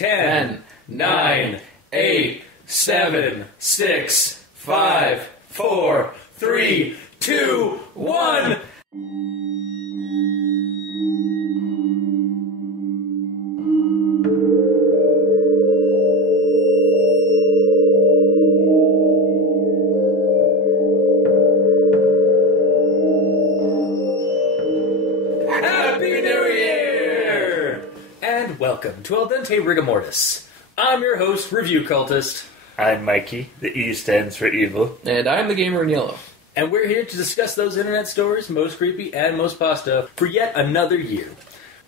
10, 9, 8, 7, 6, 5, 4, 3, 2, 1. Happy New Year! And welcome to Al Dente Rigor Mortis. I'm your host, Review Cultist. I'm Mikey. The E stands for evil. And I'm the gamer in yellow. And we're here to discuss those internet stories, most creepy and most pasta, for yet another year.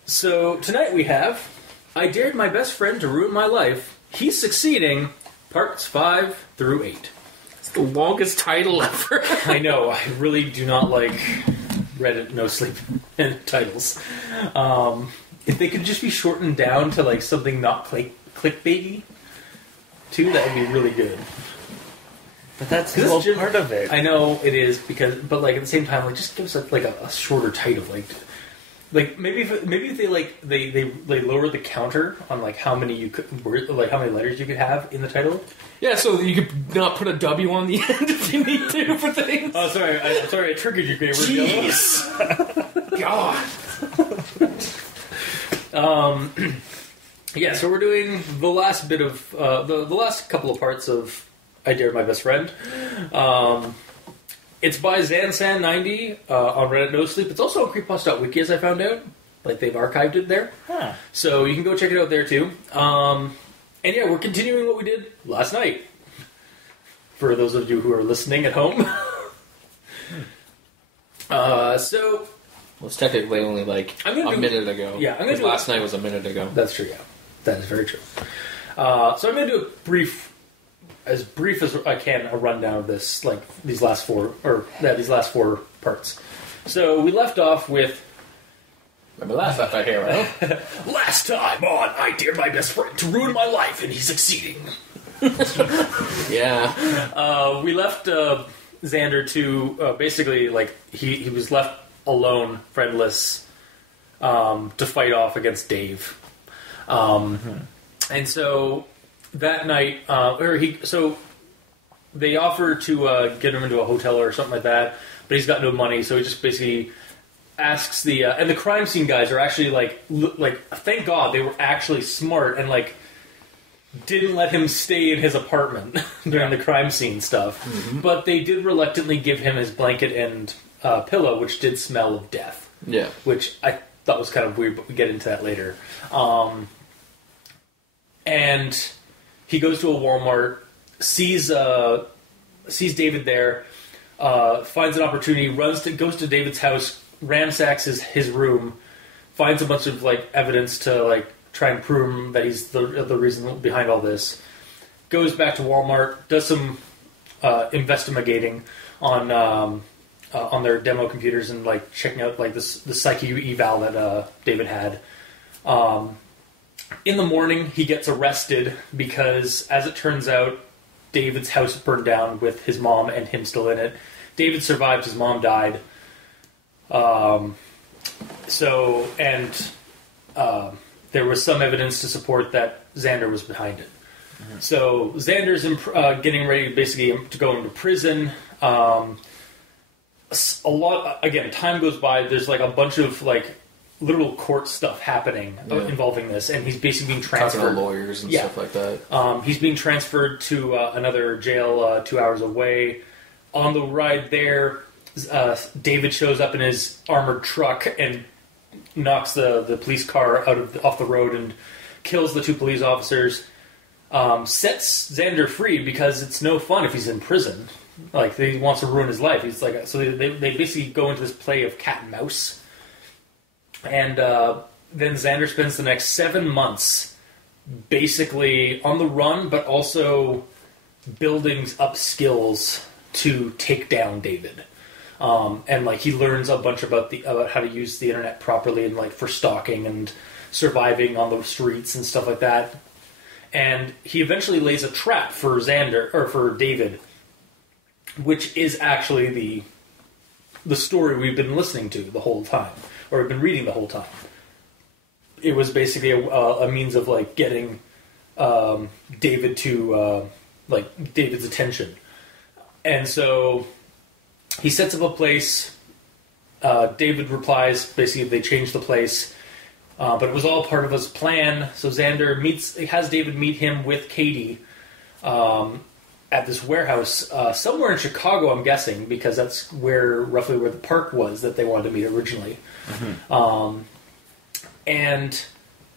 So, tonight we have I Dared My Best Friend to Ruin My Life. He's Succeeding, parts 5 through 8. It's the longest title ever. I know, I really do not like Reddit NoSleep titles. If they could just be shortened down to like something not clickbaity, too, that would be really good. But that's the whole part of it. I know it is, but like at the same time, like just give us a shorter title, like maybe if they lower the counter on like how many how many letters you could have in the title. Yeah, so you could not put a W on the end if you need to for things. Oh, sorry, I triggered you, Gamer. Jeez, God. Yeah, so we're doing the last bit of the last couple of parts of I Dared My Best Friend. It's by Zansan90 on Reddit NoSleep. It's also on Creepypasta.wiki, as I found out. Like, they've archived it there. Huh. So you can go check it out there, too. And yeah, we're continuing what we did last night. For those of you who are listening at home. So... Well, it's technically only like a minute ago. Yeah, I'm going to last night was a minute ago. That's true, yeah. That is very true. So I'm going to do as brief as I can, a rundown of this, like these last four parts. So we left off with. Remember last time I hear, right? Last time on I Dared My Best Friend to Ruin My Life, and he's succeeding. Yeah. We left Xander to basically like he was left alone, friendless, to fight off against Dave. And so that night, they offer to get him into a hotel or something like that, but he's got no money, so he just basically asks and the crime scene guys are actually like thank God they were actually smart and like didn't let him stay in his apartment during the crime scene stuff, but they did reluctantly give him his blanket and pillow, which did smell of death. Yeah. Which I thought was kind of weird, but we get into that later. And he goes to a Walmart, sees David there, finds an opportunity, goes to David's house, ransacks his room, finds a bunch of like evidence to like try and prove that he's the reason behind all this. Goes back to Walmart, does some investigating on their demo computers and like checking out like the psyche eval that David had. In the morning, he gets arrested because, as it turns out, David's house burned down with his mom and him still in it. David survived; his mom died. There was some evidence to support that Xander was behind it. Mm-hmm. So Xander's getting ready, basically, to go into prison. Time goes by. There's like a bunch of like literal court stuff happening involving this, and he's basically being transferred. Talking to lawyers and stuff like that. He's being transferred to another jail 2 hours away. On the ride there, David shows up in his armored truck and knocks the police car off the road and kills the two police officers. Sets Xander free because it's no fun if he's in prison. Like, he wants to ruin his life. He's like, so they basically go into this play of cat and mouse. And then Xander spends the next 7 months basically on the run, but also building up skills to take down David. And like he learns a bunch about how to use the internet properly and like for stalking and surviving on the streets and stuff like that. And he eventually lays a trap for David, which is actually the story we've been listening to the whole time, or have been reading the whole time. It was basically a means of like getting David to David's attention, and so he sets up a place. David replies, basically they changed the place, but it was all part of his plan. So Xander has David meet him with Katie at this warehouse somewhere in Chicago, I'm guessing, because that's roughly where the park was that they wanted to meet originally. Mm-hmm. And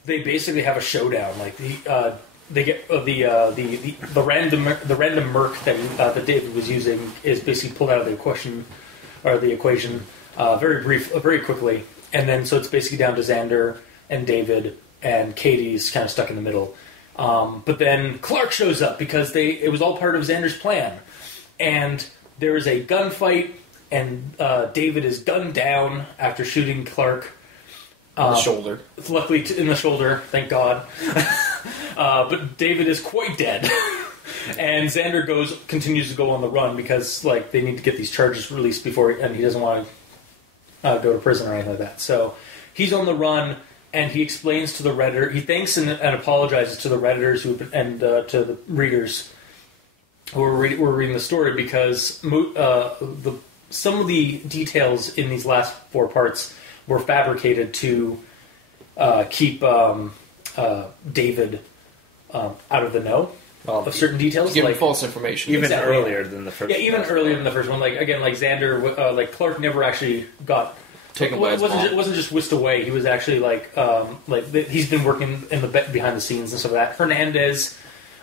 they basically have a showdown. Like they get the random merc that David was using is basically pulled out of the equation very quickly, and then so it's basically down to Xander and David, and Katie's kind of stuck in the middle. But then Clark shows up because it was all part of Xander's plan, and there is a gunfight, and David is gunned down after shooting Clark. On the shoulder. Luckily, in the shoulder, thank God. But David is quite dead. And Xander continues to go on the run because they need to get these charges released and he doesn't want to go to prison or anything like that. So he's on the run, and he explains to the Redditor. He thanks and apologizes to the Redditors to the readers who were reading the story because some of the details in these last 4 parts were fabricated to keep David out of the know of certain details. Give him false information. Even earlier than the first one. Yeah, even earlier than the first one. Xander, Clark never actually got taken by his mom. It wasn't just whisked away. He was actually he's been working behind the scenes and stuff like that. Hernandez,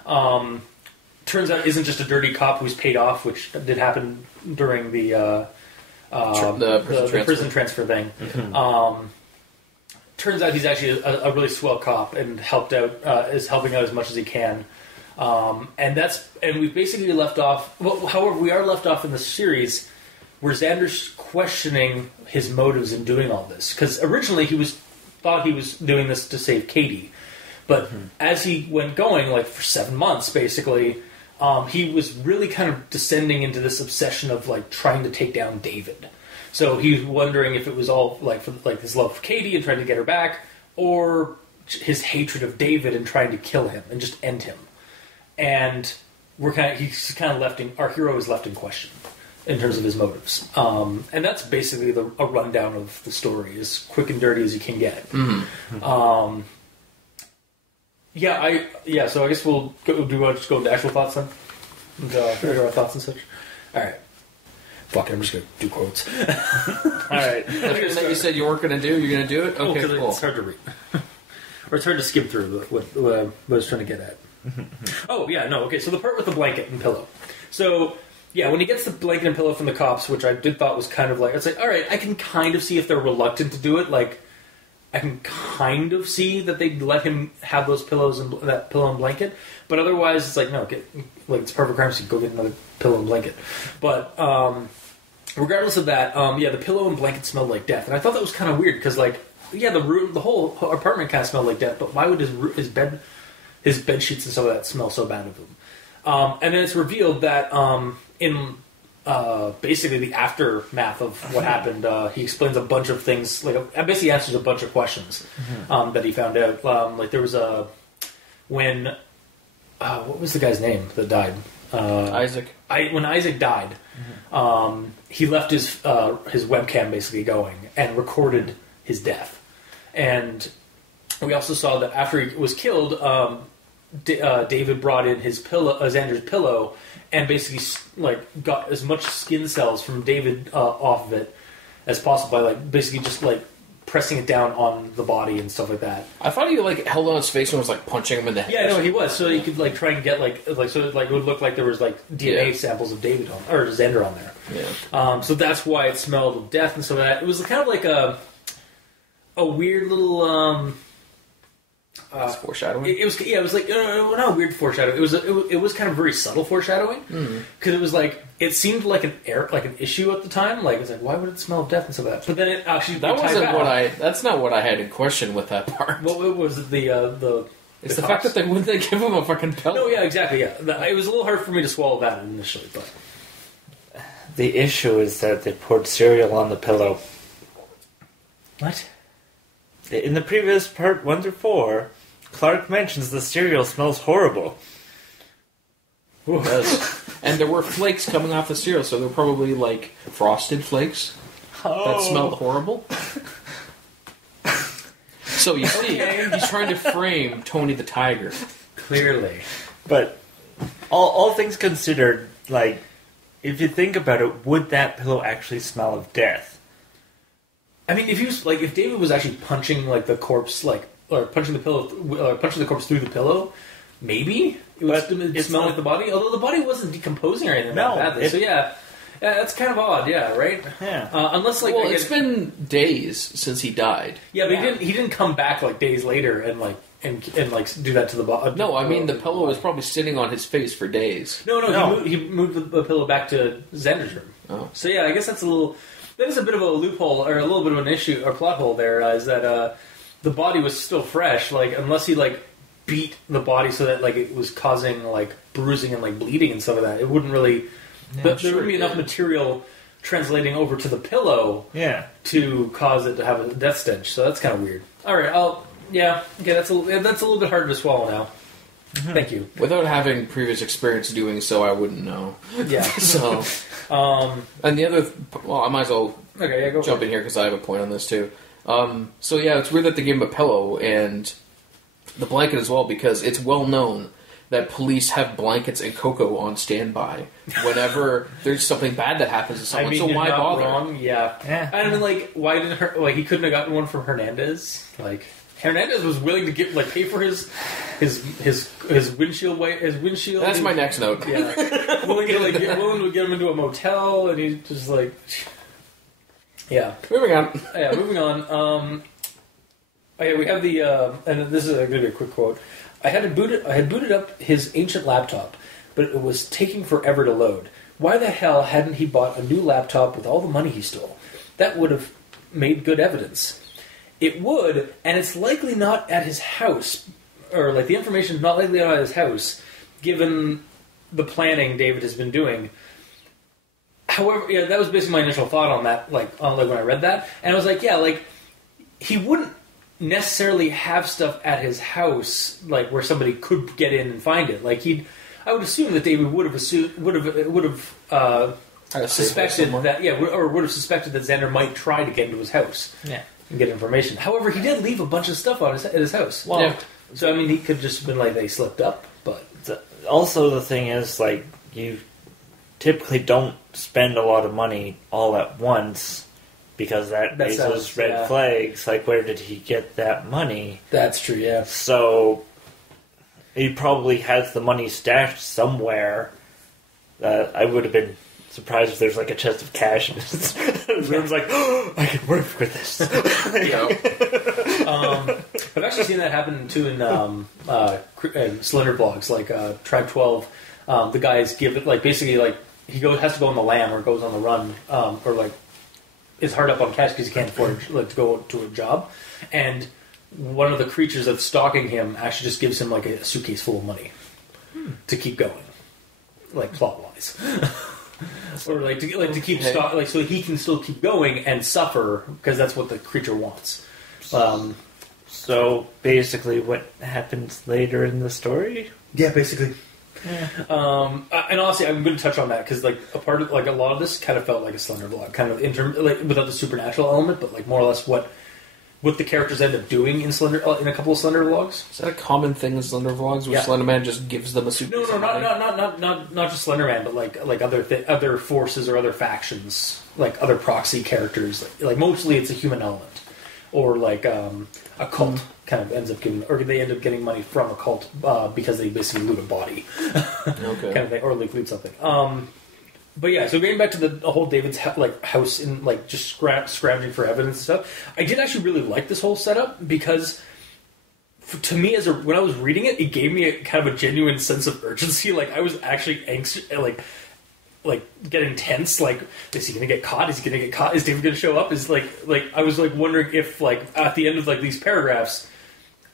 turns out, isn't just a dirty cop who's paid off, which did happen during the prison transfer thing. Mm-hmm. Turns out he's actually a really swell cop and is helping out as much as he can. And we've basically left off. Well, however, we are left off in the series where Xander's questioning his motives in doing all this, because originally he thought he was doing this to save Katie, but as he went going, for 7 months basically. He was really kind of descending into this obsession of trying to take down David. So he was wondering if it was all for his love for Katie and trying to get her back, or his hatred of David and trying to kill him and just end him. And our hero is left in question in terms of his motives. And that's basically a rundown of the story, as quick and dirty as you can get. Mm-hmm. So I guess we'll go. Do you want to just go into actual thoughts then? Our thoughts and such. All right. Fuck it, I'm just gonna do quotes. All right. Everything that you said you weren't gonna do, you're gonna do it. Okay, cool. It's hard to read, or it's hard to skim through what I was trying to get at. Oh yeah, no. Okay, so the part with the blanket and pillow. So yeah, when he gets the blanket and pillow from the cops, which I did thought was kind of it's all right. I can kind of see if they're reluctant to do it. I can kind of see that they'd let him have those pillows and that pillow and blanket, but otherwise it's no, it's perfect crime, so go get another pillow and blanket. But regardless of that, the pillow and blanket smelled like death, and I thought that was kind of weird because the whole apartment kind of smelled like death, but why would his bed sheets and stuff like that smell so bad of him? And then it's revealed that in basically the aftermath of what happened, he explains a bunch of things. Basically answers a bunch of questions that he found out. There was when what was the guy's name that died? Isaac. When Isaac died, he left his webcam basically going and recorded his death. And we also saw that after he was killed, David brought in his pillow, Xander's pillow, and basically got as much skin cells from David off of it as possible by basically just pressing it down on the body and stuff like that. I thought he held on his face and was punching him in the head. Yeah, no, he was. So he could try and get so it would look like there was DNA samples of David or Xander on there. Yeah. So that's why it smelled of death and so that it was kind of a weird little. It's foreshadowing. It was not a weird foreshadowing. It was kind of very subtle foreshadowing because it was it seemed like an issue at the time. It's why would it smell of death and stuff like that? But then it actually That's not what I had in question with that part. What was it, It's the fact that they wouldn't give him a fucking pillow. No, yeah, exactly. Yeah, it was a little hard for me to swallow that initially, but the issue is that they poured cereal on the pillow. What? In the previous part 1 through 4. Clark mentions the cereal smells horrible. It does. And there were flakes coming off the cereal, so they were probably like frosted flakes that smelled horrible. So you see, he's trying to frame Tony the Tiger. Clearly. But all things considered, like, if you think about it, would that pillow actually smell of death? I mean, if David was actually punching like the corpse, or punching the pillow, or punching the corpse through the pillow, maybe it would smell like the body. Although the body wasn't decomposing or anything that badly. So yeah, that's kind of odd. Yeah, right. Yeah. Unless it's been days since he died. Yeah, but he didn't come back like days later and do that to the body. No, I mean the pillow was probably sitting on his face for days. No. He moved the pillow back to Xander's room. Oh. So yeah, I guess that is a bit of a loophole or a little bit of an issue or plot hole there. Is that the body was still fresh? Like unless he beat the body so that it was causing bruising and bleeding and stuff like that, it wouldn't really. But there wouldn't be enough material translating over to the pillow to cause it to have a death stench. So that's kind of weird. All right, that's a little bit harder to swallow now. Mm-hmm. Thank you. Without having previous experience doing so, I wouldn't know. Yeah. So, and the other, I might as well jump in here because I have a point on this too. So yeah, it's weird that they gave him a pillow and the blanket as well, because it's well known that police have blankets and cocoa on standby whenever there's something bad that happens to someone. So why bother? Wrong. Yeah. I mean, why didn't he couldn't have gotten one from Hernandez? Hernandez was willing to pay for his windshield his windshield. That's my next note. Yeah, willing to get him into a motel, and he's just yeah. Moving on. Yeah, moving on. We have the and this is going to be a quick quote. I had booted up his ancient laptop, but it was taking forever to load. Why the hell hadn't he bought a new laptop with all the money he stole? That would have made good evidence. It would, and it's likely not at his house, or the information is not likely at his house, given the planning David has been doing. However, that was basically my initial thought on that, when I read that, and I was he wouldn't necessarily have stuff at his house, where somebody could get in and find it. I would assume that David would have suspected that, would have suspected that Xander might try to get into his house. Yeah. And get information. However, he did leave a bunch of stuff at his house. Well, yeah. So I mean, he could just have been they slipped up. But also the thing is, you typically don't spend a lot of money all at once because that raises red flags. Where did he get that money? That's true. Yeah. So he probably has the money stashed somewhere. I would have been surprised if there's a chest of cash in his room's I can work with this. I've actually seen that happen too in Slender vlogs, Tribe 12. The guys give it basically has to go on the lam or goes on the run or is hard up on cash because he can't afford to go to a job, and one of the creatures that's stalking him actually just gives him a suitcase full of money to keep going, plot wise. Or to keep so he can still keep going and suffer because that's what the creature wants. So basically, what happens later in the story? Yeah, basically. Yeah. And honestly, I'm going to touch on that because a part of a lot of this kind of felt like a Slender vlog, kind of in term without the supernatural element, but more or less what the characters end up doing in a couple of Slender vlogs. Is that a common thing in Slender vlogs where Slender Man just gives them a suit? No, not just Slender Man, but other forces or other factions, other proxy characters. Mostly it's a human element, or a cult kind of ends up getting, or they end up getting money from a cult because they basically loot a body, okay, kind of thing, or loot something. But yeah, so getting back to the whole David's house and just scrounging for evidence and stuff, I did actually really like this whole setup because, to me, when I was reading it, it gave me a kind of a genuine sense of urgency. I was actually anxious, getting tense. Is he going to get caught? Is he going to get caught? Is David going to show up? Is I was wondering if at the end of these paragraphs,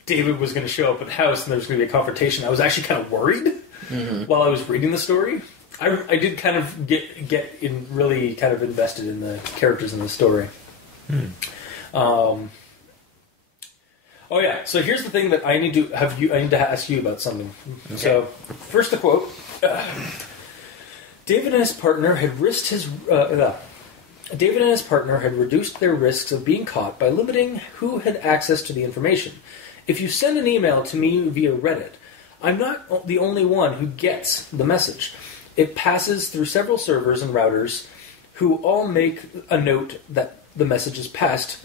David was going to show up at the house and there was going to be a confrontation. I was actually kind of worried while I was reading the story. I did kind of get in really kind of invested in the characters in the story. Oh yeah. So here's the thing that I need to ask you about something. Okay. So first, the quote: David and his partner had reduced their risks of being caught by limiting who had access to the information. If you send an email to me via Reddit, I'm not the only one who gets the message. It passes through several servers and routers who all make a note that the message is passed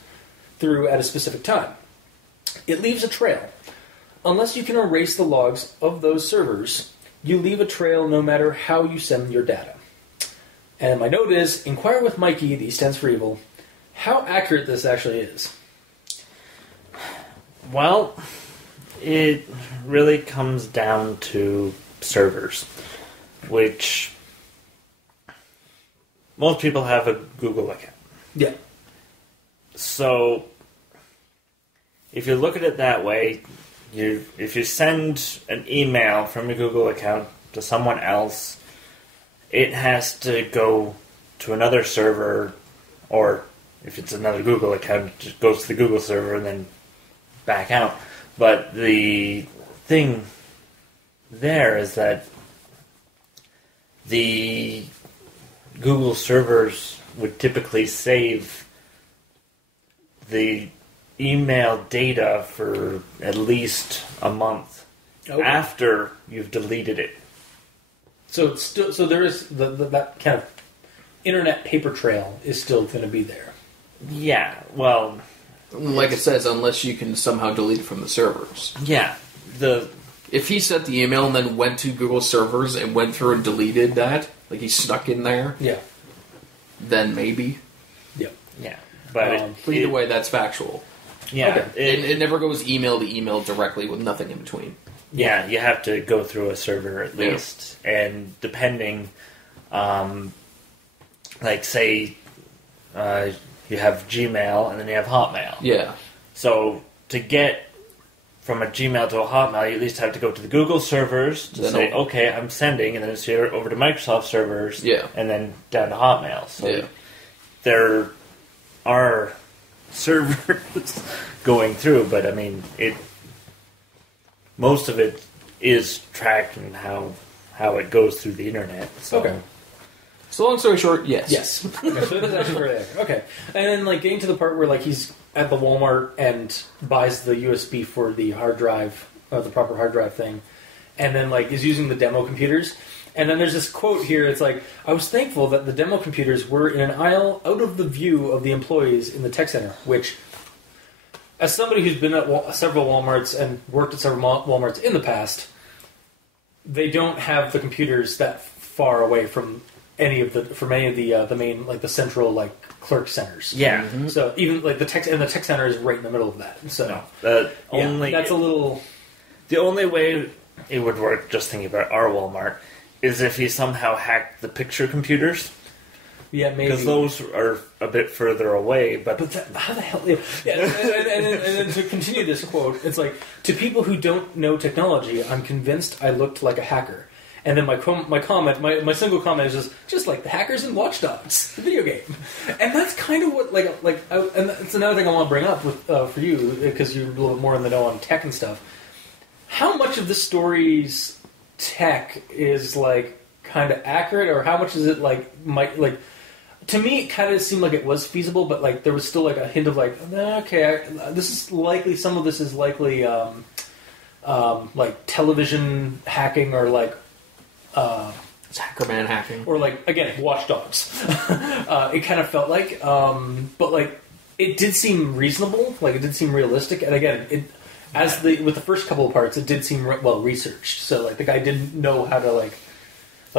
through at a specific time. It leaves a trail. Unless you can erase the logs of those servers, you leave a trail no matter how you send your data. And my note is, inquire with Mikey, the stands for evil, how accurate this actually is. Well, it really comes down to servers, which most people have a Google account. Yeah. So, if you look at it that way, if you send an email from your Google account to someone else, it has to go to another server, or if it's another Google account, it just goes to the Google server and then back out. But the thing there is that the Google servers would typically save the email data for at least a month after you've deleted it. So it's still, so there is that kind of internet paper trail is still going to be there. Yeah, well, like it says, unless you can somehow delete it from the servers. Yeah, if he sent the email and then went to Google servers and went through and deleted that, like he snuck in there, yeah, then maybe. Yeah, but either way, that's factual. Yeah, okay. It never goes email to email directly with nothing in between. Yeah, you have to go through a server at least, and depending, like say, you have Gmail and then you have Hotmail. Yeah. So to get from a Gmail to a Hotmail, you at least have to go to the Google servers to say, okay, I'm sending, and then it's over to Microsoft servers, and then down to Hotmail. So there are servers going through, but I mean, most of it is tracked and how it goes through the internet. So. Okay. So long story short, yes. Yes. Okay, so that's actually very accurate. Okay. And then like getting to the part where like he's at the Walmart and buys the USB for the hard drive, the proper hard drive thing, and then like is using the demo computers. And then there's this quote here, it's like, I was thankful that the demo computers were in an aisle out of the view of the employees in the tech center, which, as somebody who's been at several Walmarts and worked at several Walmarts in the past, they don't have the computers that far away from any of the main, like the central like clerk centers. Yeah. Mm-hmm. So even like the tech center is right in the middle of that. So that's a little. The only way it would work, just thinking about our Walmart, is if he somehow hacked the picture computers. Yeah, maybe. Because those are a bit further away. But how the hell... Yeah, and then to continue this quote, it's like, to people who don't know technology, I'm convinced I looked like a hacker. And then my single comment is just like the hackers in Watch Dogs, the video game. And that's kind of what, and that's another thing I want to bring up with for you, because you're a little bit more in the know on tech and stuff. How much of the story's tech is like kind of accurate, or how much is it to me it kind of seemed like it was feasible, but like there was still like a hint of like, okay, some of this is likely like television hacking, or like it's Hackerman hacking, or like again Watch Dogs. It kind of felt like, but like it did seem reasonable, like it did seem realistic, and again with the first couple of parts, it did seem well researched. So like the guy didn't know how to like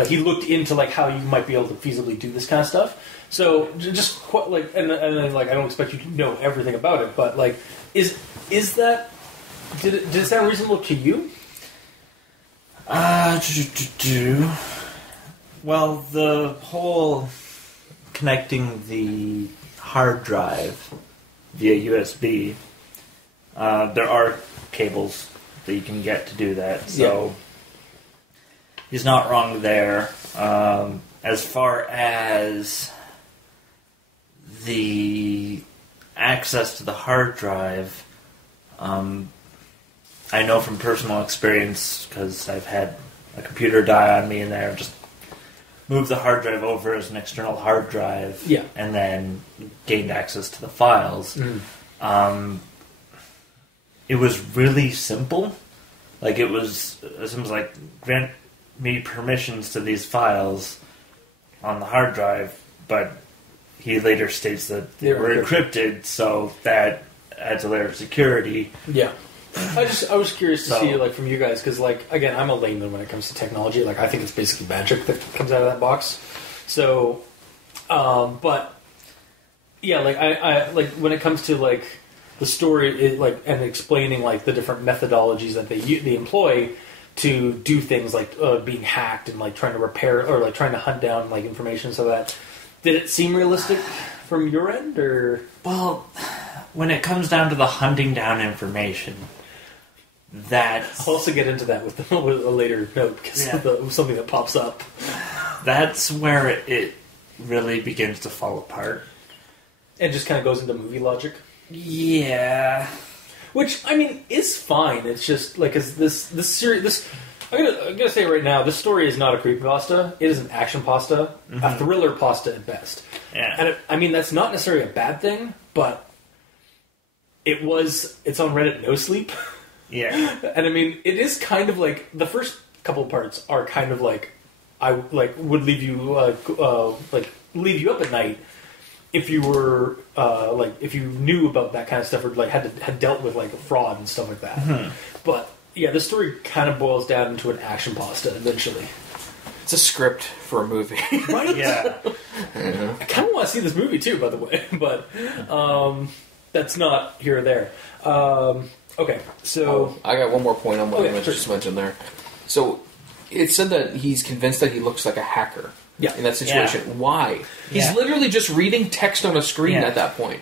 he looked into like how you might be able to feasibly do this kind of stuff. So just like and then like I don't expect you to know everything about it, but like is that did it sound reasonable to you? Well, the whole connecting the hard drive via USB. There are cables that you can get to do that, so he's not wrong there. As far as the access to the hard drive, I know from personal experience, because I've had a computer die on me and I've just moved the hard drive over as an external hard drive, and then gained access to the files. It was really simple. Like, it was like, grant me permissions to these files on the hard drive, but he later states that they were encrypted, so that adds a layer of security. Yeah. I was curious to see, like, from you guys, because, like, again, I'm a layman when it comes to technology. Like, I think it's basically magic that comes out of that box. So, but, yeah, like, I like, when it comes to, like, the story, and explaining, like, the different methodologies that they employ to do things like being hacked and, like, trying to repair, or, like, trying to hunt down, like, information, so that, did it seem realistic from your end, or? Well, when it comes down to the hunting down information, I'll also get into that with a later note, because of something that pops up. That's where it really begins to fall apart. And just kind of goes into movie logic. Yeah. Which, I mean, is fine. It's just, like, this series, I'm gonna say right now, this story is not a creepypasta. It is an action pasta, a thriller pasta at best. Yeah. And I mean, that's not necessarily a bad thing, but it's on Reddit NoSleep. Yeah. And I mean, it is kind of like, the first couple parts are kind of like, I would leave you leave you up at night if you were if you knew about that kind of stuff, or like had dealt with like fraud and stuff like that. But yeah, the story kind of boils down into an action pasta eventually. It's a script for a movie, right? Yeah. I kind of want to see this movie too, by the way, but that's not here or there. Okay, so I got one more point on what I just mentioned there. So it said that he's convinced that he looks like a hacker. Yeah. In that situation. Yeah. Why? He's literally just reading text on a screen at that point.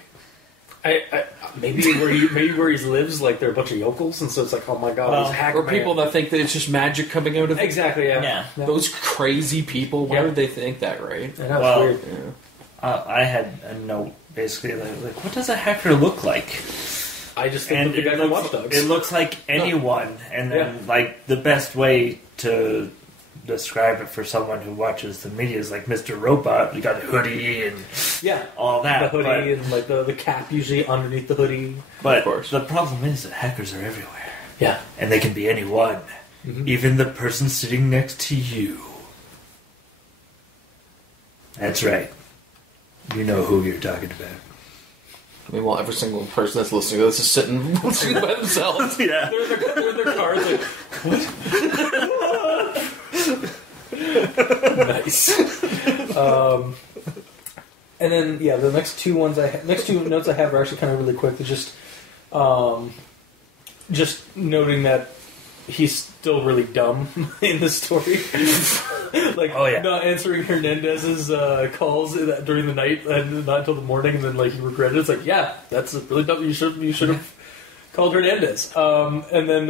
Maybe where he lives, like, there are a bunch of yokels, and so it's like, oh my god, he's a hacker. Or people that think that it's just magic coming out of it. Exactly, yeah. Those crazy people, why would they think that, right? I know, it's weird. I had a note, basically, like, what does a hacker look like? I just think the guy from Watch Dogs. It looks like anyone, and then, like, the best way to describe it for someone who watches the media is like Mr. Robot. You got a hoodie and all that. The hoodie and like the cap usually underneath the hoodie. But of course, the problem is that hackers are everywhere. Yeah. And they can be anyone. Even the person sitting next to you. That's right. You know who you're talking about. Meanwhile, every single person that's listening to this is sitting listening by themselves. Yeah. They're in their cars like, what? Nice. And then, the next two notes I have are actually kind of really quick. They're just noting that he's still really dumb in the story. Not answering Hernandez's calls during the night and not until the morning, and then like he regretted it. It's like, that's really dumb. You should have called Hernandez. And then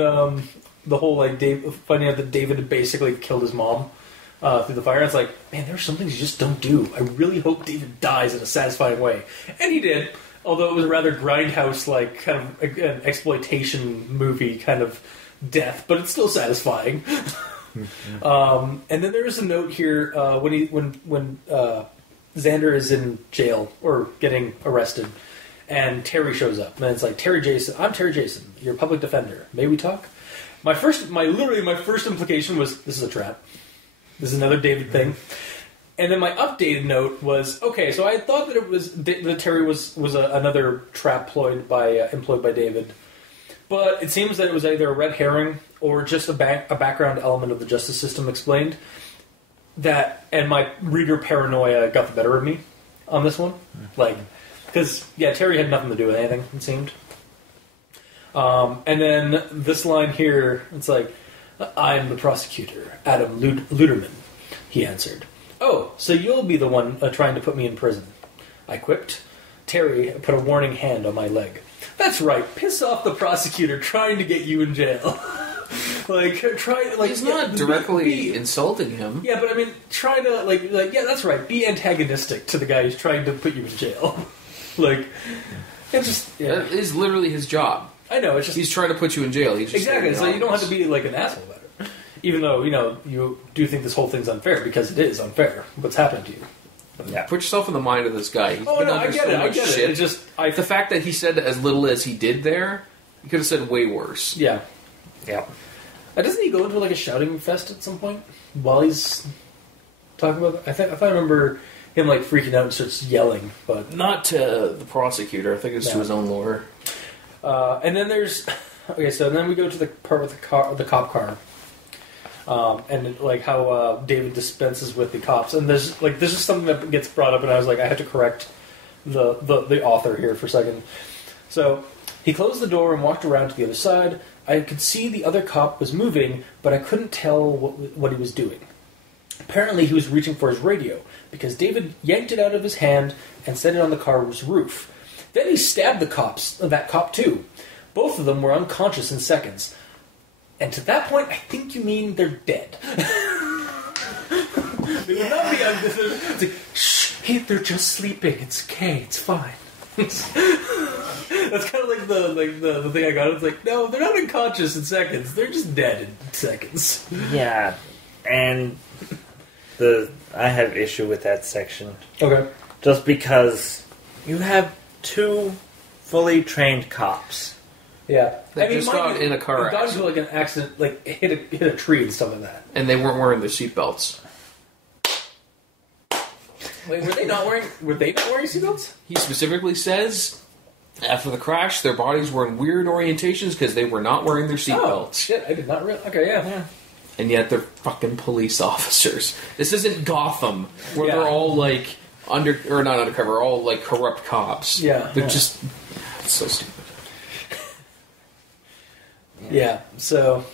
the whole like finding out that David had basically killed his mom through the fire. It's like, man, there are some things you just don't do. I really hope David dies in a satisfying way, and he did. Although it was a rather grindhouse, like kind of an exploitation movie kind of death, but it's still satisfying. And then there's a note here when Xander is in jail or getting arrested, and Terry shows up, and it's like, Terry Jason, I'm Terry Jason, your public defender. May we talk? My first implication was, this is a trap. This is another David thing. And then my updated note was, okay, so I thought that it was that Terry was another trap employed by David. But it seems that it was either a red herring or just a background element of the justice system explained. And my reader paranoia got the better of me on this one. Because, Terry had nothing to do with anything, it seemed. And then this line here, it's like, I'm the prosecutor, Adam Luderman, he answered. Oh, so you'll be the one trying to put me in prison. I quipped. Terry put a warning hand on my leg. That's right, piss off the prosecutor trying to get you in jail. He's not directly insulting him. Yeah, but I mean, try to, that's right, be antagonistic to the guy who's trying to put you in jail. It's just... Yeah. That is literally his job. I know, it's just... He's trying to put you in jail. He's just exactly, so you don't have to be like an asshole about it. Even though, you do think this whole thing's unfair, because it is unfair, what's happened to you. Yeah. Put yourself in the mind of this guy. He's been I get it. Shit. It's just... the fact that he said as little as he did there, he could have said way worse. Yeah. Yeah. Doesn't he go into like a shouting fest at some point? While he's talking about it? I thought I remember him like freaking out and starts yelling, but... Not to the prosecutor. I think it's to his own lawyer. And then there's... Okay, so then we go to the part with the cop car. And like how David dispenses with the cops, and there's just something that gets brought up, and I was like, I had to correct the author here for a second. So he closed the door and walked around to the other side. I could see the other cop was moving, but I couldn't tell what he was doing. Apparently, he was reaching for his radio because David yanked it out of his hand and set it on the car's roof. Then he stabbed that cop too. Both of them were unconscious in seconds. And to that point, I think you mean they're dead. They would not be. It's like, shh, hey, they're just sleeping. It's okay. It's fine. That's kind of like the thing I got. It's like, no, they're not unconscious in seconds. They're just dead in seconds. Yeah, and I have issue with that section. Okay, just because you have two fully trained cops. Yeah, they just got in a car accident. Got into like an accident, like hit a tree and stuff like that. And they weren't wearing their seatbelts. Wait, were they not wearing seatbelts? He specifically says after the crash, their bodies were in weird orientations because they were not wearing their seatbelts. Oh, shit, I did not realize. Okay, yeah. And yet they're fucking police officers. This isn't Gotham, where they're all like not undercover, all like corrupt cops. Yeah, they're just it's so stupid. Yeah, so,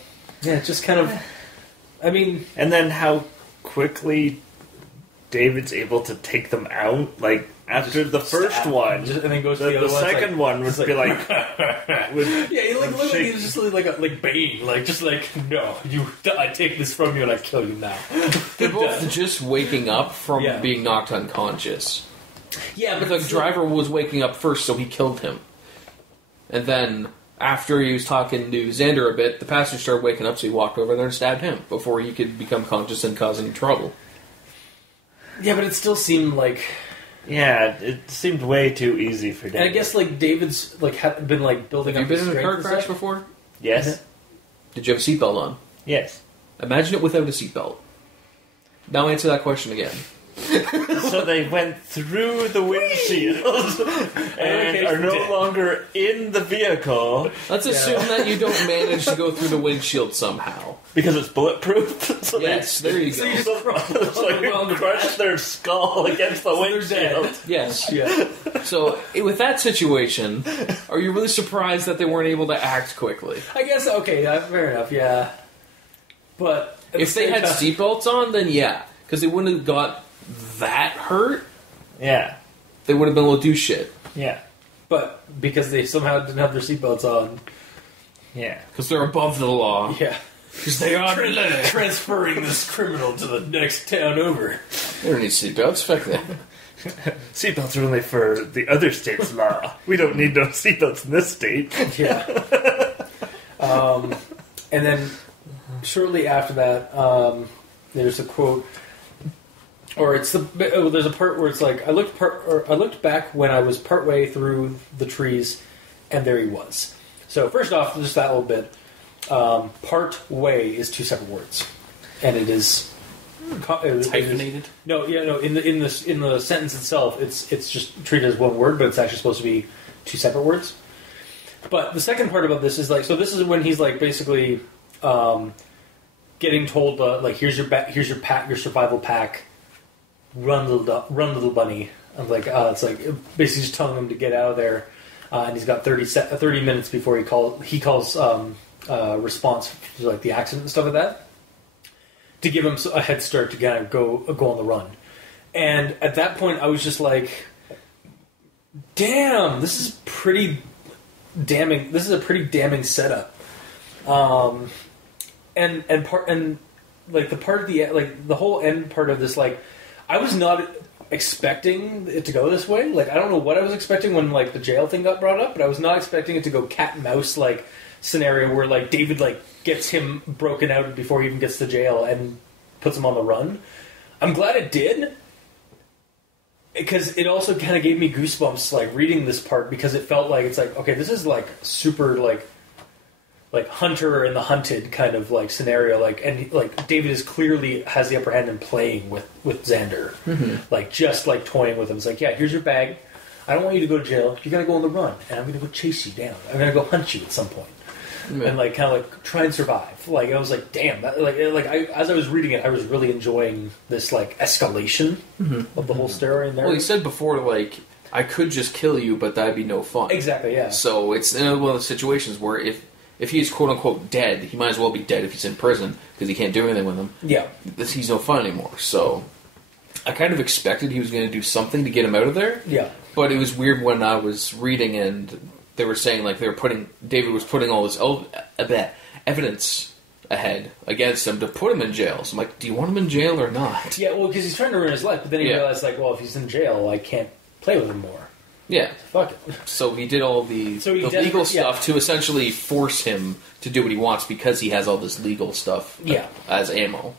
just kind of, I mean... And then how quickly David's able to take them out, like, after the first one. And then goes to the other one. The second one was be like... he literally is just like Bane, no, I take this from you and I kill you now. They're both just waking up from being knocked unconscious. Yeah, but the driver was waking up first, so he killed him. And then... After he was talking to Xander a bit, the passenger started waking up, so he walked over there and stabbed him before he could become conscious and cause any trouble. Yeah, but it still seemed like... Yeah, it seemed way too easy for David. And I guess, David's, been, building up... Have you been in a car crash before? Yes. Did you have a seatbelt on? Yes. Imagine it without a seatbelt. Now answer that question again. So they went through the windshield and are no longer in the vehicle. Let's assume that you don't manage to go through the windshield somehow. Because it's bulletproof? So yes, there you go. You crush their skull against the windshield. Yes. Yeah. So, with that situation, are you really surprised that they weren't able to act quickly? I guess, okay, fair enough, yeah. But... If they had seatbelts on, then yeah. Because they wouldn't have got... that hurt? Yeah. They would have been able to do shit. Yeah. But because they somehow didn't have their seatbelts on. Yeah. Because they're above the law. Yeah. Because they are transferring this criminal to the next town over. They don't need seatbelts. Fuck that. Seatbelts are only for the other state's law. We don't need no seatbelts in this state. Yeah. And then shortly after that, there's a quote... Or there's a part where it's like I looked back when I was partway through the trees, and there he was. So first off, just that little bit. Part way is two separate words, and it is hyphenated. No. In the sentence itself, it's just treated as one word, but it's actually supposed to be two separate words. But the second part about this is this is when he's basically getting told here's your survival pack. Run little bunny. I'm it's basically just telling him to get out of there, and he's got 30 minutes before he calls response to the accident and stuff like that, to give him a head start to kind of go on the run. And at that point, I was just like, "Damn, this is pretty damning. This is a pretty damning setup." And the part of the whole end part of this, I was not expecting it to go this way. Like, I don't know what I was expecting when, like, the jail thing got brought up, but I was not expecting it to go cat and mouse, like, scenario where, like, David, like, gets him broken out before he even gets to jail and puts him on the run. I'm glad it did, because it also kind of gave me goosebumps, like, reading this part, because it felt like, it's like, okay, this is, like, super, like Hunter and the Hunted kind of, like, scenario, like, and, like, David is clearly has the upper hand in playing with Xander. Like, just, like, toying with him. It's like, yeah, here's your bag. I don't want you to go to jail. You gotta go on the run, and I'm gonna go chase you down. I'm gonna go hunt you at some point. And, like, kind of, like, try and survive. Like, I was like, damn. That, as I was reading it, I was really enjoying this, like, escalation of the whole story in there. Well, he said before, like, I could just kill you, but that'd be no fun. Exactly, yeah. So it's one of those situations where if he's quote-unquote dead, he might as well be dead if he's in prison, because he can't do anything with him. Yeah. He's no fun anymore. So I kind of expected he was going to do something to get him out of there. Yeah. But it was weird when I was reading and they were saying, like, David was putting all this evidence ahead against him to put him in jail. So I'm like, do you want him in jail or not? Yeah, well, because he's trying to ruin his life, but then he realized, like, well, if he's in jail, I can't play with him more. Yeah. Fuck it. So he did all the legal stuff to essentially force him to do what he wants, because he has all this legal stuff as ammo.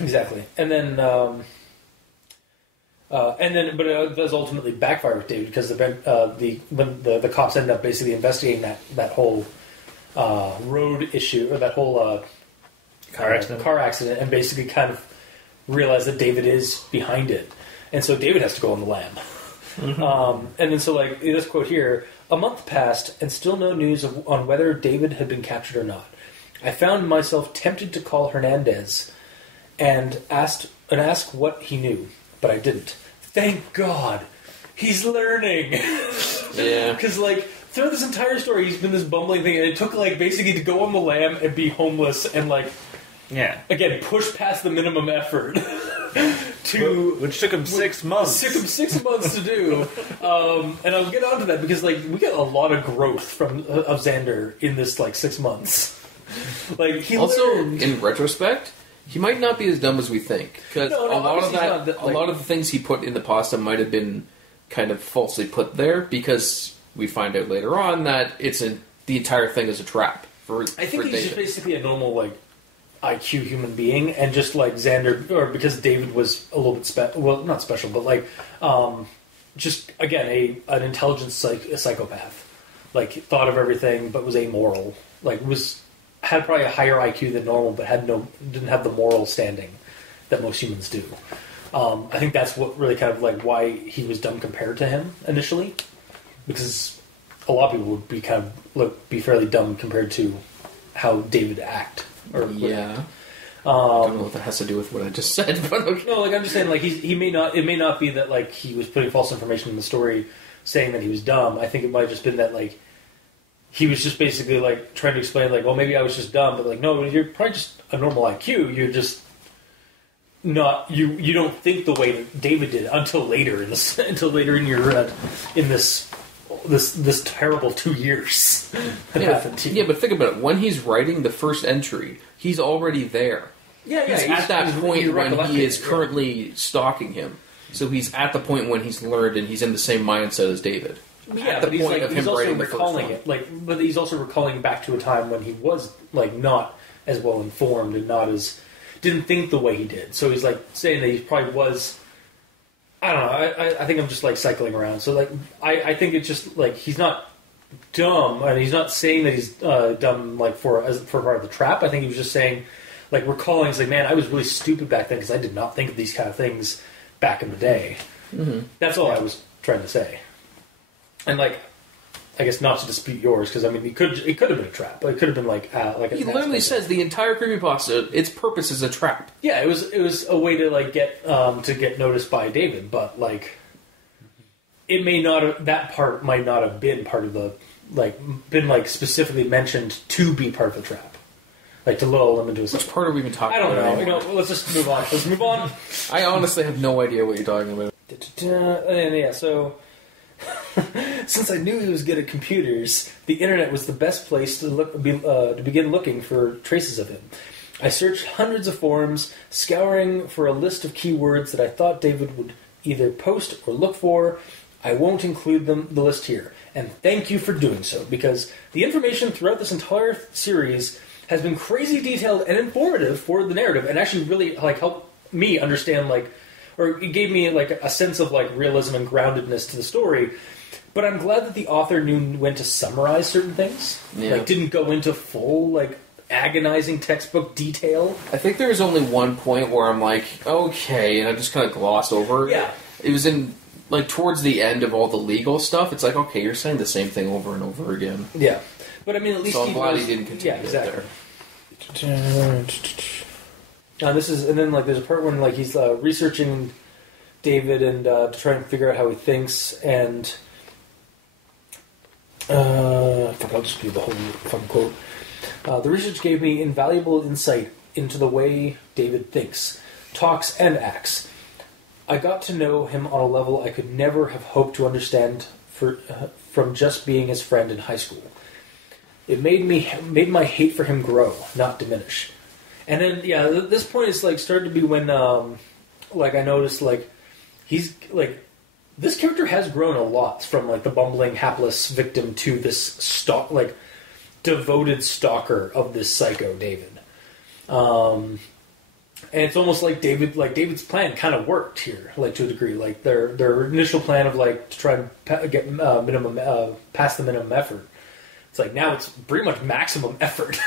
Exactly. And then, but it does ultimately backfire with David, because when the cops end up basically investigating that whole road issue, or that whole car accident, and basically kind of realize that David is behind it. And so David has to go on the lam. And then so, like, this quote here: "A month passed, and still no news on whether David had been captured or not. I found myself tempted to call Hernandez and ask what he knew, but I didn't. Thank God, he's learning." Yeah, because, like, throughout this entire story, he's been this bumbling thing, and it took, like, basically to go on the lam and be homeless and, like, again, push past the minimum effort. Which took him 6 months. Took him 6 months to do, and I'll get onto that, because, like, we get a lot of growth of Xander in this, like, 6 months. Like, he also learned. In retrospect, he might not be as dumb as we think, because a lot of the things he put in the pasta might have been kind of falsely put there, because we find out later on that the entire thing is a trap for I think for he's David. just basically a normal, like, IQ human being, and just, like, Xander, or because David was a little bit not special, but, like, just, again, an intelligent psychopath. Like, thought of everything, but was amoral. Like, had probably a higher IQ than normal, but didn't have the moral standing that most humans do. I think that's what really kind of, like, why he was dumb compared to him initially, because a lot of people would be kind of be fairly dumb compared to how David act. I don't know what that has to do with what I just said, but okay. No, like, I'm just saying, like, he may not. It may not be that, like, he was putting false information in the story, saying that he was dumb. I think it might have just been that, like, he was just basically, like, trying to explain, like, well, maybe I was just dumb, but, like, no, you're probably just a normal IQ. You're just not. You don't think the way that David did until later in your in this terrible 2 years. Yeah, but think about it. When he's writing the first entry, he's already there. Yeah, he's at that point when he is currently stalking him. So he's at the point when he's learned, and he's in the same mindset as David. Yeah, at the point of him writing the first one. But he's also recalling back to a time when he was, like, not as well informed and didn't think the way he did. So he's, like, saying that he probably was. I don't know. I think I'm just, like, cycling around. So, like, I think it's just, like, he's not dumb, and he's not saying that he's dumb, like, for part of the trap. I think he was just saying, like, recalling, he's like, man, I was really stupid back then because I did not think of these kind of things back in the day. Mm-hmm. That's all I was trying to say. And, like, I guess not to dispute yours, because, I mean, it could have been a trap. It could have been, like he literally says the entire creepypasta, its purpose is a trap. Yeah, it was a way to, like, get noticed by David, but, like, it may not have, that part might not have been part of the, like, been, like, specifically mentioned to be part of the trap. Like, to lull them into a... Which part are we even talking about? I don't know. Let's just move on. Let's move on. I honestly have no idea what you're talking about. And yeah, so... Since I knew he was good at computers, the internet was the best place to begin looking for traces of him. I searched hundreds of forums, scouring for a list of keywords that I thought David would either post or look for. I won't include the list here. And thank you for doing so, because the information throughout this entire series has been crazy detailed and informative for the narrative, and actually really helped me understand or it gave me a sense of realism and groundedness to the story. But I'm glad that the author knew when to summarize certain things. Yeah. Didn't go into full agonizing textbook detail. I think there was only one point where I'm okay, and I just kind of glossed over it. Yeah. It was in towards the end of all the legal stuff. It's okay, you're saying the same thing over and over again. Yeah. But I mean, at least so I'm glad he didn't continue. Yeah, exactly. And then there's a part when he's researching David and to try and figure out how he thinks, and I think I'll just do the whole fucking quote. The research gave me invaluable insight into the way David thinks, talks, and acts. I got to know him on a level I could never have hoped to understand from just being his friend in high school. It made my hate for him grow, not diminish. And then, this point is started to be when, I noticed he's this character has grown a lot from the bumbling, hapless victim to this devoted stalker of this psycho David. And it's almost David's plan kind of worked here, to a degree. Their initial plan of to try and get past the minimum effort. It's now it's pretty much maximum effort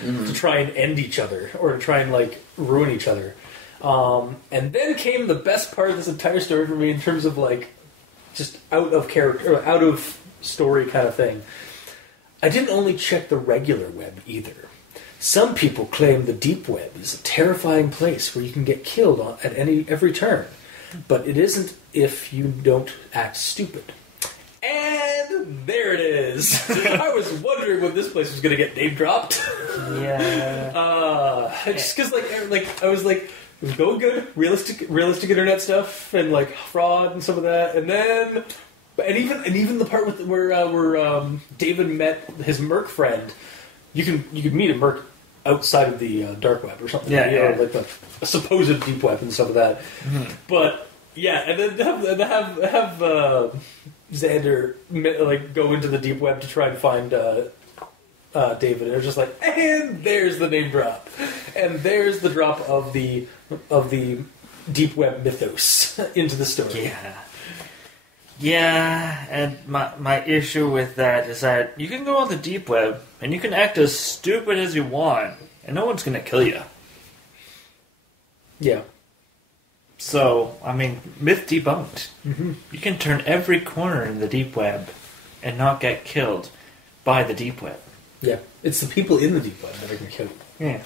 to try and end each other or to try and ruin each other. And then came the best part of this entire story for me in terms of just out of character, or out of story kind of thing. I didn't only check the regular web either. Some people claim the deep web is a terrifying place where you can get killed at every turn, but it isn't if you don't act stupid. And there it is. I was wondering when this place was going to get name dropped. Yeah. Just because I was it was going good, realistic internet stuff, and fraud and some of that, and then, and even the part where David met his merc friend. You could meet a merc outside of the dark web or something. Yeah, the supposed deep web and stuff of that. Mm-hmm. But yeah, and then have Xander go into the deep web to try and find David. And it was just and there's the name drop, and there's the drop of the deep web mythos into the story. Yeah. Yeah, and my issue with that is that you can go on the deep web and you can act as stupid as you want, and no one's going to kill you. Yeah. So, I mean, myth debunked. Mm-hmm. You can turn every corner in the deep web and not get killed by the deep web. Yeah, it's the people in the deep web that are going to kill you. Yeah.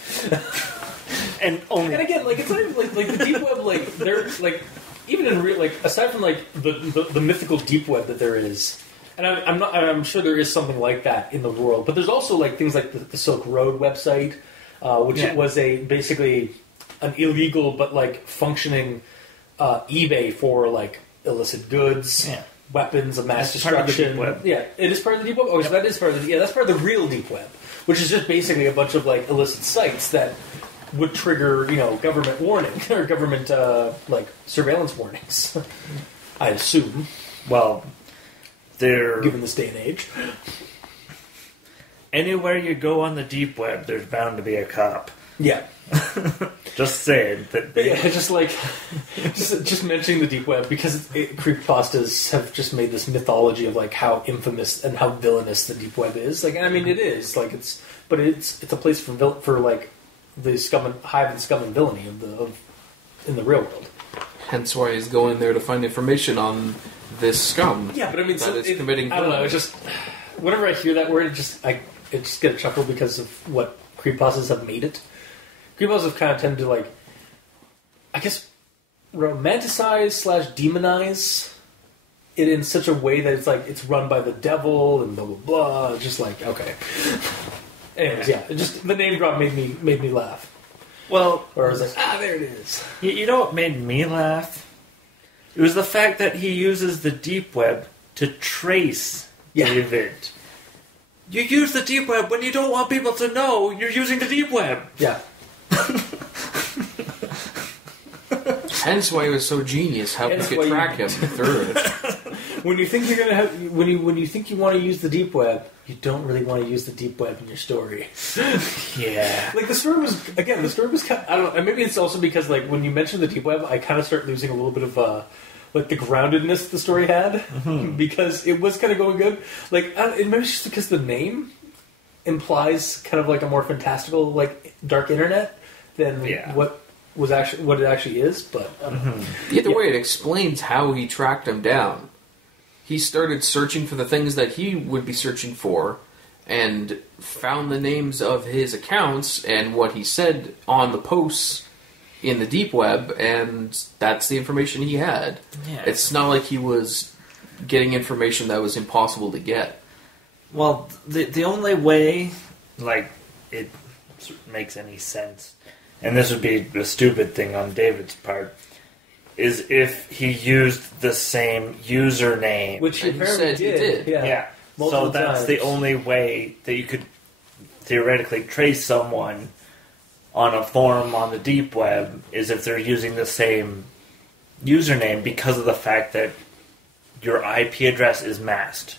and again, it's not even the deep web, they're even in real, aside from the mythical deep web that there is, and I'm sure there is something like that in the world, but there's also things like the Silk Road website, which was basically an illegal but functioning eBay for illicit goods, weapons of mass destruction. Part of the deep web. Yeah, it is part of the deep web. Oh, so that is part of that's part of the real deep web, which is just basically a bunch of illicit sites that would trigger, government warning or government surveillance warnings. I assume. Well, they're given this day and age. Anywhere you go on the deep web, there's bound to be a cop. Yeah. Just saying that. Just mentioning the deep web because creepypastas have just made this mythology of how infamous and how villainous the deep web is. I mean, it is it's a place for the hive and scum and villainy in the real world. Hence why he's going there to find information on this scum. Yeah, but I mean, committing. I don't know. It's just whenever I hear that word, I just get a chuckle because of what creepypastas have made it. Creepypastas have kind of tended to I guess, romanticize / demonize it in such a way that it's run by the devil and blah blah blah. Just okay. Anyways, just the name drop made me laugh. Well, or I was there it is. You know what made me laugh? It was the fact that he uses the deep web to trace David. You use the deep web when you don't want people to know you're using the deep web. Yeah. Hence why it was so genius how we could track him through it. When you think you're gonna have, when you think you want to use the deep web, you don't really want to use the deep web in your story. Yeah. Like the story was kind of, I don't know, and maybe it's also because like when you mention the deep web, I kind of start losing a little bit of like the groundedness the story had because it was kind of going good. Like maybe it's just because the name implies kind of like a more fantastical like dark internet than what it actually is. But either way, it explains how he tracked him down. He started searching for the things that he would be searching for and found the names of his accounts and what he said on the posts in the deep web, and that's the information he had. Yeah. It's not like he was getting information that was impossible to get. Well, the only way, like, it makes any sense, and this would be a stupid thing on David's part, is if he used the same username. Which he apparently did. Yeah. So that's the only way that you could theoretically trace someone on a forum on the deep web is if they're using the same username because of the fact that your IP address is masked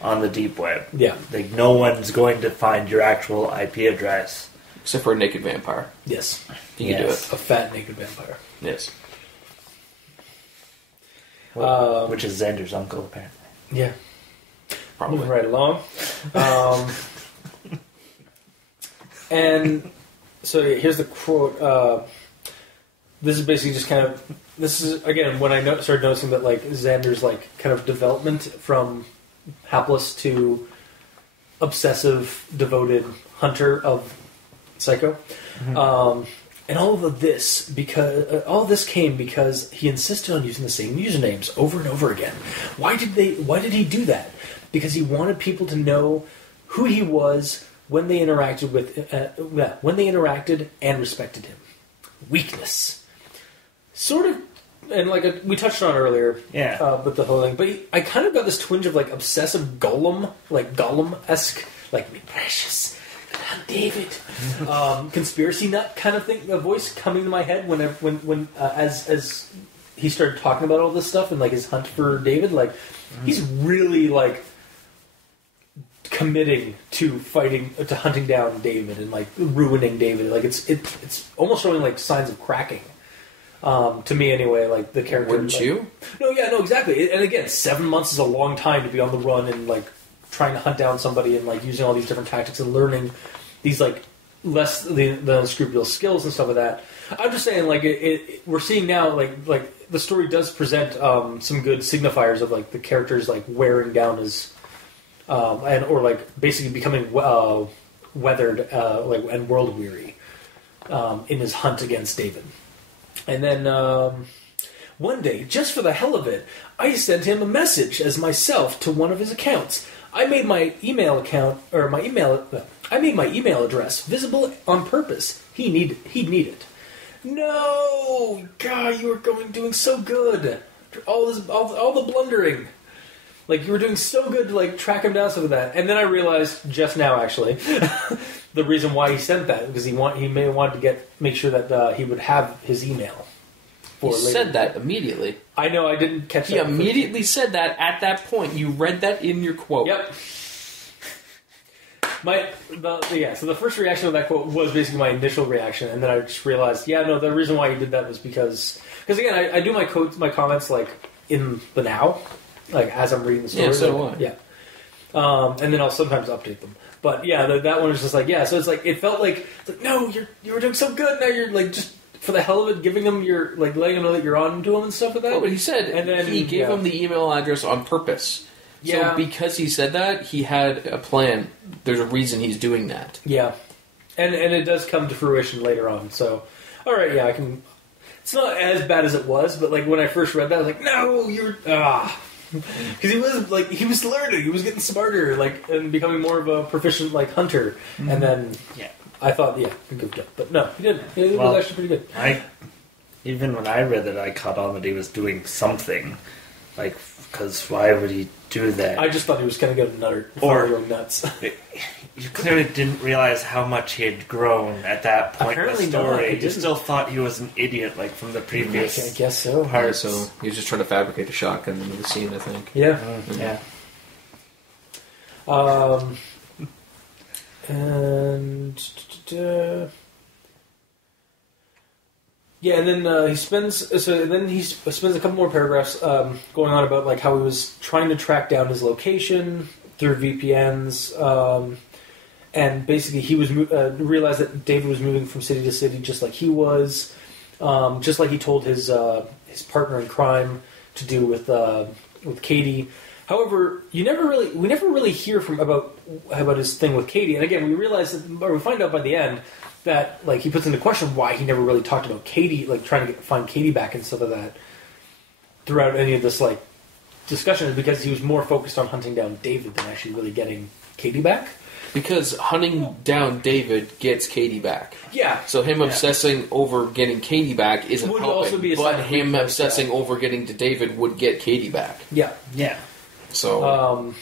on the deep web. Yeah. Like, no one's going to find your actual IP address. Except for a naked vampire. Yes. You can do it. A fat naked vampire. Yes. Which is Xander's uncle, apparently. Yeah. Probably. Moving right along. And so here's the quote. This is basically just kind of... This is, again, when I started noticing that like Xander's like kind of development from hapless to obsessive, devoted hunter of Psycho. Mm-hmm. And all of this came because he insisted on using the same usernames over and over again. Why did he do that? Because he wanted people to know who he was when they interacted and respected him. Weakness, sort of, and like we touched on earlier. Yeah. With the whole thing, but I kind of got this twinge of like obsessive Gollum-esque, like me precious. David, conspiracy nut kind of thing. A voice coming to my head when as he started talking about all this stuff and like his hunt for David. Like he's really like committing to hunting down David and like ruining David. Like it's almost showing like signs of cracking. To me, anyway, like the character. Wouldn't you? No, exactly. And again, 7 months is a long time to be on the run and like trying to hunt down somebody and like using all these different tactics and learning these like less the unscrupulous skills and stuff like that. I'm just saying, like we're seeing now, like the story does present some good signifiers of like the characters like wearing down his or like basically becoming weathered and world weary in his hunt against David. And then one day, just for the hell of it, I sent him a message as myself to one of his accounts. I made my email address visible on purpose. He'd need it. No, God, you were doing so good. All the blundering, like you were doing so good to like track him down some of that. And then I realized just now, actually, the reason why he sent that because he may have wanted to make sure that he would have his email. He said that immediately. I know, I didn't catch that. He immediately said that at that point. You read that in your quote. Yep. So the first reaction of that quote was basically my initial reaction, and then I just realized, the reason why he did that was because again, I do my comments like in the now, like as I'm reading the story. Yeah, so do I. Yeah. And then I'll sometimes update them. But yeah, that one was just like, so it's like, it felt like no, you were doing so good, now you're like just for the hell of it, giving him your, like, letting him know that you're on to him and stuff like that. Well, but he said, and then he gave him the email address on purpose. Yeah. So because he said that, he had a plan. There's a reason he's doing that. Yeah. And it does come to fruition later on. So, all right, I can... It's not as bad as it was, but, like, when I first read that, I was like, no, you're... Because he was learning. He was getting smarter, like, and becoming more of a proficient, like, hunter. Mm-hmm. And then, I thought, he goofed up. But no, he didn't. It was actually pretty good. Even when I read it, I caught on that he was doing something. Like, because why would he do that? I just thought he was going to get another or nuts. You clearly didn't realize how much he had grown at that point Apparently in the story. Not. You still thought he was an idiot, like from the previous. I guess so. Yeah, so he was just trying to fabricate a shotgun into the scene, I think. Yeah. Yeah. And yeah, and then he spends a couple more paragraphs going on about like how he was trying to track down his location through VPNs, and basically he was realized that David was moving from city to city just like he was, just like he told his partner in crime to do with Katie. However, we never really hear about his thing with Katie. And again, we find out by the end that like he puts into question why he never really talked about Katie, like trying to find Katie back and stuff like that throughout any of this like discussion, is because he was more focused on hunting down David than actually really getting Katie back. Because hunting down David gets Katie back. Yeah. So him obsessing over getting Katie back isn't Would helping, also be a but sign of him weakness, obsessing over getting to David would get Katie back. Yeah. Yeah. So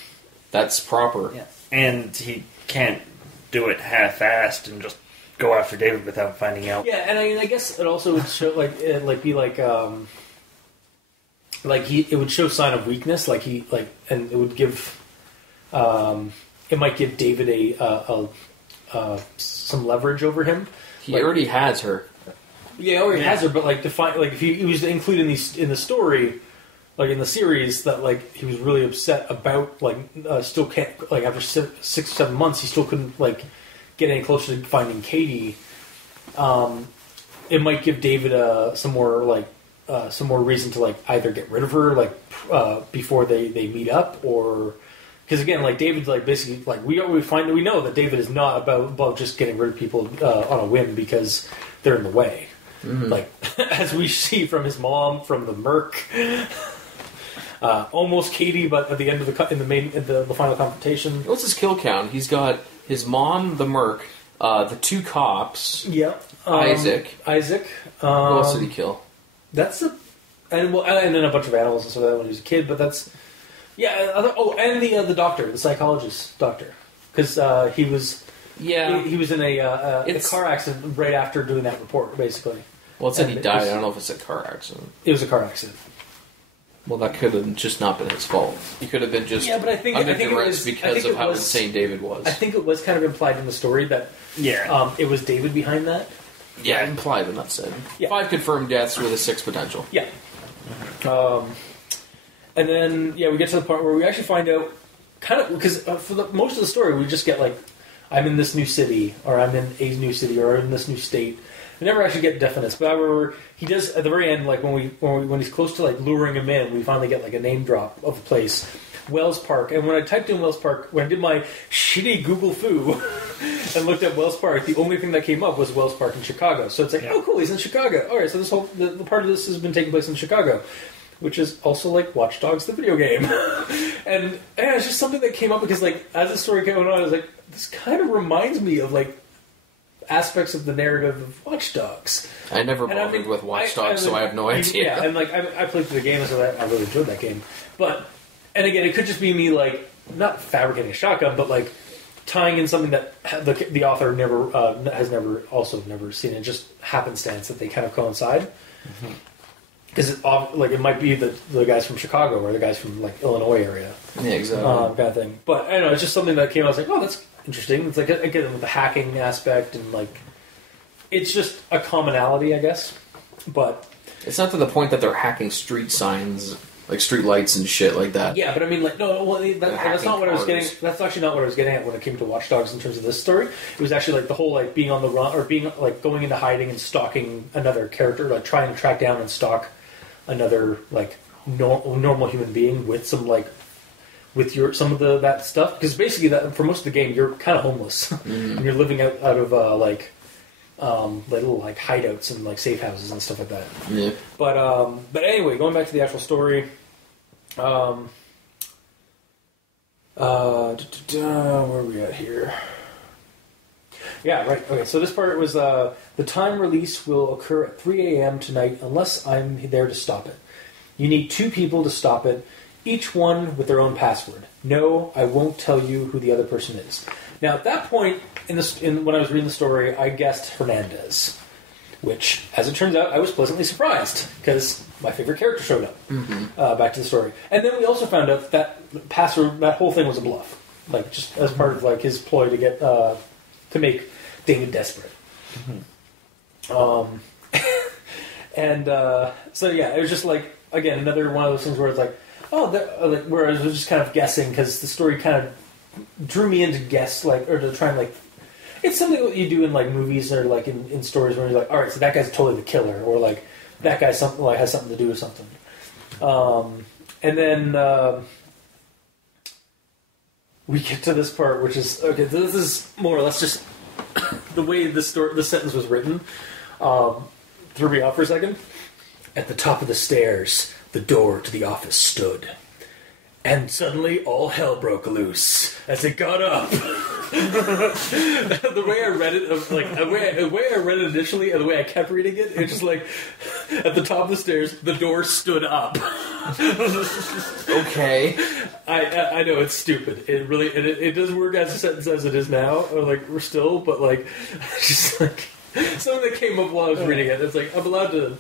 that's proper. Yeah. And he can't do it half-assed and just go after David without finding out. Yeah, and I guess it also would show it would show sign of weakness, and it would give it might give David some leverage over him. He already has her. Yeah, he already has her, but like to find if he was to include in the story. Like in the series, that like he was really upset about, like still can't, like after 6 or 7 months, he still couldn't like get any closer to finding Katie. It might give David some more reason to like either get rid of her like before they meet up, or because again, like David's like basically like we know that David is not above just getting rid of people on a whim because they're in the way. Mm-hmm. Like as we see from his mom, from the Merc. Almost Katie, but at the end of the final confrontation. What's his kill count? He's got his mom, the Merc, the 2 cops. Yep. Isaac. Who else did he kill? And then a bunch of animals and stuff like that when he was a kid. But that's and the doctor, the psychologist doctor, because he was he was in a car accident right after doing that report, basically. Well, it said he died. I don't know if it's a car accident. It was a car accident. Well, that could have just not been his fault. He could have been just but I think duress because of how insane David was. I think it was kind of implied in the story that it was David behind that. Yeah, implied, enough said. Yeah. 5 confirmed deaths with a 6 potential. Yeah. And then we get to the part where we actually find out kind of because for most of the story we just get like I'm in this new city, or I'm in a new city, or I'm in this new state. We never actually get definites, but I remember he does at the very end, like when he's close to like luring him in, we finally get like a name drop of a place, Wells Park. And when I typed in Wells Park, when I did my shitty Google foo and looked at Wells Park, the only thing that came up was Wells Park in Chicago. So it's like, oh cool, he's in Chicago. All right, so this whole the part of this has been taking place in Chicago, which is also like Watch Dogs, the video game. And it's just something that came up because like as the story came on, I was like, this kind of reminds me of like aspects of the narrative of Watch Dogs. I never bothered with Watch Dogs, so I have no idea. Yeah, and like I played through the game, so I really enjoyed that game. But and again, it could just be me like not fabricating a shotgun, but like tying in something that the author has never seen. It just happenstance that they kind of coincide. Because it might be the guys from Chicago or the guys from like Illinois area, yeah, exactly, kind of thing. But I don't know, it's just something that came. I was like, oh, that's interesting. It's like again with the hacking aspect and like it's just a commonality, I guess. But it's not to the point that they're hacking street signs, like street lights and shit like that. Yeah, but I mean, like that's not what I was getting. That's actually not what I was getting at when it came to Watch Dogs in terms of this story. It was actually like the whole like being on the run or being like going into hiding and stalking another character, like trying to track down and stalk another like normal human being with some like with some of that stuff, because basically that for most of the game you're kind of homeless and you're living out of little like hideouts and like safe houses and stuff like that. Yeah. But anyway, going back to the actual story. Where are we at here? Yeah, right. Okay, so this part was the time release will occur at 3 a.m. tonight unless I'm there to stop it. You need 2 people to stop it, each one with their own password. No, I won't tell you who the other person is. Now, at that point, when I was reading the story, I guessed Hernandez, which, as it turns out, I was pleasantly surprised, because my favorite character showed up. Back to the story. And then we also found out that password, that whole thing was a bluff. Like, just as part of, like, his ploy to get, to make David desperate. And, so yeah, it was just like, again, another one of those things where it's like, where I was just kind of guessing, because the story kind of drew me in to guess, like, or to try and, like, it's something that you do in, like, movies or, like, in stories where you're like, alright, so that guy's totally the killer, or, like, that guy has something to do with something. And then, we get to this part, which is, okay, this is more or less just the way the sentence was written. Threw me off for a second. At the top of the stairs, the door to the office stood. And suddenly, all hell broke loose as it got up. The way I read it, the way I read it initially, and the way I kept reading it, it's just like, at the top of the stairs, the door stood up. Okay. I know it's stupid. It really, it doesn't work as a sentence as it is now, or like we're still, but like, just like something that came up while I was reading it. It's like I'm allowed to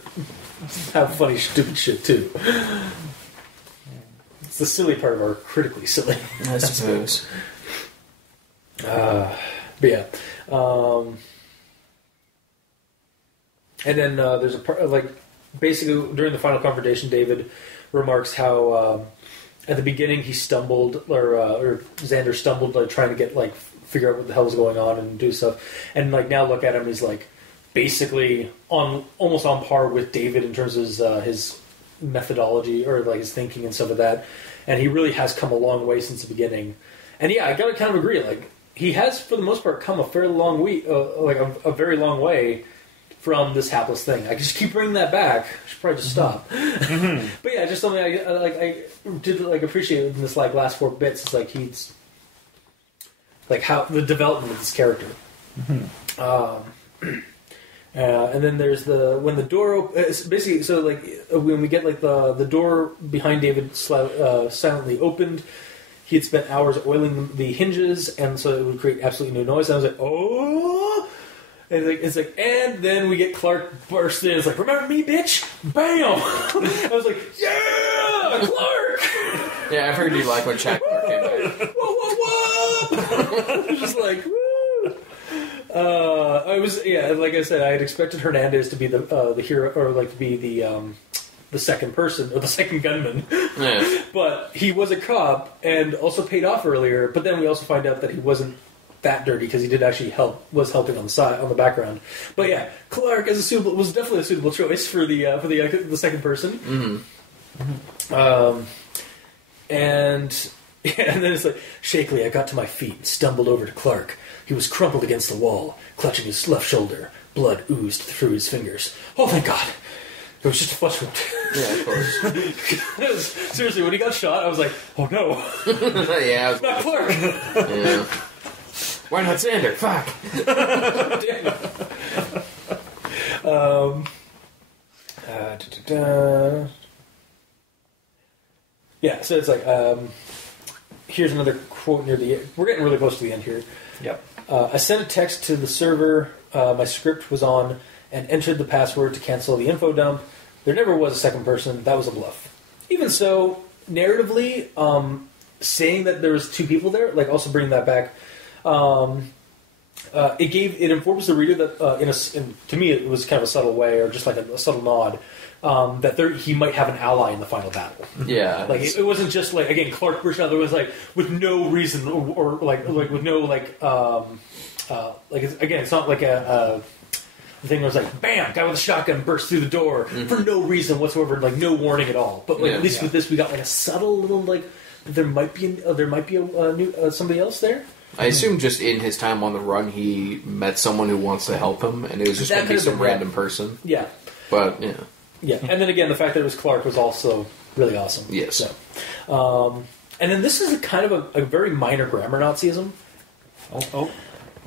have funny, stupid shit too. It's the silly part of our critically silly. I suppose. But yeah. And then there's a part, like, basically during the final confrontation, David remarks how at the beginning he stumbled, or Xander stumbled, like, trying to get, like, figure out what the hell was going on and do stuff. And, like, now look at him, he's, like, basically almost on par with David in terms of his methodology, or, like, his thinking and stuff like that. And he really has come a long way since the beginning. And yeah, I gotta kind of agree, like, he has, for the most part, come a fairly long way, a very long way from this hapless thing. I can just keep bringing that back. I should probably just stop. But yeah, just something I did like appreciate in this like last 4 bits. It's like he's like how the development of this character. And then there's when the door basically, so like when we get like the door behind David silently opened. He had spent hours oiling the hinges, and so it would create absolutely no noise. And I was like, oh! And it's like, and then we get Clark burst in. It's like, remember me, bitch? Bam! I was like, yeah, Clark! Yeah, I figured you'd like when Jack Clark came back. Whoa, whoa, whoa! I was just like, woo! I was, yeah, like I said, I had expected Hernandez to be the hero, or like to be the second person, or the second gunman. Yeah. But he was a cop, and also paid off earlier, but then we also find out that he wasn't that dirty, because he did actually was helping on the side, on the background. But yeah, Clark was definitely a suitable choice for the second person. And then it's like, shakily I got to my feet and stumbled over to Clark. He was crumpled against the wall, clutching his left shoulder. Blood oozed through his fingers. Oh, thank God! It was just a flesh wound. Yeah, of course. Seriously, when he got shot, I was like, oh no. Yeah. Not Clark! Yeah. Why not Xander? Fuck! Yeah, so it's like, here's another quote near the end. We're getting really close to the end here. Yep. I sent a text to the server, my script was on, and entered the password to cancel the info dump. There never was a second person. That was a bluff. Even so, narratively, saying that there was 2 people there, like also bringing that back, it informs the reader that to me it was kind of a subtle way, or just like a subtle nod, that he might have an ally in the final battle. Yeah, like it wasn't just like, again, Clark burst out. There was like with no reason, or like with no like again, it's not like a thing where it's like, bam, guy with a shotgun bursts through the door for no reason whatsoever, like no warning at all. But like at least with this, we got like a subtle little like there might be a new somebody else there. I assume just in his time on the run, he met someone who wants to help him, and it was just going to be some random person. Yeah. But, yeah. Yeah, and then again, the fact that it was Clark was also really awesome. Yes. So, and then this is a kind of a very minor grammar Nazism. Oh.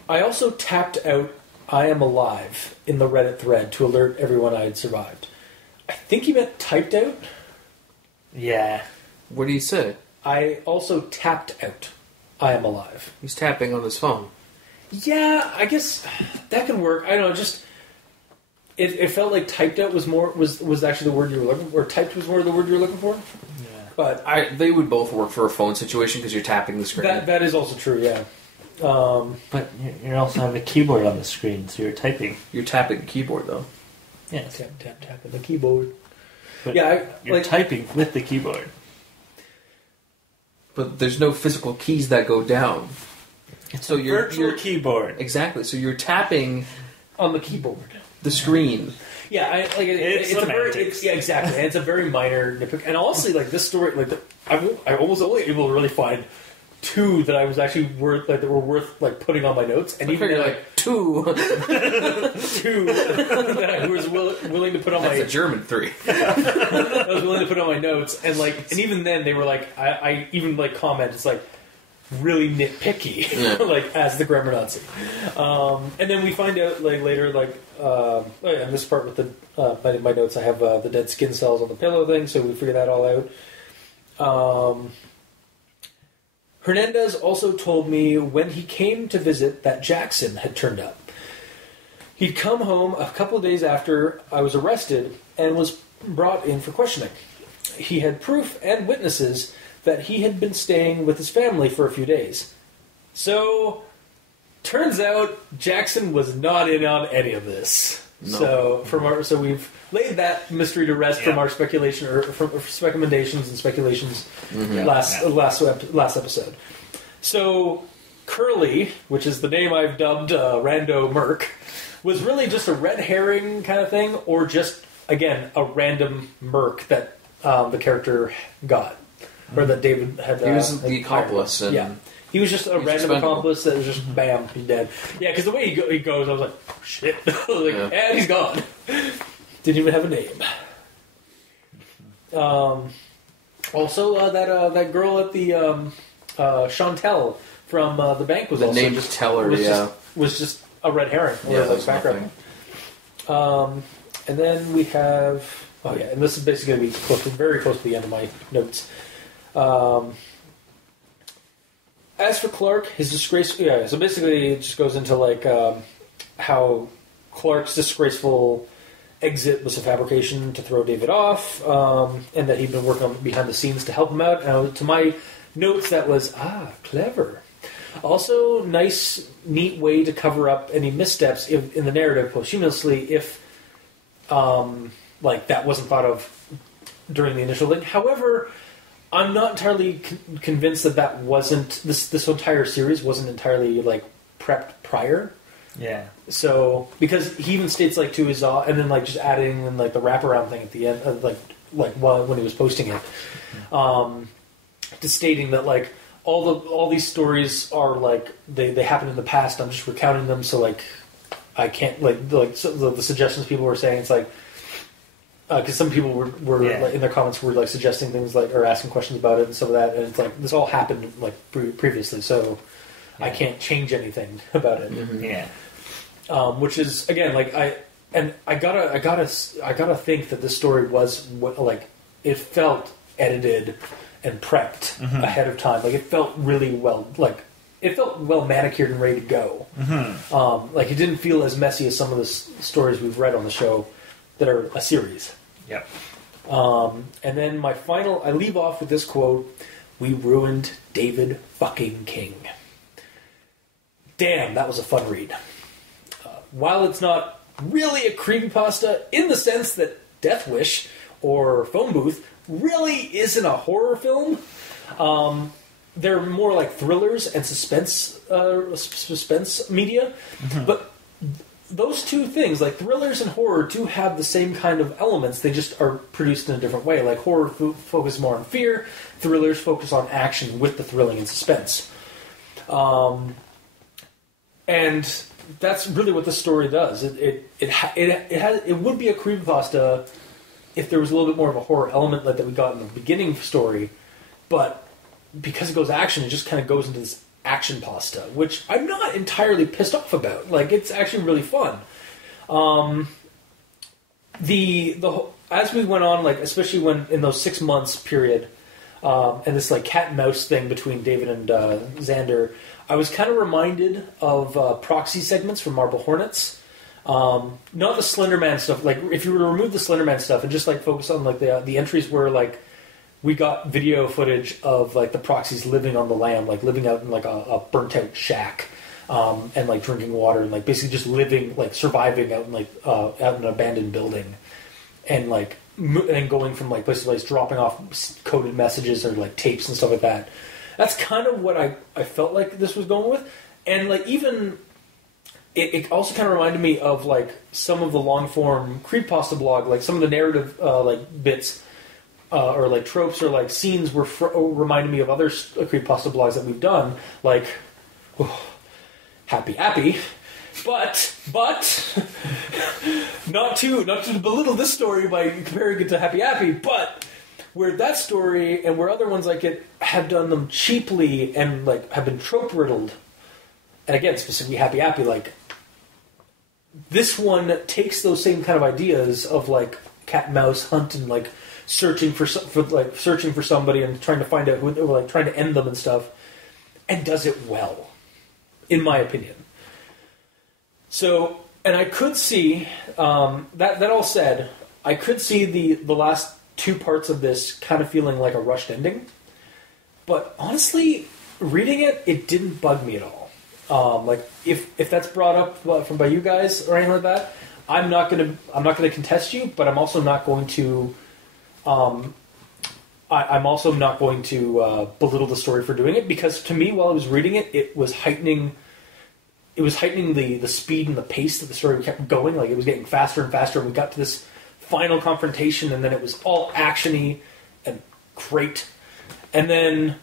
I also tapped out "I am alive" in the Reddit thread to alert everyone I had survived. I think he meant typed out. Yeah. What do you say? I also tapped out. I am alive. He's tapping on his phone. Yeah, I guess that could work. I don't know, just it felt like typed out was actually the word you were looking for, or typed was more the word you were looking for. Yeah. But they would both work for a phone situation because you're tapping the screen. That is also true, yeah. But you also have a keyboard on the screen, so you're typing. You're tapping the keyboard, though. Yes. Tap on the keyboard. But yeah, you're typing with the keyboard. But there's no physical keys that go down. It's a virtual keyboard. Exactly. So you're tapping on the keyboard. The screen. Yeah, it's a very exactly. And it's a very minor nitpick. And honestly, like this story, like I almost only able to really find two that I was actually worth putting on my notes. And even like two that I was willing to put on That's a German 3. I was willing to put on my notes, and even then they were like, I even comment, it's like really nitpicky, like as the grammar Nazi. And then we find out later, in this part with the my notes, I have the dead skin cells on the pillow thing, so we figure that all out. Hernandez also told me when he came to visit that Jackson had turned up. He'd come home a couple of days after I was arrested and was brought in for questioning. He had proof and witnesses that he had been staying with his family for a few days. So, turns out Jackson was not in on any of this. No. So we've laid that mystery to rest from our speculation or from recommendations and speculations last episode. So Curly, which is the name I've dubbed Rando Merc, was really just a red herring kind of thing, or just again a random Merc that the character got, or that David had. He was the accomplice. Yeah. He was just a random accomplice that was just, bam, he's dead. Yeah, because the way he goes, I was like, oh, shit. And he's gone. Didn't even have a name. Also, that girl at the Chantel from the bank was also named just Teller, was just a red herring. Yeah, that's background. And then we have and this is basically going to be very close to the end of my notes. As for Clark, his disgrace... Yeah, so basically it just goes into, how Clark's disgraceful exit was a fabrication to throw David off, and that he'd been working on behind the scenes to help him out. To my notes, that was, clever. Also, nice, neat way to cover up any missteps in the narrative posthumously if, that wasn't thought of during the initial thing. However... I'm not entirely convinced that wasn't... This entire series wasn't entirely, prepped prior. Yeah. So, because he even states, to his... and then, just adding in, the wraparound thing at the end, when he was posting it. To stating that, all these stories are, they happened in the past, I'm just recounting them, so, I can't... so the suggestions people were saying, it's because some people were in their comments were suggesting things or asking questions about it and some of that, and it's this all happened previously, so I can't change anything about it. Mm-hmm. Yeah, which is again I gotta think that this story was it felt edited and prepped ahead of time. It felt really well it felt well manicured and ready to go. Mm-hmm. It didn't feel as messy as some of the stories we've read on the show that are a series. Yep. And then I leave off with this quote: "We ruined David fucking King." Damn, that was a fun read. While it's not really a creepypasta in the sense that Death Wish or Phone Booth really isn't a horror film, they're more like thrillers and suspense media. Mm-hmm. But those two things, thrillers and horror, do have the same kind of elements. They just are produced in a different way. Horror focus more on fear, thrillers focus on action with the thrilling and suspense. And that's really what the story does. It would be a creepypasta if there was a little bit more of a horror element that we got in the beginning story, but because it goes action, it just kind of goes into this action pasta, which I'm not entirely pissed off about. It's actually really fun. as we went on, like especially when in those 6 months period, and this like cat and mouse thing between David and Xander, I was kind of reminded of proxy segments from Marble Hornets. Not the Slenderman stuff. Like if you were to remove the Slenderman stuff and just like focus on like the entries where like we got video footage of like the proxies living on the lam, like living out in like a burnt out shack, and like drinking water and like basically just living, like surviving out in like out in an abandoned building, and like and going from like place to place, dropping off coded messages or like tapes and stuff like that. That's kind of what I felt like this was going with, and like even it also kind of reminded me of like some of the long form Creepypasta blog, like some of the narrative like bits. Or like tropes or like scenes were reminded me of other Creepypasta blogs that we've done, like Happy, but not to belittle this story by comparing it to Happy, but where that story and where other ones like it have done them cheaply and like have been trope riddled, and again specifically Happy, like this one takes those same kind of ideas of like cat and mouse hunt and like searching for somebody and trying to find out who, or like trying to end them and stuff, and does it well, in my opinion. So, and I could see that all said, I could see the last 2 parts of this kind of feeling like a rushed ending, but honestly, reading it didn't bug me at all. Like if that's brought up by you guys or anything like that, I'm not gonna contest you, but I'm also not going to. I'm also not going to belittle the story for doing it, because to me, while I was reading it, it was heightening the speed and the pace that the story kept going. Like it was getting faster and faster, and we got to this final confrontation, and then it was all actiony and great. And then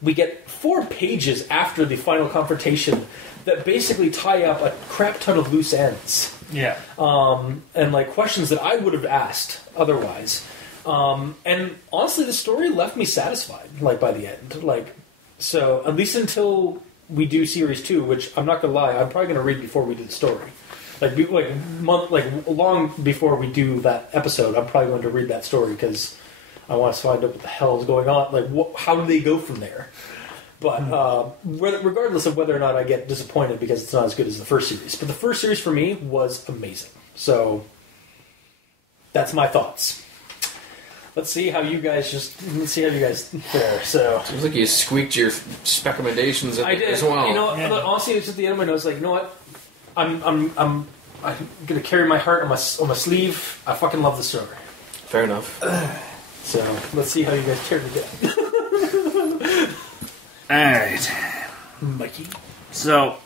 we get 4 pages after the final confrontation that basically tie up a crap ton of loose ends. Yeah. And like questions that I would have asked otherwise. And honestly, the story left me satisfied, like by the end. Like, so at least until we do series 2, which I'm not gonna lie, I'm probably gonna read before we do the story. Long before we do that episode, I'm probably going to read that story because I want to find out what the hell is going on. Like, how do they go from there? But regardless of whether or not I get disappointed because it's not as good as the first series. But the first series for me was amazing. So that's my thoughts. Let's see how you guys fare. So seems like you squeaked your recommendations I did as well. You know, honestly, it's at the end of my nose. Like, you know what? I'm gonna carry my heart on my sleeve. I fucking love the story. Fair enough. So let's see how you guys care to get. Alright. Mikey. So,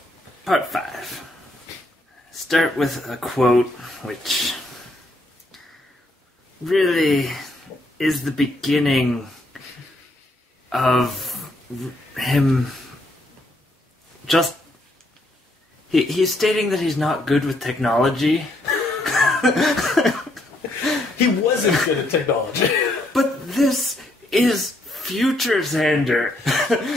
part 5. Start with a quote which really is the beginning of him just... He's stating that he's not good with technology. He wasn't good at technology. But this is future Xander.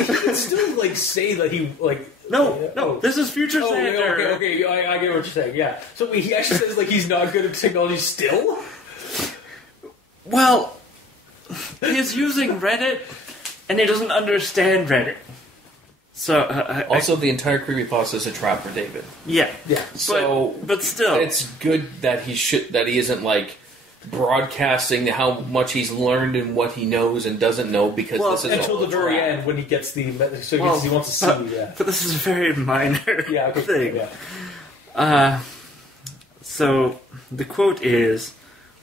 He can still, like, say that he, like... No, this is future Xander. Okay, I get what you're saying, yeah. So wait, he actually says, like, he's not good at technology still? Well, he's using Reddit, and he doesn't understand Reddit. So also, the entire creepypasta is a trap for David. Yeah. So, but still, it's good that he isn't like broadcasting how much he's learned and what he knows and doesn't know, because this is until the very end when he gets the so he wants to see. But this is a very minor thing. Yeah. So the quote is,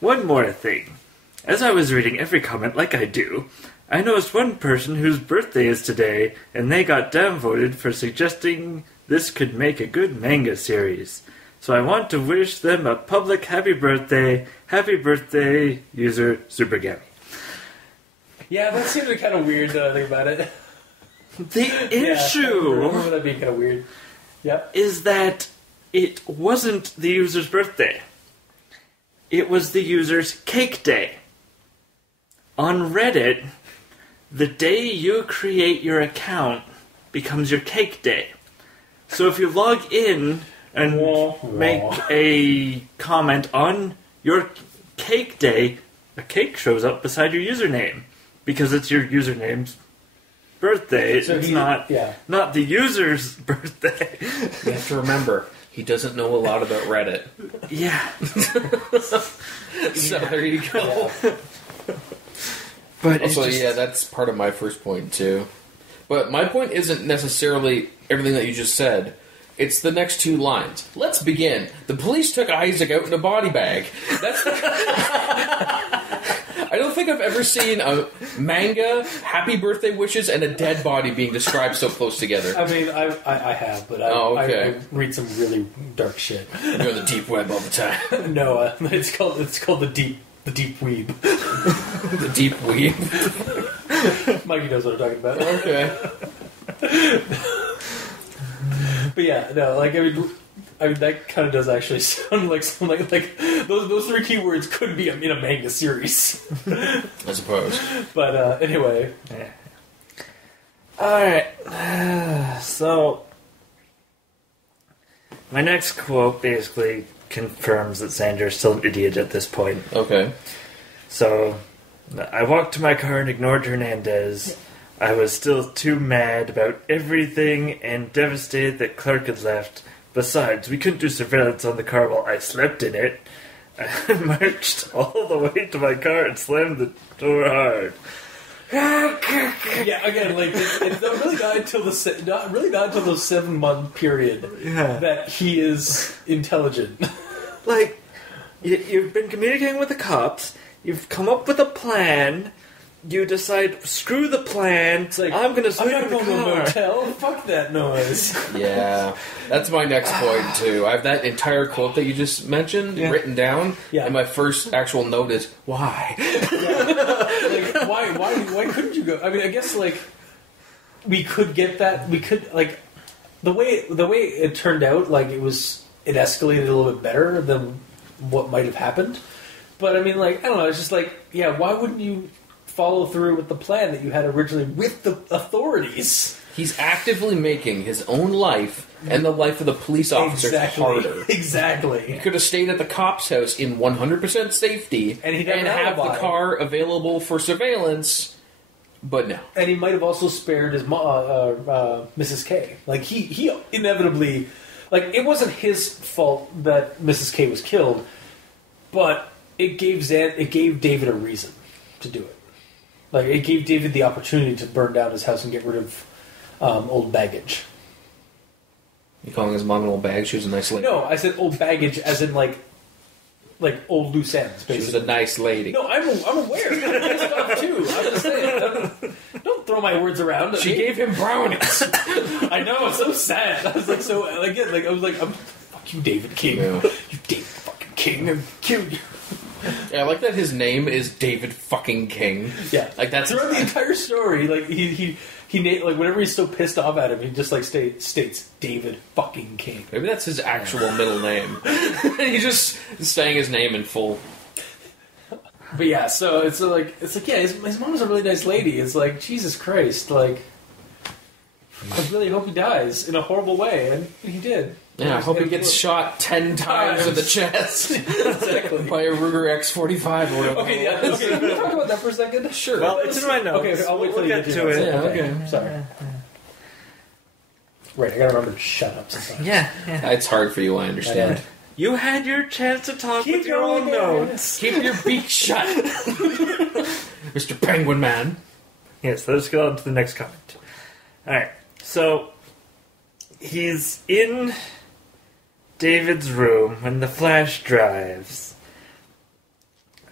"One more thing. As I was reading every comment like I do, I noticed one person whose birthday is today, and they got downvoted for suggesting this could make a good manga series. So I want to wish them a public happy birthday, user Supergami." Yeah, that seems kind of weird now that I think about it. The issue I remember that being kind of weird. Yep. Is that it wasn't the user's birthday. It was the user's cake day. On Reddit, the day you create your account becomes your cake day. So if you log in and make a comment on your cake day, a cake shows up beside your username because it's your username's birthday. So it's not the user's birthday. You have to remember, he doesn't know a lot about Reddit. Yeah. So there you go. Yeah. But also, that's part of my first point too. But my point isn't necessarily everything that you just said. It's the next two lines. Let's begin. The police took Isaac out in a body bag. That's I don't think I've ever seen a manga, happy birthday wishes, and a dead body being described so close together. I mean, I have, but I read some really dark shit. You're on the deep web all the time. No, it's called the deep weeb. The deep weeb. Mikey knows what I'm talking about. Okay. But yeah, no, like I mean that kind of does actually sound like something like those three keywords could be in a manga series. I suppose. But anyway. Yeah. Alright. So my next quote basically confirms that Xander's still an idiot at this point. Okay. So I walked to my car and ignored Hernandez. I was still too mad about everything and devastated that Clark had left. Besides, we couldn't do surveillance on the car while I slept in it. I marched all the way to my car and slammed the door hard. Yeah, again, like it's not really not until those 7-month period that he is intelligent. Like you've been communicating with the cops. You've come up with a plan. You decide, screw the plan. It's like, I'm going to swing the car. Motel. Fuck that noise. Yeah, that's my next point too. I have that entire quote that you just mentioned written down, and my first actual note is why. Like, why couldn't you go? I mean, I guess like we could get that. We could like the way it turned out. Like it escalated a little bit better than what might have happened. But I mean, like I don't know. It's just like why wouldn't you follow through with the plan that you had originally with the authorities? He's actively making his own life and the life of the police officers harder. Exactly. He could have stayed at the cop's house in 100% safety and have the car available for surveillance, but no. And he might have also spared his Mrs. K. Like he inevitably, like it wasn't his fault that Mrs. K was killed, but it gave David a reason to do it. Like, it gave David the opportunity to burn down his house and get rid of old baggage. You calling his mom an old bag? She was a nice lady. No, I said old baggage as in, like old loose ends, basically. She was a nice lady. No, I'm aware. I'm pissed off, too. I'm just saying. Don't throw my words around. She gave him brownies. I know, it's so sad. I was like, fuck you, David King. Yeah. You David fucking King. I'm cute. Yeah, I like that his name is David fucking King. Yeah, like that's throughout the entire story. Like he like whenever he's so pissed off at him, he just like states David fucking King. Maybe that's his actual middle name. He's just saying his name in full. But yeah, so it's like his mom's a really nice lady. It's like Jesus Christ, like I really hope he dies in a horrible way, and he did. Yeah, I hope he gets shot 10 times in the chest. Exactly. By a Ruger X45 or whatever. Okay, yeah. Okay, can we talk about that for a second? Sure. Well, it's in my notes. Okay, I'll wait till you get to it. Yeah, okay. Sorry. Right, I gotta remember to shut up sometimes. Yeah. It's hard for you, I understand. You had your chance to talk with your own notes. Keep your beak shut, Mr. Penguin Man. Yes, let's go on to the next comment. Alright, so he's in David's room when the flash drives.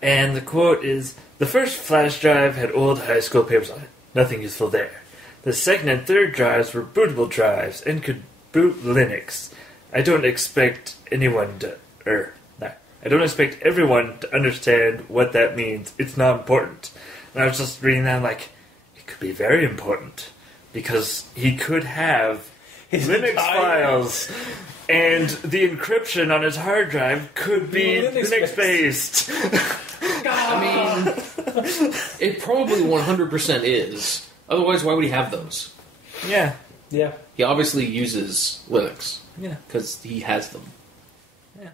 And the quote is, "The first flash drive had old high school papers on it. Nothing useful there. The second and third drives were bootable drives and could boot Linux. I don't expect everyone to understand what that means. It's not important." And I was just reading that like, it could be very important. Because he could have his Linux files, and the encryption on his hard drive could be Linux-based. I mean, it probably 100% is. Otherwise, why would he have those? Yeah. Yeah. He obviously uses Linux. Yeah. Because he has them. Yeah.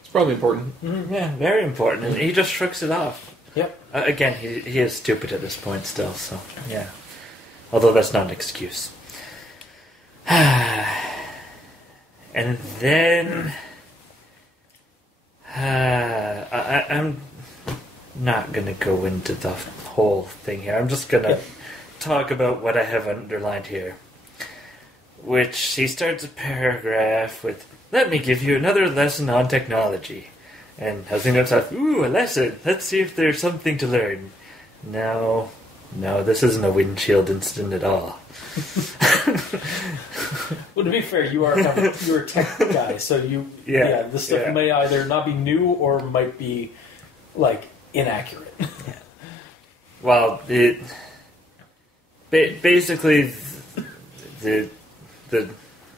It's probably important. Yeah, very important. And he just shrugs it off. Yep. Again, he is stupid at this point still, so yeah. Although that's not an excuse. And then... I'm not going to go into the whole thing here. I'm just going to talk about what I have underlined here. Which he starts a paragraph with, "Let me give you another lesson on technology." And Housing notes out, "Ooh, a lesson. Let's see if there's something to learn." No, this isn't a windshield incident at all. Well, to be fair, you're a tech guy, so this stuff may either not be new or might be like inaccurate. Yeah. Well, basically the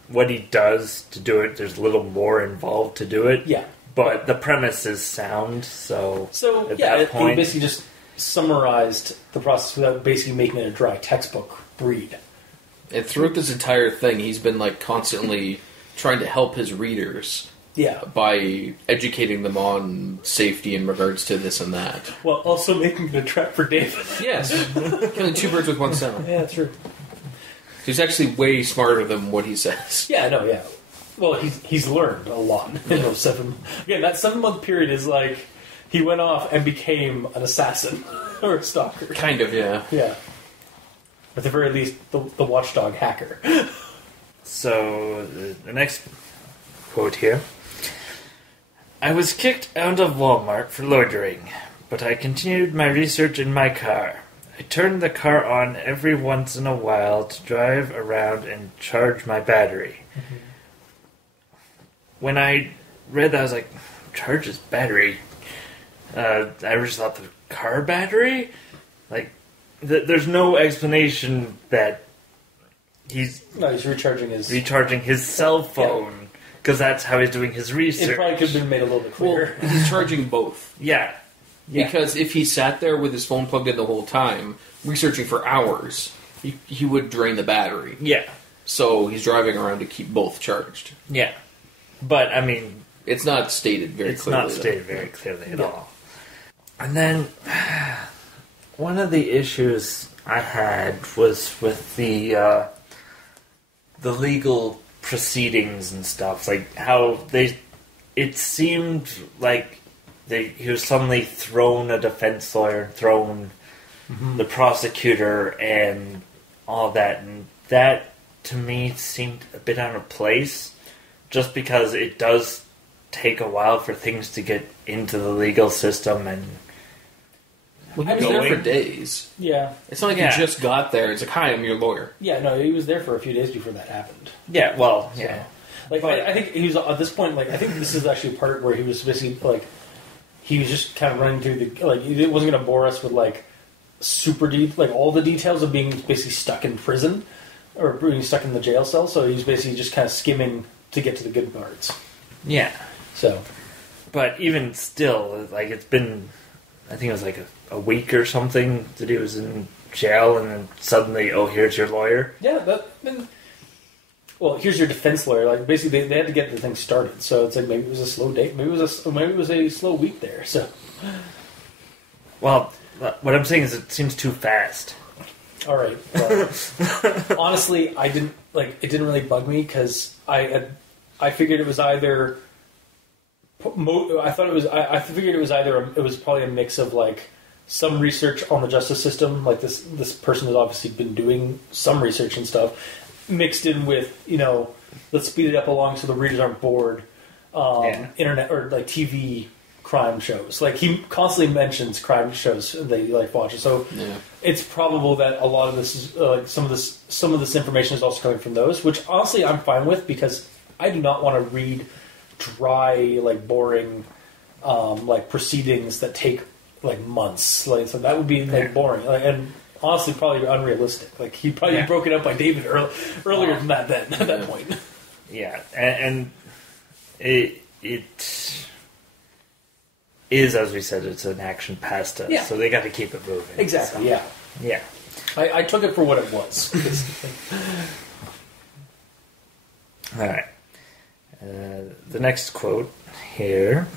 what he does to do it, there's a little more involved to do it. Yeah, but the premise is sound. So at yeah, that point, he basically just summarized the process without basically making it a dry textbook read. And throughout this entire thing, he's been like constantly trying to help his readers. Yeah. By educating them on safety in regards to this and that. Well, also making it a trap for David. Yes. Killing two birds with one stone. Yeah, that's true. He's actually way smarter than what he says. Yeah, no, yeah. Well, he's learned a lot in those 7... Again, that 7-month period is like he went off and became an assassin or a stalker. Kind of, yeah. Yeah. At the very least, the watchdog hacker. So, the next quote here. "I was kicked out of Walmart for loitering, but I continued my research in my car. I turned the car on every once in a while to drive around and charge my battery." Mm-hmm. When I read that, I was like, charge his battery? I just thought the car battery? Like, there's no explanation that he's recharging his cell phone, because that's how he's doing his research. It probably could have been made a little bit clearer. Well, he's charging both. Yeah. Because if he sat there with his phone plugged in the whole time, researching for hours, he would drain the battery. Yeah. So he's driving around to keep both charged. Yeah. But, I mean... It's not stated very clearly. It's not stated very clearly at all. And then, one of the issues I had was with the legal proceedings and stuff. Like, how it seemed like he was suddenly thrown a defense lawyer, thrown the prosecutor, and all that. And that, to me, seemed a bit out of place, just because it does take a while for things to get into the legal system. And well, he was there for days. Yeah. It's not like he just got there. It's like, "Hi, I'm your lawyer." Yeah, no, he was there for a few days before that happened. Yeah, well, So, yeah. Like, I think he was, at this point, like, I think this is actually a part where he was basically, like, he was just kind of running through the, like, he wasn't going to bore us with, like, like, all the details of being basically stuck in prison, or being stuck in the jail cell, so he was basically just kind of skimming to get to the good parts. Yeah. So. But even still, like, it's been, I think it was like a week or something that he was in jail, and then suddenly, here's your lawyer. Yeah, well, here's your defense lawyer. Like, basically, they had to get the thing started. So it's like, maybe it was a slow day. Maybe it was a slow week there. So. Well, what I'm saying is it seems too fast. All right. Well, honestly, it didn't really bug me, because I figured it was either. I figured it was either. It was probably a mix of, like, some research on the justice system. Like, this person has obviously been doing some research and stuff, mixed in with, let's speed it up along so the readers aren't bored. Internet or like TV crime shows. Like, he constantly mentions crime shows that he watches. So it's probable that a lot of this is some of this information is also coming from those, which honestly I'm fine with, because I do not want to read dry, boring, proceedings that take months. So that would be boring. And honestly, probably unrealistic. He probably broke it up by David earlier than that. Then at that point. Yeah, and it is, as we said, it's an action pasta, so they got to keep it moving. Exactly. So. Yeah. I took it for what it was. All right. The next quote here.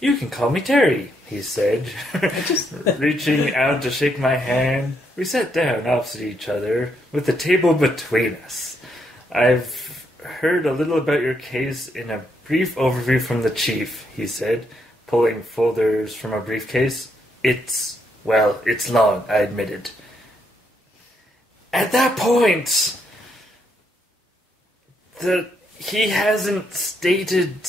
You can call me Terry, he said, reaching out to shake my hand. We sat down opposite each other, with the table between us. I've heard a little about your case in a brief overview from the chief, he said, pulling folders from a briefcase. It's long, I admitted. At that point, he hasn't stated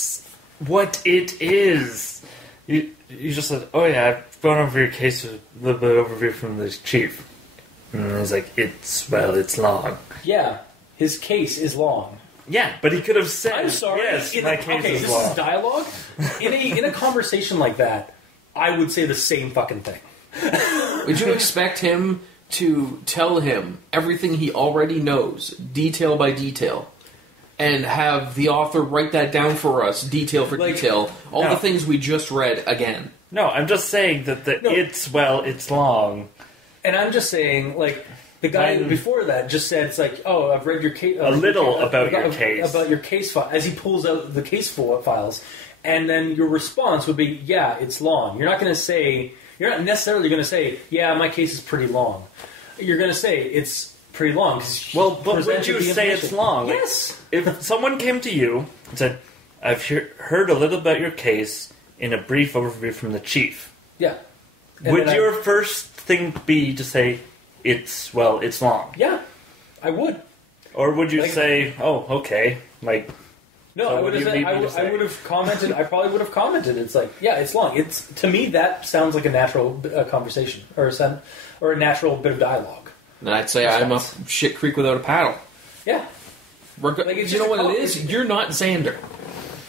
what it is. You just said, oh yeah, I've gone over your case with a little bit of overview from the chief. And he's like, it's long. Yeah, his case is long. Yeah, but he could have said, I'm sorry, yes, my case is long. This is dialogue. In a conversation like that, I would say the same fucking thing. Would you expect him to tell him everything he already knows, detail by detail, and have the author write that down for us, detail for detail, all the things we just read again? No, I'm just saying that it's long. And I'm just saying, like, the guy before that just said, it's like, oh, I've read your case. About your case. About your case file. As he pulls out the case files. And then your response would be, yeah, it's long. You're not necessarily going to say, yeah, my case is pretty long. You're going to say, it's pretty long. Well, but would you say it's long? Yes. If someone came to you and said, I've heard a little about your case in a brief overview from the chief. Yeah. Would your first thing be to say, it's long? Yeah, I would. Or would you say, oh, okay, like... No, so I would have commented. I probably would have commented. It's like, yeah, it's long. To me, that sounds like a natural conversation or a natural bit of dialogue. And I'd say I'm a shit creek without a paddle. Yeah. You know what it is? You're not Xander.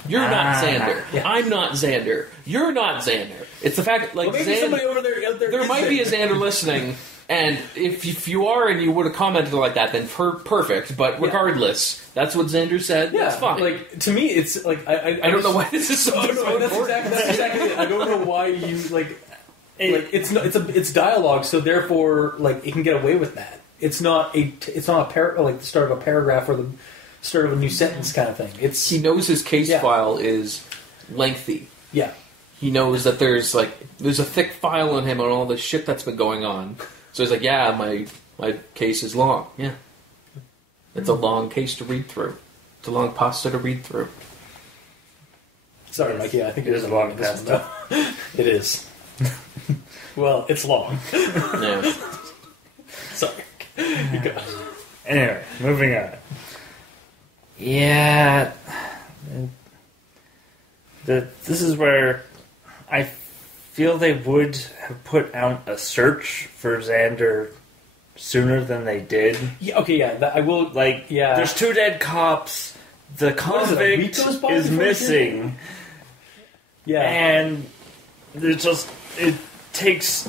You're not Xander. Yeah. I'm not Xander. You're not Xander. It's the fact that, like, maybe somebody over there might be a Xander listening. And if you are and you would have commented like that, then perfect. But regardless, that's what Xander said. Yeah, that's fine. Like, to me, it's like I don't know why this is so important. That's exactly it. I don't know why you it's dialogue, so therefore, like, it can get away with that. It's not like the start of a paragraph or the start of a new sentence kind of thing. He knows his case file is lengthy. Yeah, he knows that there's a thick file on him on all the shit that's been going on. So he's like, yeah, my case is long. Yeah. It's a long case to read through. It's a long pasta to read through. Sorry, Mikey, I think it is a long pasta. It is. Well, it's long. Yeah. Sorry. Anyway, moving on. Yeah. This is where I feel they would have put out a search for Xander sooner than they did. Yeah, okay, yeah. I will... Like, yeah. There's 2 dead cops. The convict is missing. Yeah. And it takes...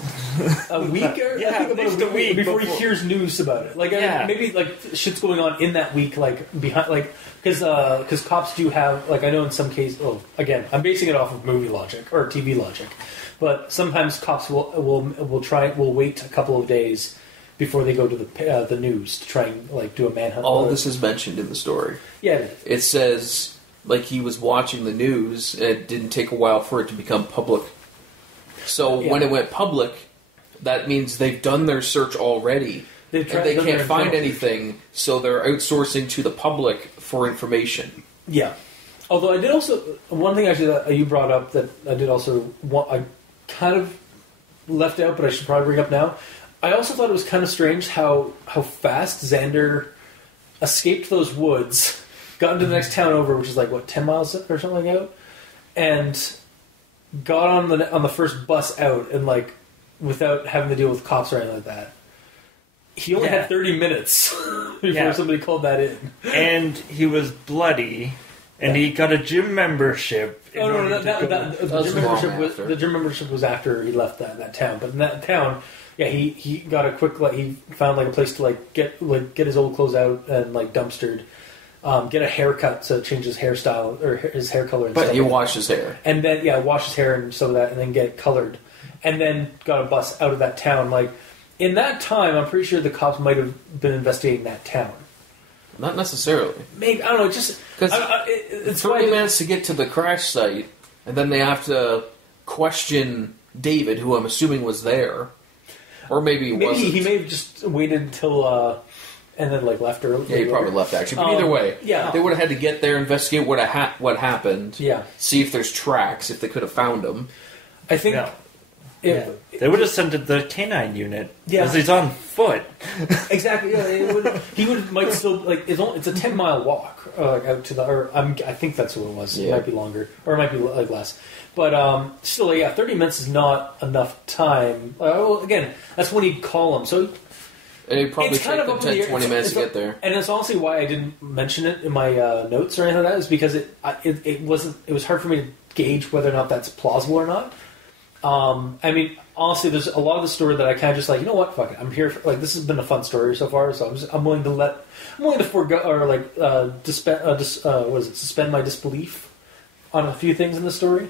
a week? Or, yeah, I think at least a week before he hears news about it. Like, maybe, like, shit's going on in that week, like, behind... Like, because cops do have... Like, I know in some cases... Oh, again, I'm basing it off of movie logic, or TV logic. But sometimes cops will wait a couple of days before they go to the news to try and, like, do a manhunt. All this is mentioned in the story. Yeah, it says, like, he was watching the news, and it didn't take a while for it to become public. So when it went public, that means they've done their search already, and they can't find anything, so they're outsourcing to the public for information. Yeah. Although I did also... One thing actually that you brought up that I did also... I kind of left out, but I should probably bring up now. I also thought it was kind of strange how fast Xander escaped those woods, got into the next town over, which is like, 10 miles or something like that, and got on the first bus out, and, like, without having to deal with cops or anything like that. He only had 30 minutes before somebody called that in. And he was bloody... And he got a gym membership. The gym membership was after he left that town. But in that town, he got a quick, like, he found, like, a place to, like, get his old clothes out and, like, dumpstered, get a haircut to change his hairstyle or his hair color. And but stuff he washed his hair, and then wash his hair and some of that, and then get it colored, and then got a bus out of that town. Like, in that time, I'm pretty sure the cops might have been investigating that town. Not necessarily. Maybe, I don't know, just... Because it's 30 minutes to get to the crash site, and then they have to question David, who I'm assuming was there. Or maybe he wasn't. He may have just waited until... and then, left early. Yeah, he probably left, actually. But either way, yeah. They would have had to get there, investigate what happened, see if there's tracks, if they could have found him. I think... Yeah. They would have sent the canine unit because he's on foot. Exactly. Yeah, he might still it's a 10-mile walk out to the. I think that's what it was. Yeah. It might be longer, or it might be less. But still, 30 minutes is not enough time. Again, that's when he'd call him. So it probably take them 10-20 minutes to get there. And it's honestly why I didn't mention it in my notes or anything like that, is because it wasn't. It was hard for me to gauge whether or not that's plausible or not. I mean, honestly, there's a lot of the story that I kind of just you know what, fuck it, I'm here for, this has been a fun story so far, so I'm willing to forego, or suspend my disbelief on a few things in the story,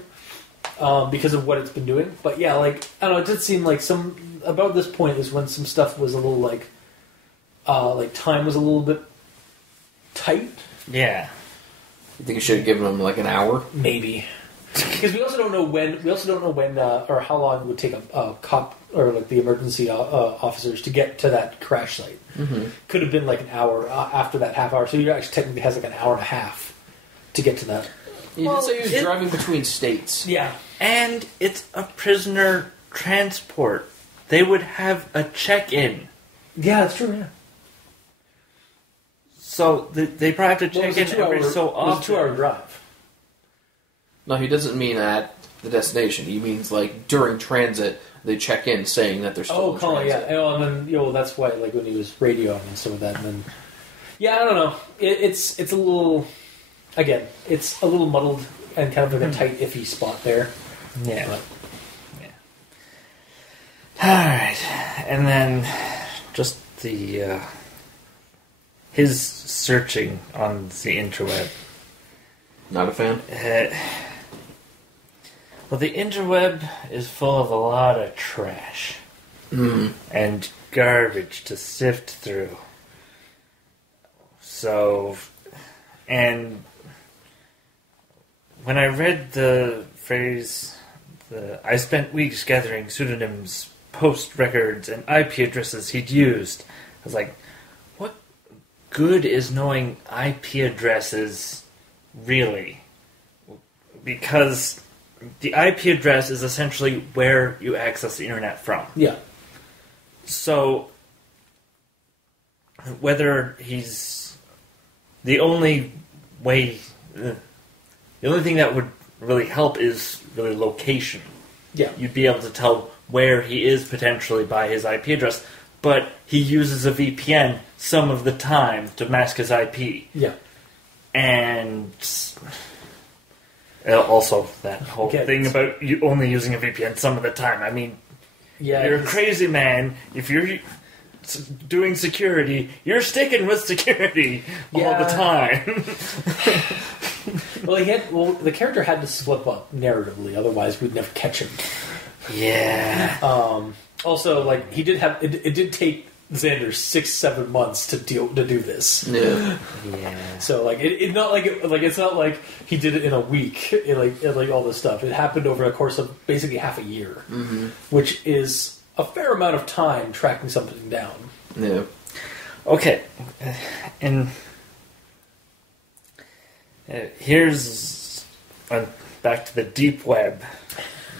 because of what it's been doing. But yeah, I don't know, it did seem about this point is when some stuff was a little time was a little bit tight. Yeah. You think you should have given him an hour? Maybe. Because we also don't know when, or how long it would take a cop or the emergency officers to get to that crash site. Mm-hmm. Could have been an hour after that half hour. So he actually technically has an hour and a half to get to that. You did say he was driving between states. Yeah, and it's a prisoner transport. They would have a check-in. Yeah, that's true. Yeah. So they probably have to check in every so often. It was a 2-hour drive. No, he doesn't mean at the destination. He means during transit, they check in saying that they're still in transit. Yeah. And then that's why when he was radioing and stuff like that. And then, I don't know. It's a little, again, it's a little muddled and kind of a tight, iffy spot there. Yeah. But. Yeah. All right, and then just the his searching on the interweb. Not a fan. Well, the interweb is full of a lot of trash and garbage to sift through. So, and when I read the phrase, I spent weeks gathering pseudonyms, post records, and IP addresses he'd used, I was like, what good is knowing IP addresses really? Because the IP address is essentially where you access the internet from. Yeah. So, whether he's... The only thing that would really help is really location. Yeah. You'd be able to tell where he is potentially by his IP address, but he uses a VPN some of the time to mask his IP. Yeah. And... also, that whole thing about you only using a VPN some of the time. I mean, you're a crazy man. If you're doing security, you're sticking with security all the time. The character had to slip up narratively, otherwise we'd never catch him. Yeah. Also, he did have it did take Xander 6-7 months to do this. Yeah. Yeah. So it's not like he did it in a week. All this stuff. It happened over a course of basically half a year, which is a fair amount of time tracking something down. Yeah. Okay. And here's back to the deep web.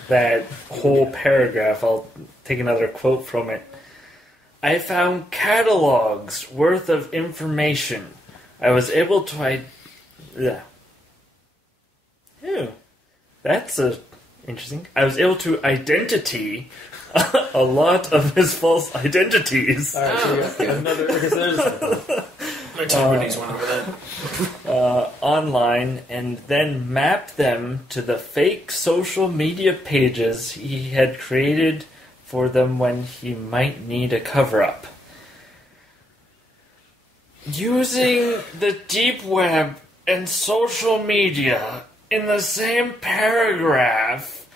That whole paragraph. I'll take another quote from it. I found catalogs worth of information. I was able to... that's interesting. I was able to identity a lot of his false identities. All right, so another... My Taiwanese went over that. Online, and then map them to the fake social media pages he had created for them when he might need a cover-up. Using the deep web and social media in the same paragraph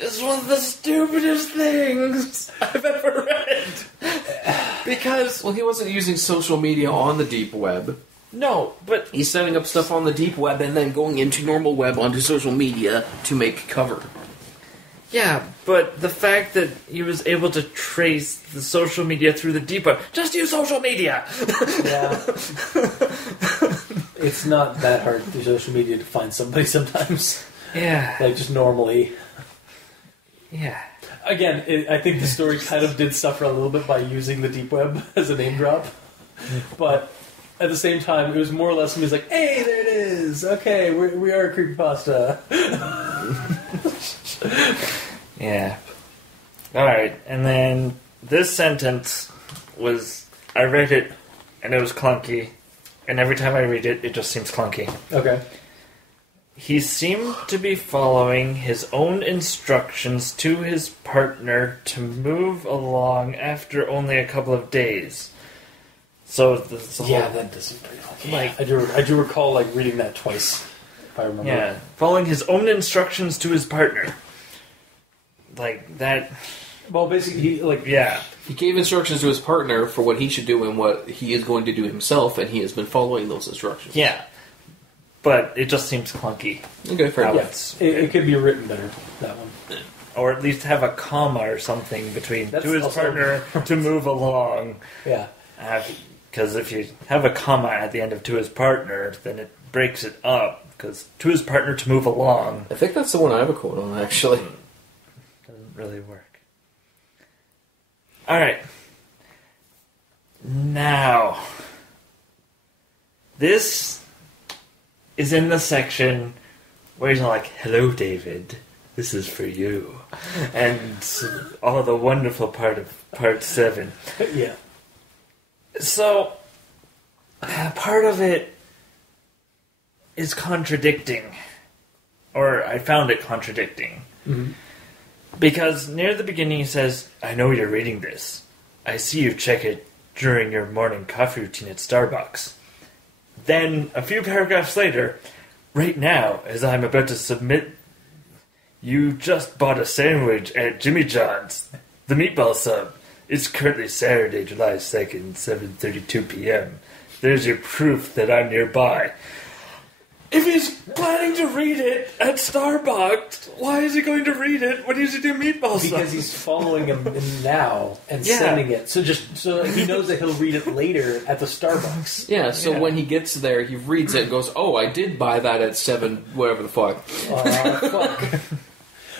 is one of the stupidest things I've ever read. Because... Well, he wasn't using social media on the deep web. No, but... He's setting up stuff on the deep web and then going into normal web onto social media to make cover. Yeah, but the fact that he was able to trace the social media through the deep web... Just use social media! Yeah. It's not that hard through social media to find somebody sometimes. Yeah. Like, just normally. Yeah. Again, I think the story kind of did suffer a little bit by using the deep web as a name drop. But at the same time, it was more or less me like, hey, there it is! Okay, we are a creepypasta. Yeah. Alright, and then this sentence was... I read it, and it was clunky. And every time I read it, it just seems clunky. Okay. He seemed to be following his own instructions to his partner to move along after only a couple of days. So that doesn't pretty like I do recall like reading that twice, if I remember. Yeah, following his own instructions to his partner. Like that. Well, basically, he gave instructions to his partner for what he should do and what he is going to do himself, and he has been following those instructions. Yeah. But it just seems clunky. Okay, fair enough. It could be written better, that one. Or at least have a comma or something between to his partner to move along. Yeah. Because if you have a comma at the end of to his partner, then it breaks it up. Because to his partner to move along. I think that's the one I have a quote on, actually. Doesn't really work. Alright. Now. This is in the section where he's like, hello, David. This is for you. And all the wonderful part of part 7. Yeah. So, part of it is contradicting. Or I found it contradicting. Mm-hmm. Because near the beginning he says, I know you're reading this. I see you check it during your morning coffee routine at Starbucks. Then, a few paragraphs later, right now, as I'm about to submit, you just bought a sandwich at Jimmy John's, the meatball sub. It's currently Saturday, July 2nd, 7:32 p.m. There's your proof that I'm nearby. If he's planning to read it at Starbucks, why is he going to read it when he's eating meatball sub? Because he's following him now and sending it. So he knows that he'll read it later at the Starbucks. Yeah, so when he gets there, he reads it and goes, oh, I did buy that at 7, whatever the fuck. Fuck.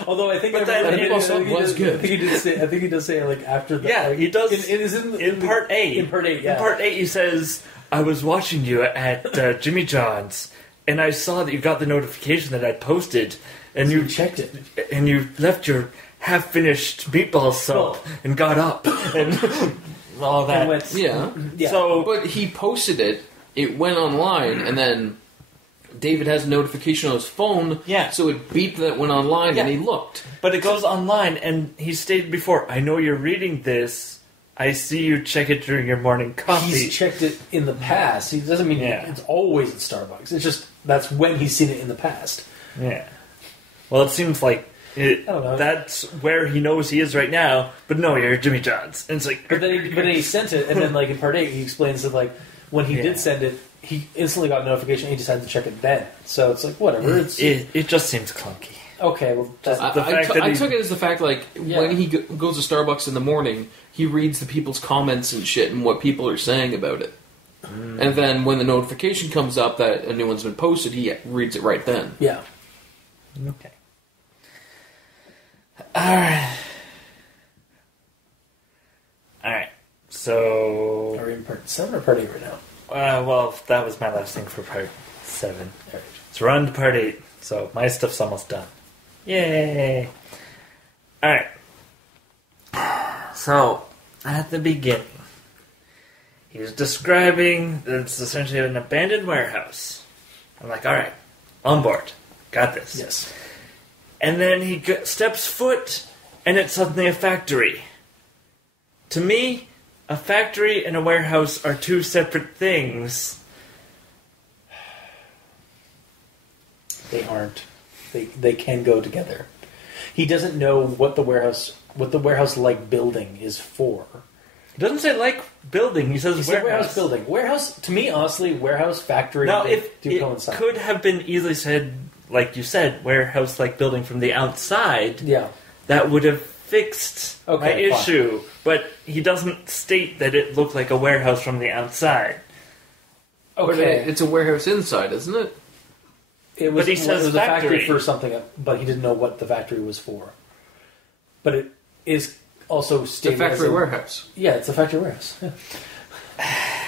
Although I think was good. I think he does say like after the he does. It is in part 8. In part 8, yeah. In part 8, he says, "I was watching you at Jimmy John's, and I saw that you got the notification that I posted, and you checked it, and you left your half-finished meatball sub and got up and all that." And yeah. So, but he posted it. It went online, and then David has a notification on his phone. Yeah. So it beeped that it went online, and he looked. But it goes online, and he stated before, I know you're reading this. I see you check it during your morning coffee. He's checked it in the past. He doesn't mean it's always at Starbucks. It's just that's when he's seen it in the past. Yeah. Well, it seems like I don't know. That's where he knows he is right now. But no, you're at Jimmy John's. And it's like... But then he sent it, and then like in part 8, he explains that like when he did send it, he instantly got a notification. He decided to check it then. So it's like whatever. It just seems clunky. Okay, well, I took it as the fact like when he goes to Starbucks in the morning, he reads the people's comments and shit and what people are saying about it. And then when the notification comes up that a new one's been posted, he reads it right then. Yeah. Okay. Alright. So... Are we in part 7 or part 8 right now? Well, that was my last thing for part 7. Right. So we're on to part 8. So my stuff's almost done. Yay! Alright. So, at the beginning, he's describing that it's essentially an abandoned warehouse. I'm like, alright, on board. Got this. Yes. And then he steps foot, and it's suddenly a factory. To me, a factory and a warehouse are two separate things. They aren't. They can go together. He doesn't know what the warehouse like building is for. It doesn't say like building. He says warehouse building. Warehouse, to me, honestly, warehouse, factory, now, if do it coincide. could have been easily said, like you said, warehouse-like building from the outside, that would have fixed my issue. But he doesn't state that it looked like a warehouse from the outside. Okay. But it's a warehouse inside, isn't it? But he says it was a factory for something, but he didn't know what the factory was for. But it is also stated the factory warehouse. Yeah, it's a factory warehouse. Yeah.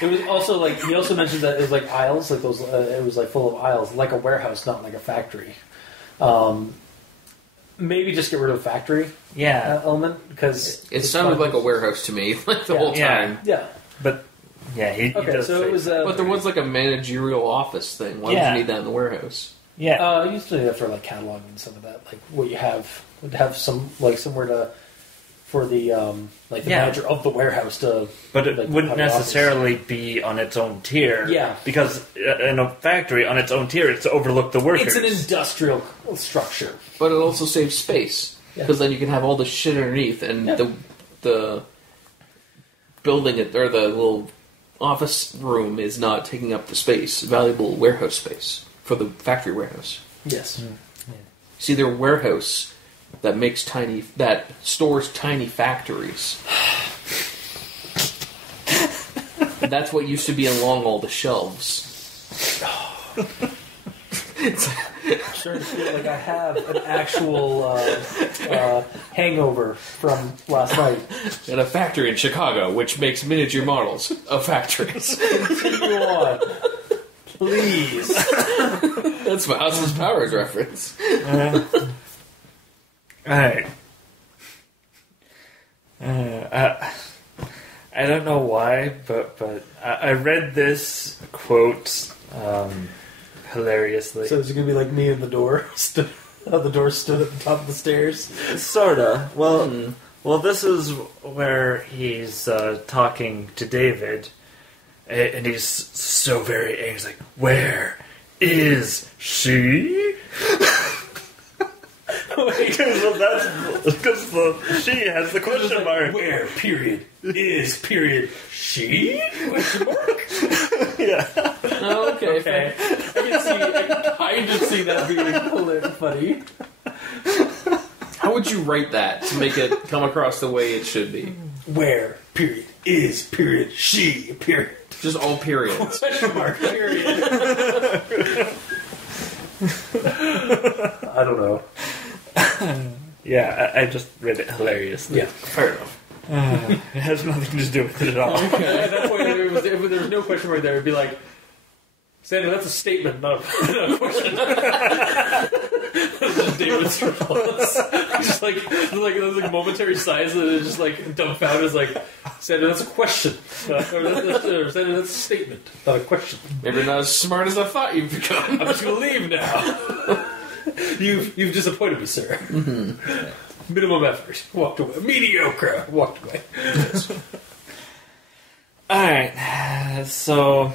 It was also like he also mentioned that it was like aisles, like those. It was like full of aisles, like a warehouse, not like a factory. Maybe just get rid of the factory element because it sounded like a warehouse to me, like the whole time. Yeah, but he does. So it was, but there was like a managerial office thing. Why would you need that in the warehouse? Yeah, usually for like cataloging some of that, like what you would have some like somewhere for the like the manager of the warehouse to. But it wouldn't necessarily be on its own tier. Yeah, because in a factory on its own tier, it's to overlook the workers. It's an industrial structure, but it also saves space because then you can have all the shit underneath, and the building it or the little office room is not taking up the space, valuable warehouse space for the factory warehouse. Yes. See, they're a warehouse that stores tiny factories. That's what used to be along all the shelves. I'm starting to feel like I have an actual hangover from last night. At a factory in Chicago, which makes miniature models of factories. Continue on. Please. That's my Austin's Powers reference. Alright. I don't know why, but I read this quote hilariously. So is it going to be like me in the door? How the door stood at the top of the stairs? Sorta. Well, this is where he's talking to David, and he's so very angry. He's like, "Where is she?" Because she has the question mark. Where, period, is, period, she? Question mark? Yeah. Oh, okay. I kind of see that being funny. How would you write that to make it come across the way it should be? Where, period, is, period, she, period. Just all periods. Question mark, period. I don't know. Yeah, I just read it hilariously. Yeah, fair enough. It has nothing to do with it at all. Okay. At that point, if there was no question mark there, it would be like, Sandra, that's a statement, not a question. That's just David's response. Just like those like momentary sighs that is just like dumbfounded. It's like, Sandra, that's a question. Sandra, that's a statement, not a question. Maybe not as smart as I thought you'd become. I'm just going to leave now. You've disappointed me, sir. Mm-hmm. Minimum effort. Walked away. Mediocre. Walked away. Alright, so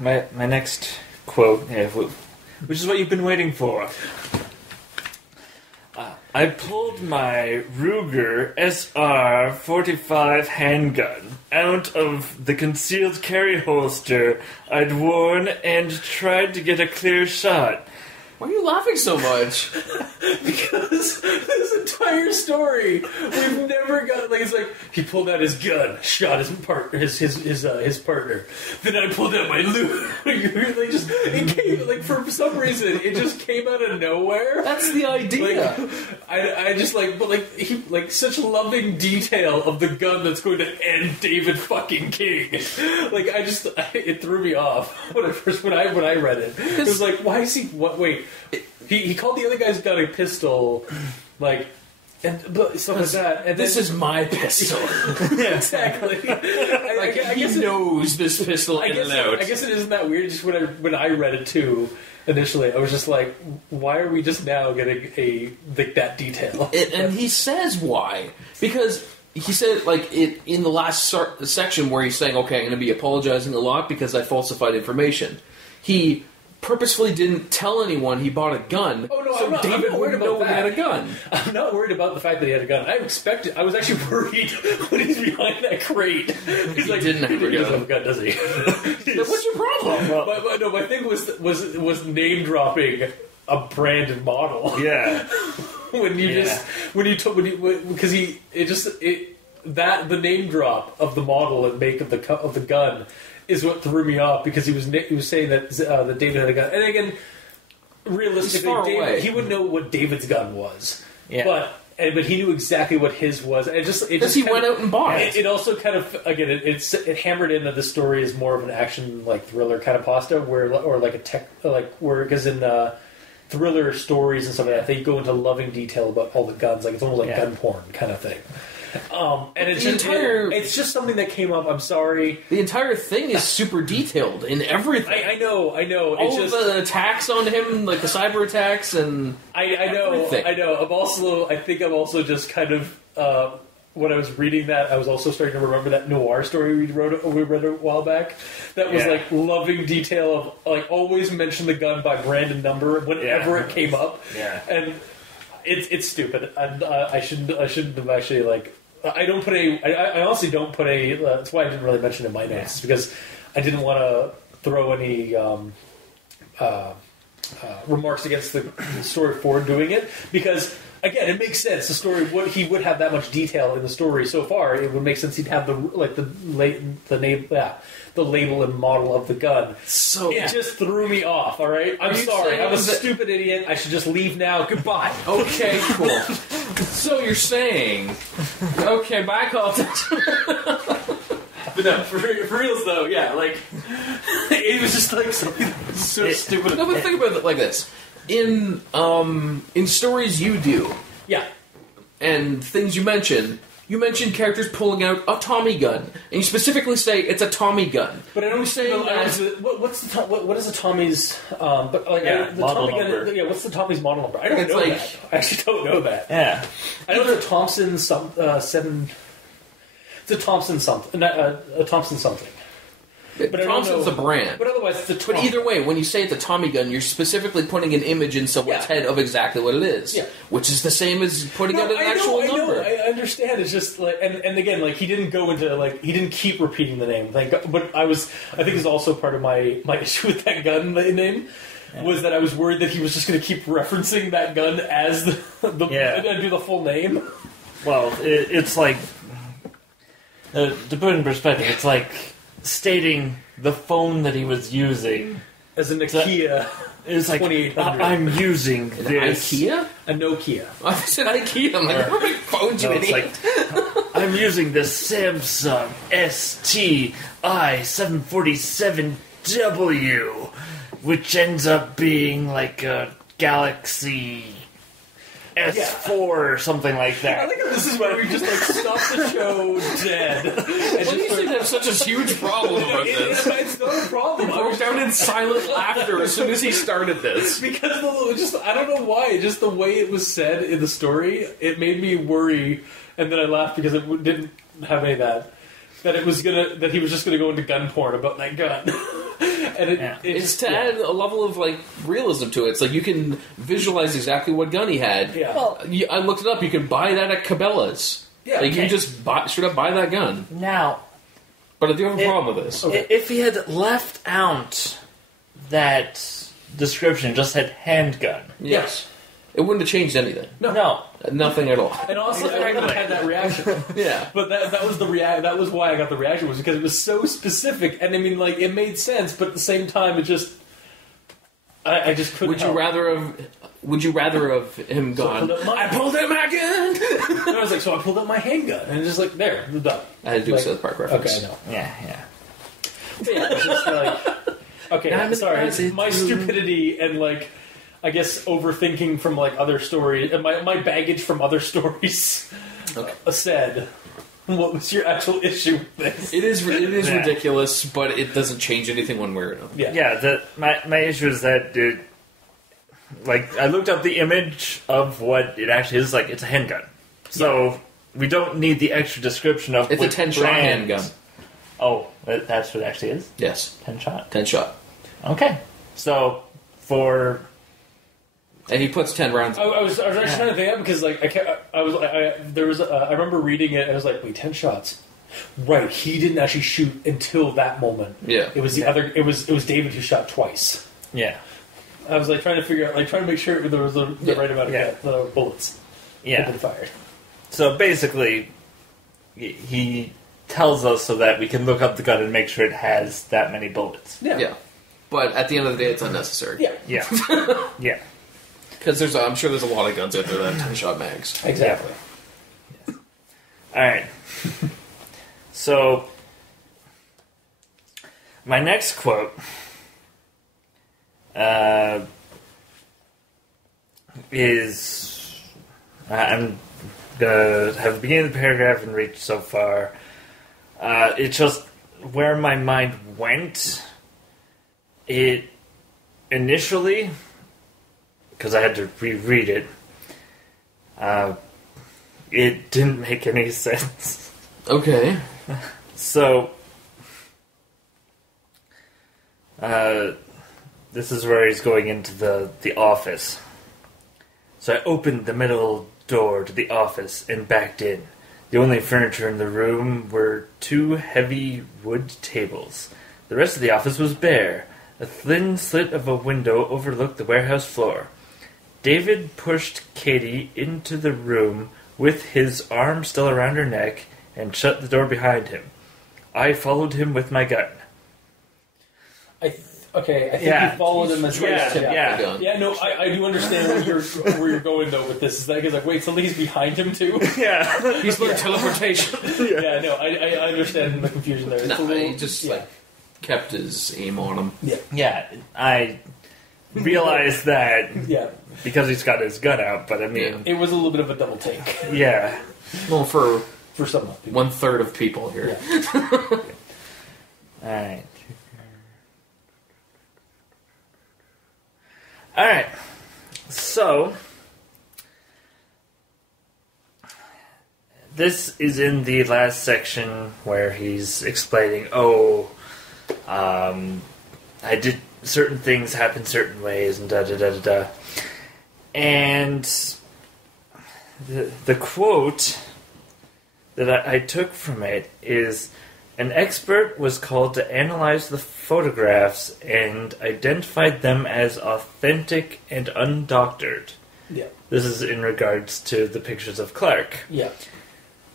my next quote, which is what you've been waiting for. I pulled my Ruger SR-45 handgun out of the concealed carry holster I'd worn and tried to get a clear shot. Why are you laughing so much? Because this entire story, we've never got it's like he pulled out his gun, shot his partner. Then I pulled out my loot. It came for some reason it just came out of nowhere. That's the idea. I just he such loving detail of the gun that's going to end David fucking King. It threw me off when I read it. It was like, why is he wait. He called the other guy's gun a pistol, and stuff like that. And this is my pistol. Yeah, exactly. I guess he knows this pistol in and out. I guess it isn't that weird. Just when I read it too, initially, I was just like, why are we just now getting that detail? And he says why, because he said in the last section where he's saying, okay, I'm going to be apologizing a lot because I falsified information. He purposefully didn't tell anyone he bought a gun. Oh, no, so David wouldn't know he had a gun. I'm not worried about the fact that he had a gun. I was actually worried when he's behind that crate. He's he doesn't have a gun, does he? What's your problem? No, my thing was name dropping a brand and model. Yeah. The name drop of the model and make of the gun is what threw me off, because he was saying that David had a gun, and again, realistically, he would know what David's gun was, but he knew exactly what his was, and because he went out and bought it. It also kind of it hammered in that the story is more of an action thriller kind of pasta, because in thriller stories and stuff like that, they go into loving detail about all the guns, it's almost like gun porn kind of thing. And it's just something that came up. I'm sorry. The entire thing is super detailed in everything. I know. All of the attacks on him, like the cyber attacks, and I know. I think I'm also just kind of when I was reading that, I was also starting to remember that noir story we read a while back. That was loving detail of always mention the gun by brand and number whenever it came up. Yeah, and it's stupid. And I shouldn't have actually I don't put I honestly don't put that's why I didn't really mention it in my notes, because I didn't want to throw any remarks against the story for doing it, because again, it makes sense. The story he would have that much detail in the story so far. It would make sense he'd have the label and model of the gun. So it just threw me off. All right, I'm sorry. I'm a stupid idiot. I should just leave now. Goodbye. Okay, cool. So you're saying, okay, bye, Colton. But no, for reals though, it was just something so stupid. No, but think about it like this: in stories you do, and things you mention characters pulling out a Tommy gun, and you specifically say it's a Tommy gun. But I don't say what is a Tommy's? The Tommy number. gun. What's the Tommy's model number? I don't know that. I actually don't know that. Yeah, I know the Thompson 7. It's a Thompson something. A Thompson something. But Thompson's a brand. But otherwise, it's a But either way, when you say it's a Tommy gun, you're specifically putting an image in someone's head of exactly what it is. Yeah. Which is the same as putting out an actual number. I understand. It's just and again, he didn't go into he didn't keep repeating the name. But I think is also part of my issue with that gun name. Was that I was worried that he was just going to keep referencing that gun as and do the full name. Well, it's to put in perspective, it's stating the phone that he was using as a Nokia. It's I'm using this. IKEA? A Nokia. I said IKEA. I'm like, what phones you idiot? I'm using the Samsung STI 747W, which ends up being a Galaxy S4 or something like that. I think this is where we just stop the show dead. Why do you have such a huge problem about this? It's not a problem. I broke down in silent laughter as soon as he started this. Because I don't know why, just the way it was said in the story, it made me worry, and then I laughed because it didn't have any of that. That he was just gonna go into gun porn about that gun. And it's to add a level of realism to it. It's you can visualize exactly what gun he had. Yeah. Well, I looked it up. You can buy that at Cabela's. Yeah. You can just straight up buy that gun. Now, but I do have a problem with this. Okay. If he had left out that description, just had handgun. Yes. It wouldn't have changed anything. No. Nothing at all. And honestly, I would have had that reaction. Yeah. But that was the That was why I got the reaction, was because it was so specific. And I mean, it made sense, but at the same time, it just... I just couldn't Would you rather have him gone, I pulled out my gun! And I was so I pulled out my handgun. And it's just there, we're done. I had to do a South Park reference. Okay, I know. Yeah. But yeah, it's just okay, I'm sorry. My stupidity and, I guess overthinking from other stories, and my baggage from other stories said, what was your actual issue with this? It is ridiculous, but it doesn't change anything one way or another. Yeah. My issue is that I looked up the image of what it actually is. It's a handgun, so we don't need the extra description of it's a 10-shot handgun. Oh, that's what it actually is? Yes, 10-shot. 10-shot. Okay. So for... And he puts 10 rounds. I was actually trying to think of it because I remember reading it and I was like, wait, 10 shots. Right, he didn't actually shoot until that moment. Yeah. It was it was David who shot twice. Yeah. I was like trying to figure out, like trying to make sure there was the right amount of bullets. Yeah. Fired. So basically, he tells us so that we can look up the gun and make sure it has that many bullets. Yeah. But at the end of the day, it's unnecessary. Yeah. Yeah. Yeah. Because I'm sure there's a lot of guns out there that have 10-shot mags. Exactly. Yeah. All right. So, my next quote is... I'm going to have the beginning of the paragraph and read so far. It's just where my mind went. It initially, because I had to reread it, it didn't make any sense. Okay. So, this is where he's going into the office. So I opened the middle door to the office and backed in. The only furniture in the room were 2 heavy wood tables. The rest of the office was bare. A thin slit of a window overlooked the warehouse floor. David pushed Katie into the room with his arm still around her neck and shut the door behind him. I followed him with my gun. I think you followed him as Yeah, no, I do understand where you're going though with this. Is that he's like, wait, something's behind him too? Yeah. He's learned teleportation. I understand the confusion there. He just kept his aim on him. Yeah, I realized that because he's got his gun out, but I mean... It was a little bit of a double take. Yeah. Well, for some people. 1/3 of people here. Yeah. Alright. Alright. So... This is in the last section where he's explaining, I did certain things happen certain ways and da-da-da-da-da. And the quote that I took from it is, an expert was called to analyze the photographs and identified them as authentic and undoctored. Yeah. This is in regards to the pictures of Clark. Yeah.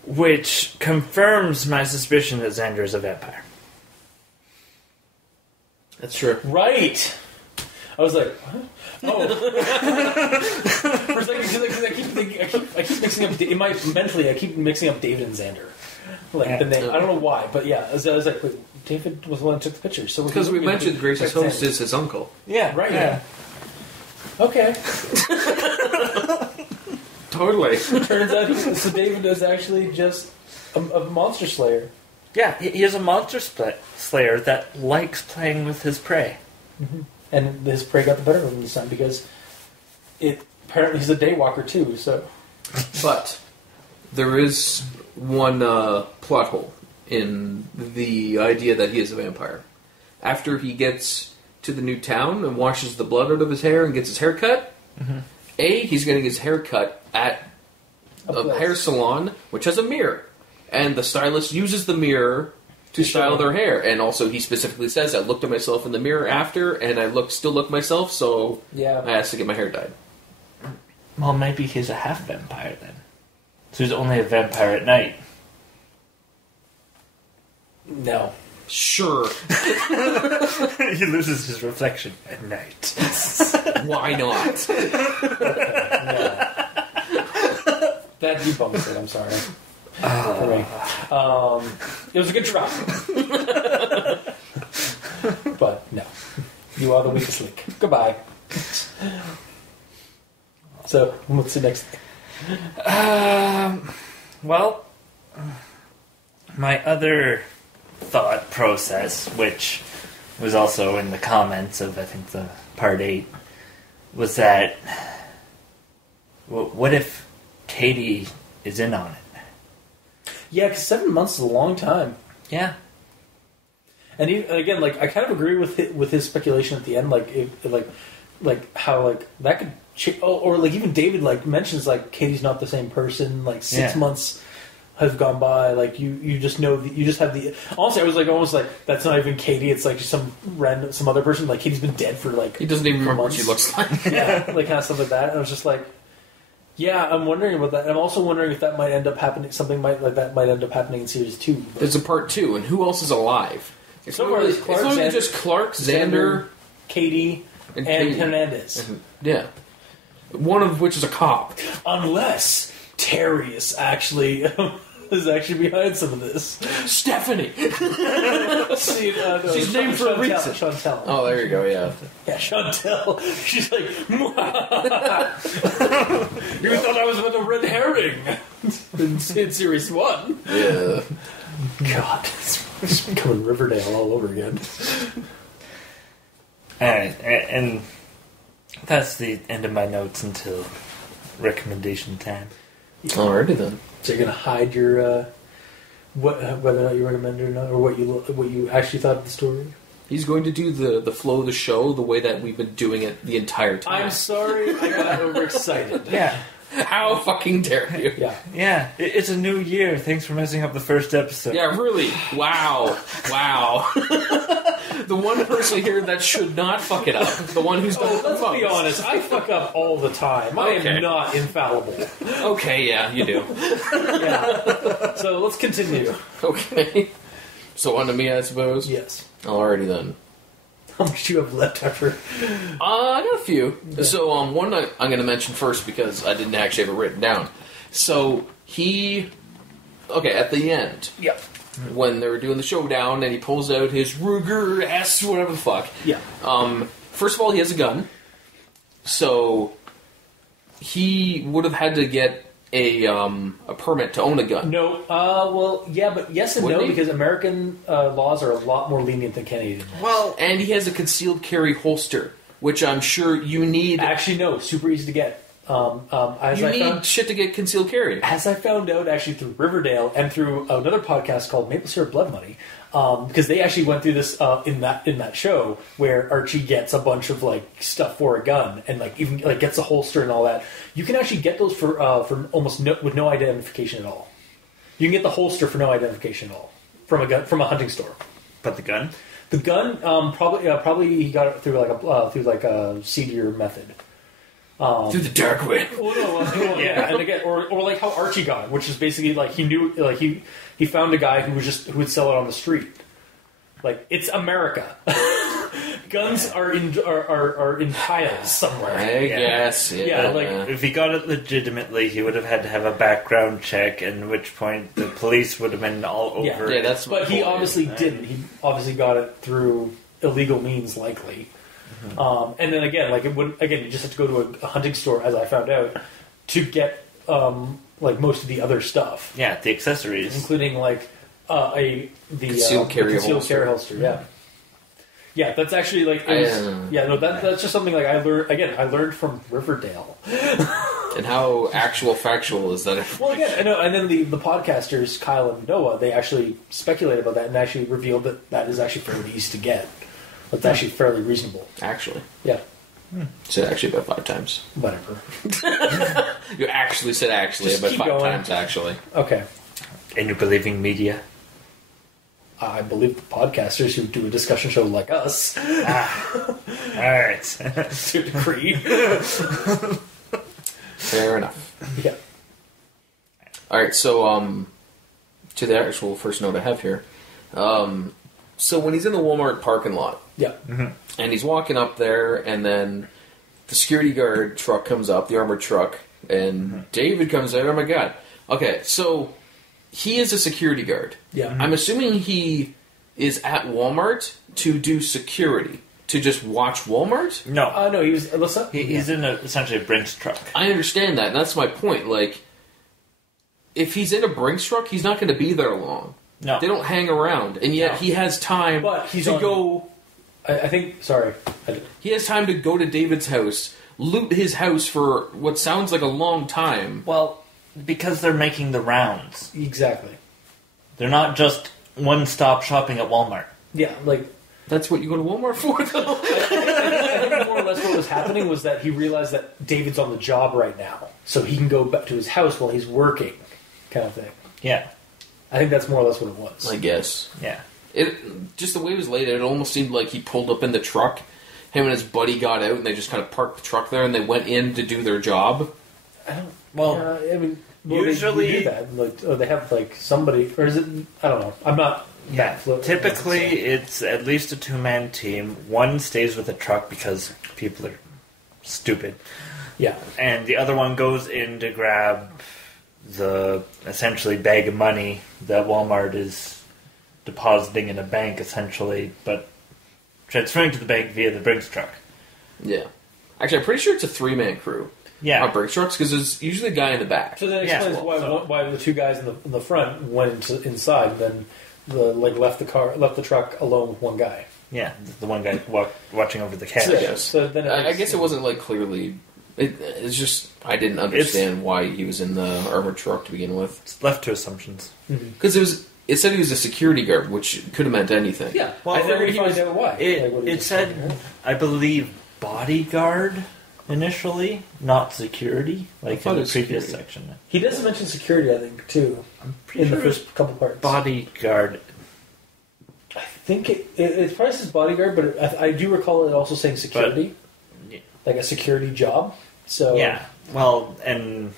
Which confirms my suspicion that Xander is a vampire. That's true. Right. I was like, what? Oh. For a second, because I keep mixing up, I keep mixing up David and Xander. Like, the name. I don't know why, but yeah. I was like, wait, David was the one who took the picture. So because we mentioned Grace's host is his uncle. Yeah, right. Yeah. Okay. Totally. Turns out so David is actually just a monster slayer. Yeah, he is a monster slayer that likes playing with his prey. Mm-hmm. And his prey got the better of him this time because apparently he's a daywalker too, so... But there is one plot hole in the idea that he is a vampire. After he gets to the new town and washes the blood out of his hair and gets his hair cut, he's getting his hair cut at a hair salon, which has a mirror. And the stylist uses the mirror to style their hair. And also he specifically says, I looked at myself in the mirror after, and I still look myself, so I asked to get my hair dyed. Well, maybe he's a half vampire then. So he's only a vampire at night. No. Sure. He loses his reflection at night. Why not? No. That debunks it, I'm sorry. For me. It was a good try. But no. You are the weakest link. Goodbye. So, what's the next thing? Well, my other thought process, which was also in the comments of, I think, the part 8, was that, what if Katie is in on it? Yeah, because 7 months is a long time. Yeah. And again, like, I kind of agree with his speculation at the end, like how like that could or like even David like mentions like Katie's not the same person. Like 6 months have gone by. Like you just know that you just have the. Honestly, I was like almost like that's not even Katie. It's like just some other person. Like Katie's been dead for like he doesn't even remember what she looks like. Yeah, like kind of stuff like that. And I was just like, yeah, I'm wondering about that. And I'm also wondering if that might end up happening. Something might end up happening in series 2. But there's a part 2, and who else is alive? It's not really just Clark, Xander, Katie, and Hernandez. Yeah. One of which is a cop. Unless Terry is actually behind some of this. Stephanie! No, she's named for a reason. Chantel. Oh, there you go, yeah. Yeah, Chantel. She's like, you thought I was with a red herring in series 1. Yeah. God, it's becoming Riverdale all over again. Alright, and that's the end of my notes until recommendation time. Alrighty then. So you're gonna hide your whether or not you recommend it or not, or what you actually thought of the story? He's going to do the flow of the show the way that we've been doing it the entire time. I'm sorry, I got overexcited. Yeah. How fucking dare you? Yeah. Yeah, it's a new year. Thanks for messing up the first episode. Yeah, really. Wow. The one person here that should not fuck it up. The one who's done it the most. Let's be honest, I fuck up all the time. I am not infallible. Okay, yeah, you do. Yeah. So let's continue. Okay. So on to me, I suppose? Yes. Alrighty then. How much do you have left after? I got a few. Okay. So one I'm going to mention first because I didn't actually have it written down. So at the end. Yep. When they were doing the showdown and he pulls out his Ruger S, whatever the fuck. Yeah. First of all, he has a gun. So he would have had to get a permit to own a gun. No. Well, yeah, but yes and no, because American laws are a lot more lenient than Canadian. Well, and he has a concealed carry holster, which I'm sure you need. Actually, no. Super easy to get. Need shit to get concealed carry. As I found out, actually, through Riverdale and through another podcast called Maple Syrup Blood Money, because they actually went through this in that show where Archie gets a bunch of like stuff for a gun and like even like gets a holster and all that. You can actually get those for almost with no identification at all. You can get the holster for no identification at all from a hunting store. But the gun? The gun probably he got it through like a seedier method. Through the dark way. Yeah, and again, or like how Archie got it, which is basically like he knew, like he found a guy who would sell it on the street. Like it's America. Guns are in piles somewhere. I guess. Yeah, like if he got it legitimately, he would have had to have a background check, at which point the police would have been all over. Yeah, that's. But he obviously didn't. He obviously got it through illegal means, likely. And then again, you just have to go to a hunting store, as I found out, to get like most of the other stuff. Yeah, the accessories, including like the concealed carry holster. Yeah, yeah, that's actually like that's just something like I learned from Riverdale. And how factual is that? Well, again, I know, and then the podcasters Kyle and Noah, they actually speculated about that and actually revealed that is actually fairly easy to get. It's actually fairly reasonable. Actually. Yeah. Said actually about 5 times. Whatever. You actually said actually just about 5 times actually. Okay. And you're believing media? I believe the podcasters who do a discussion show like us. Alright. To a degree. Fair enough. Yeah. Alright, so to the actual first note I have here. So when he's in the Walmart parking lot, and he's walking up there, and then the security guard truck comes up, the armored truck, and David comes out. Oh my god! Okay, so he is a security guard. Yeah, I'm assuming he is at Walmart to do security, to just watch Walmart. No, no, he was. He's in essentially a Brinks truck. I understand that, and that's my point. Like, if he's in a Brinks truck, he's not going to be there long. No. They don't hang around, and yet he has time to go... I think... Sorry. He has time to go to David's house, loot his house for what sounds like a long time. Well, because they're making the rounds. Exactly. They're not just one-stop shopping at Walmart. Yeah, like... That's what you go to Walmart for, though. I think more or less what was happening was that he realized that David's on the job right now, so he can go back to his house while he's working, kind of thing. Yeah. I think that's more or less what it was. I guess. Yeah. Just the way it was laid out, it almost seemed like he pulled up in the truck, him and his buddy got out, and they just kind of parked the truck there, and they went in to do their job. I don't... Well, I mean... usually... They do that. Like, they have, like, somebody... Or is it... I don't know. I'm not... Yeah, typically it's at least a two-man team. One stays with the truck because people are stupid. Yeah. And the other one goes in to grab the, essentially, bag of money that Walmart is depositing in a bank, essentially, but transferring to the bank via the Briggs truck. Yeah. Actually, I'm pretty sure it's a three-man crew. Yeah. On Briggs trucks, because there's usually a guy in the back. So that explains why the two guys in the front went inside, then... left the truck alone with one guy. Yeah, the one guy watching over the cash. So then I guess it wasn't like clearly. It's just I didn't understand why he was in the armored truck to begin with. It's left to assumptions because it said he was a security guard, which could have meant anything. Yeah, well, I figured he find out why. It said, I believe, bodyguard. Initially, not security, like in the previous section. He does mention security, I think, too. I'm pretty sure the first couple parts. Bodyguard. I think it probably says bodyguard, but I do recall it also saying security, like a security job. So yeah, well, and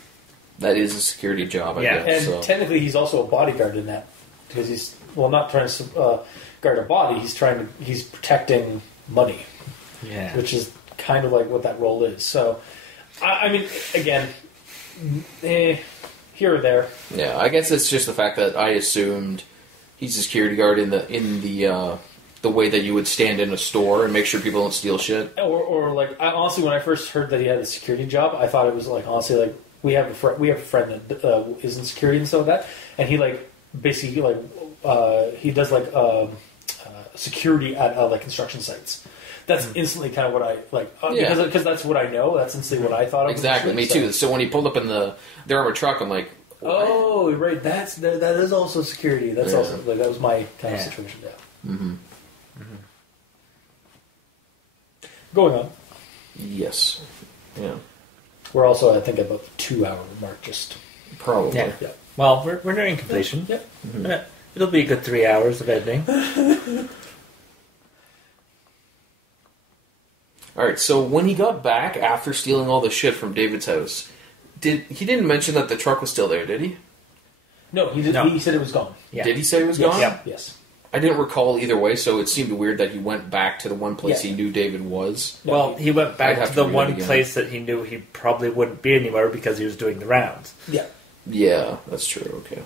that is a security job. I guess. And technically, he's also a bodyguard in that because he's not trying to guard a body. He's protecting money. Yeah, which is kind of like what that role is. So, I mean, again, here or there. Yeah, I guess it's just the fact that I assumed he's a security guard in the way that you would stand in a store and make sure people don't steal shit. Or like, honestly, when I first heard that he had a security job, I thought it was like, honestly, like we have a friend that is in security and stuff like that, and he like basically like he does like security at like construction sites. That's instantly kind of what I like because that's what I know. That's instantly what I thought of. Exactly, me too. So when he pulled up in the armored truck, I'm like, what? oh, right. That is also security. That's also like that was my kind of situation. Yeah. Mm-hmm. Mm-hmm. Going on. Yes. Yeah. We're also, I think, about the 2-hour mark. Just probably. Yeah. Yeah. Well, we're nearing completion. Yeah. Mm-hmm. It'll be a good 3 hours of editing. Alright, so when he got back after stealing all the shit from David's house, he didn't mention that the truck was still there, did he? No, he did. No. He said it was gone. Yeah. Did he say it was gone? Yeah. Yes. I didn't recall either way, so it seemed weird that he went back to the one place Yeah. he knew David was. Well, he went back to the read it one again. place that he knew he probably wouldn't be anywhere because he was doing the rounds. Yeah. Yeah, that's true, okay.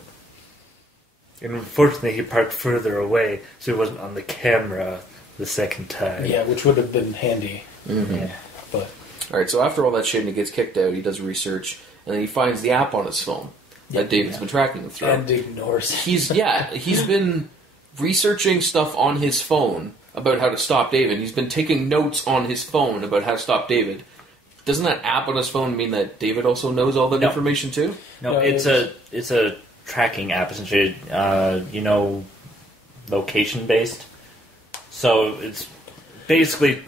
And unfortunately, he parked further away, so he wasn't on the camera the second time. Yeah, which would have been handy. Mm-hmm. Yeah. But Alright, so after all that shit and he gets kicked out, he does research, and then he finds the app on his phone that David's been tracking him through. and ignores. He's been researching stuff on his phone about how to stop David. He's been taking notes on his phone about how to stop David. Doesn't that app on his phone mean that David also knows all that information too? No, No, it's a tracking app, essentially. Location based. So it's basically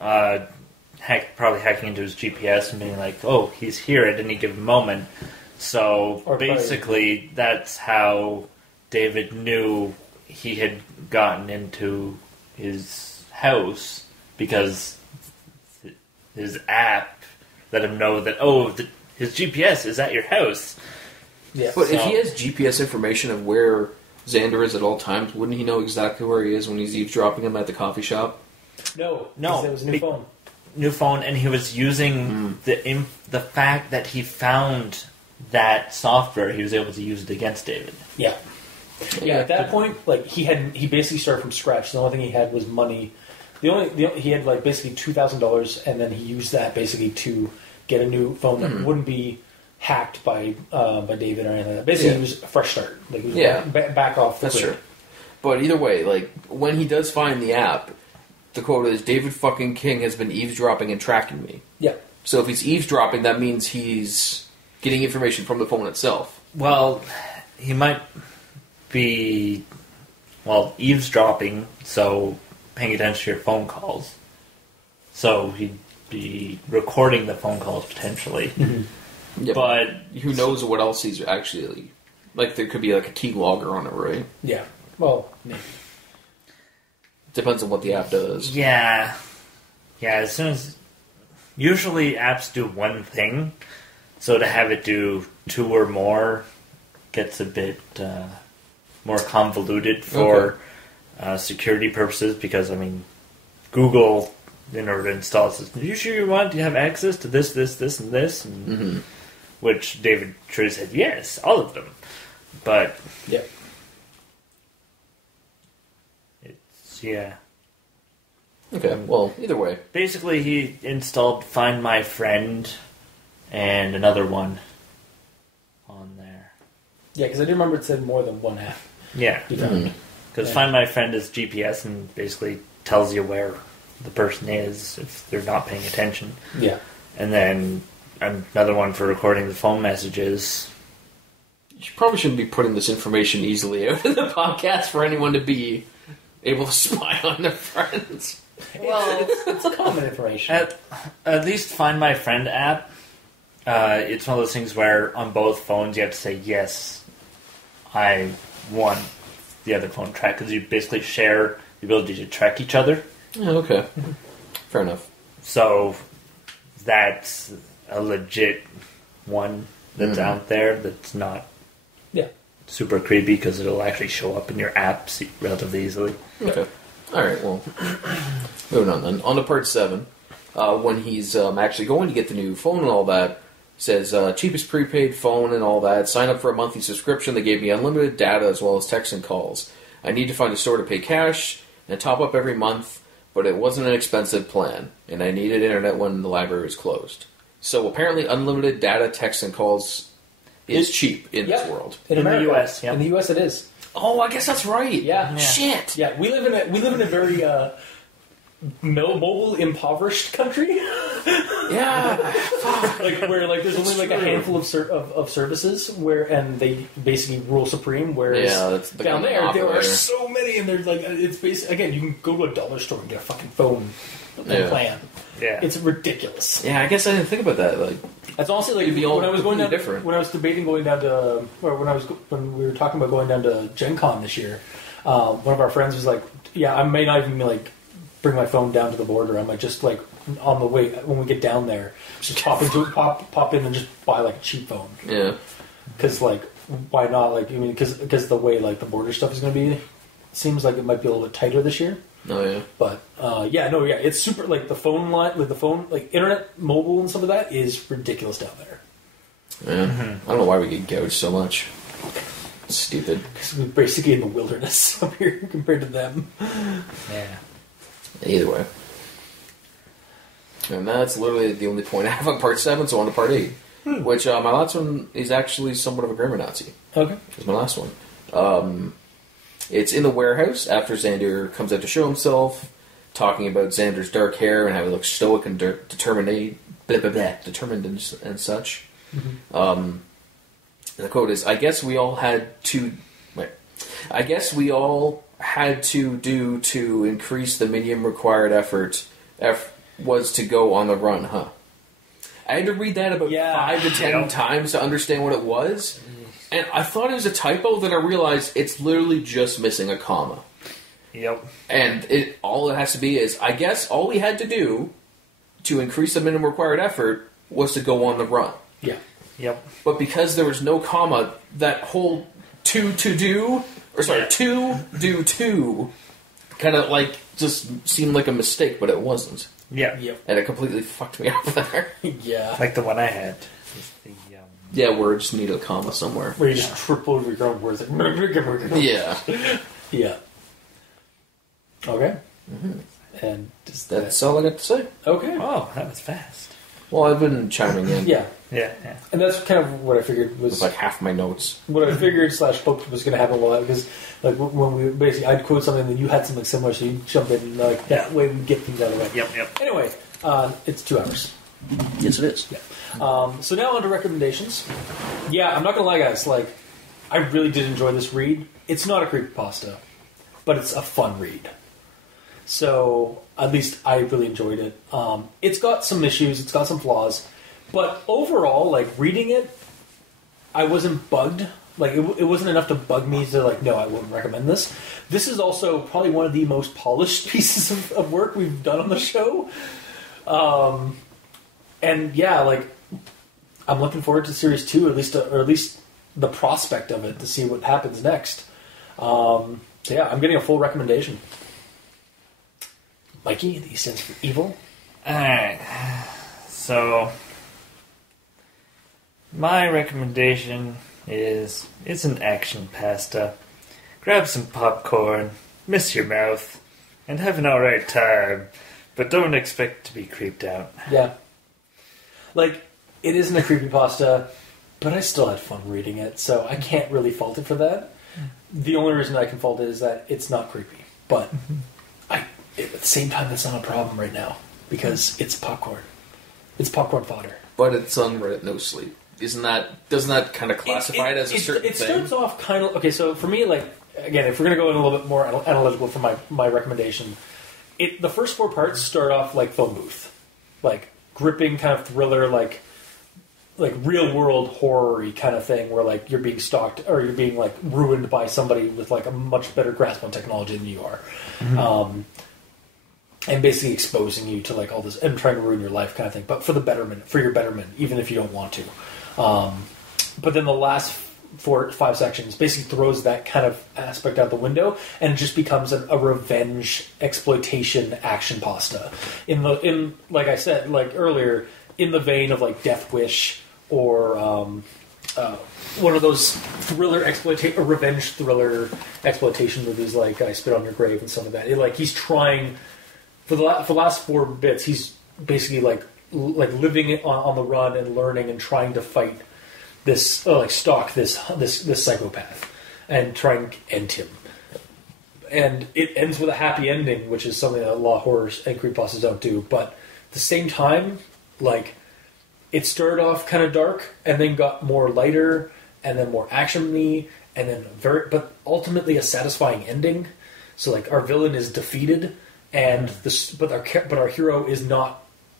probably hacking into his GPS and being like, "Oh, he's here at any given moment." So Or basically, that's how David knew he had gotten into his house because his app let him know that his GPS is at your house. Yeah. But if he has GPS information of where Xander is at all times, wouldn't he know exactly where he is when he's eavesdropping him at the coffee shop? No. No. It was a new phone. New phone, and he was using the fact that he found that software. He was able to use it against David. Yeah. Yeah. At that point, like he basically started from scratch. The only thing he had was money. He had like basically $2,000, and then he used that basically to get a new phone that wouldn't be hacked by David or anything like that. Basically, it was a fresh start. Like, it was back off the That's grid. true. But either way, like when he does find the app, the quote is, "David fucking King has been eavesdropping and tracking me." Yeah. So if he's eavesdropping, that means he's getting information from the phone itself. Well, he might be eavesdropping. So paying attention to your phone calls. So he'd be recording the phone calls potentially. Mm-hmm. Yeah, but who knows what else he's actually... Like, there could be like a key logger on it, right? Yeah. Well, maybe. Depends on what the app does. Yeah. Yeah, as soon as... Usually apps do one thing, so to have it do two or more gets a bit more convoluted for security purposes, because, I mean, Google, in order to install it, says, are you sure you want to have access to this, this, this, and this? And, which David True said, yes, all of them. But... Yeah. It's... Yeah. Okay, well, either way. Basically, he installed Find My Friend and another one on there. Yeah, because I do remember it said more than one app. Yeah. Because Find My Friend is GPS and basically tells you where the person is if they're not paying attention. Yeah. And then another one for recording the phone messages. You probably shouldn't be putting this information easily out in the podcast for anyone to be able to spy on their friends. Well, it's common information. At least Find My Friend app, it's one of those things where on both phones you have to say, yes, I want the other phone track, because you basically share the ability to track each other. Oh, okay. Fair enough. So that's a legit one that's out there that's not super creepy, because it'll actually show up in your apps relatively easily. Okay. Alright, well, moving on then. On to part 7. When he's actually going to get the new phone and all that, says, cheapest prepaid phone and all that. Sign up for a monthly subscription. They gave me unlimited data as well as text and calls. I need to find a store to pay cash and top up every month, but it wasn't an expensive plan, and I needed internet when the library was closed. So apparently unlimited data, text, and calls is cheap in this world. In the US, In the US it is. Oh, I guess that's right. Yeah. Shit. Yeah, we live in a very mobile impoverished country. Yeah. where there's only a handful of services and they basically rule supreme. Whereas that's down there are so many, and there's it's basically, again, you can go to a dollar store and get a fucking phone plan. Yeah, it's ridiculous. Yeah, I guess I didn't think about that. That's honestly when I was going down different. When I was debating going down to, or when we were talking about going down to Gen Con this year, one of our friends was like, "Yeah, I may not even bring my phone down to the border. I might just on the way when we get down there, just pop in and just buy a cheap phone." Yeah, because why not? Because the way the border stuff is going to be, it seems like it might be a little bit tighter this year. Oh yeah, but it's super. The phone line, internet, mobile, and some of that is ridiculous down there. Yeah, I don't know why we get gouged so much. It's stupid. Because we're basically in the wilderness up here compared to them. Yeah. Either way, and that's literally the only point I have on part 7. So on to part 8, which my last one is actually somewhat of a grammar Nazi. Okay, it's my last one. It's in the warehouse after Xander comes out to show himself, talking about Xander's dark hair and how he looks stoic and determined and such. And the quote is, I guess we all had to do to increase the minimum required effort was to go on the run, huh? I had to read that about 5 to 10 times to understand what it was. And I thought it was a typo, then I realized it's literally just missing a comma. Yep. And all it has to be is, I guess all we had to do to increase the minimum required effort was to go on the run. Yeah. Yep. But because there was no comma, that whole to do kind of just seemed like a mistake, but it wasn't. Yeah. Yep. And it completely fucked me up there. Yeah. Like the one I had. Yeah, where it just needed a comma somewhere. Where you just trip over your own words. Yeah. Yeah. Okay. Mm-hmm. And that's all I got to say. Okay. Oh, that was fast. Well, I've been chiming in. Yeah. Yeah. And that's kind of what I figured was... With half my notes. What I figured / hoped was going to happen a lot, because when we basically... I'd quote something, and then you had something similar, so you'd jump in, and that way we get things out of the way. Yep. Anyway, it's 2 hours. Yes, it is. Yeah. So now on to recommendations. Yeah, I'm not going to lie, guys. I really did enjoy this read. It's not a creepypasta, but it's a fun read. So at least I really enjoyed it. It's got some issues, it's got some flaws, but overall, like reading it, I wasn't bugged. Like it wasn't enough to bug me to like, no, I wouldn't recommend this. This is also probably one of the most polished pieces of work we've done on the show. And yeah, like I'm looking forward to series 2, or at least the prospect of it to see what happens next. So yeah, I'm getting a full recommendation. Mikey, the E stands for evil. Alright. So my recommendation is it's an action pasta. Grab some popcorn, miss your mouth, and have an alright time. But don't expect to be creeped out. Yeah. Like, it isn't a creepypasta, but I still had fun reading it, so I can't really fault it for that. The only reason I can fault it is that it's not creepy. But at the same time, that's not a problem right now, because it's popcorn. It's popcorn fodder. But it's unread at NoSleep. Doesn't that kind of classify it as a certain thing? It starts off kind of... Okay, so for me, like, again, if we're going to go in a little bit more analytical for my recommendation, the first 4 parts start off like Phone Booth. Like, gripping kind of thriller, like real-world horror-y kind of thing, where, like, you're being stalked, or you're being, like, ruined by somebody with, like, a much better grasp on technology than you are. Mm-hmm. And basically exposing you to, like, all this, and trying to ruin your life kind of thing, but for your betterment, even if you don't want to. But then the last 4 to 5 sections basically throws that kind of aspect out the window, and it just becomes a revenge exploitation action pasta. In like I said, like earlier, in the vein of like Death Wish or one of those revenge thriller exploitation movies like I Spit on Your Grave and some of that. He's trying for the last 4 bits. He's basically like living on the run and learning and trying to fight this, stalk this psychopath and try and end him. And it ends with a happy ending, which is something that a lot of horrors and creepypastas don't do. But at the same time, like, it started off kind of dark and then got more lighter and then more action-y and then but ultimately a satisfying ending. So like our villain is defeated and but our hero is not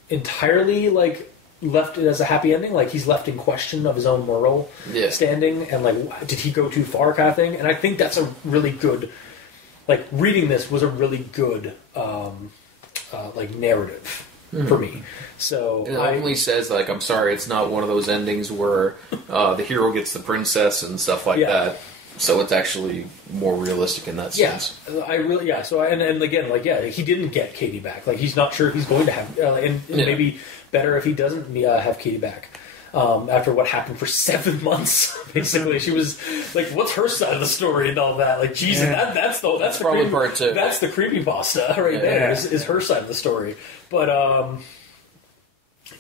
entirely like left it as a happy ending. Like he's left in question of his own moral standing and like did he go too far kind of thing. And I think that's a really good, like reading this was a really good like narrative for me. So it only says like, I'm sorry, it's not one of those endings where the hero gets the princess and stuff like that. So it's actually more realistic in that sense. So and again, like he didn't get Katie back. Like he's not sure if he's going to have, and maybe better if he doesn't have Katie back. After what happened for 7 months, basically, she was like, "What's her side of the story?" and all that. Like, Jesus, that's probably part 2. That's the creepypasta right there. Is her side of the story. But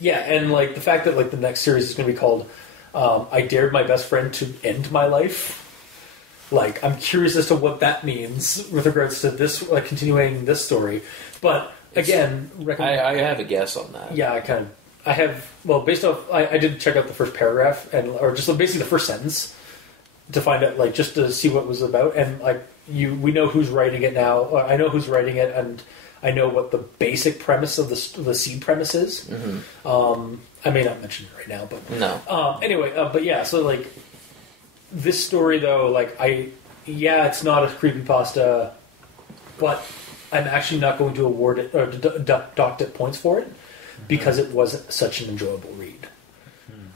and like the fact that like the next series is going to be called "I Dared My Best Friend to End My Life." Like, I'm curious as to what that means with regards to this, like continuing this story. But again, I have a guess on that. Yeah, I have, well, based off, I did check out the first paragraph, or just basically the first sentence, to find out, like, just to see what it was about, and, like, we know who's writing it now, I know who's writing it, and I know what the basic premise of the seed premise is. Mm-hmm. I may not mention it right now, but... No. Anyway, but yeah, so, like, this story, though, like, it's not a creepypasta, but I'm actually not going to award it, or dock it points for it, because it wasn't such an enjoyable read.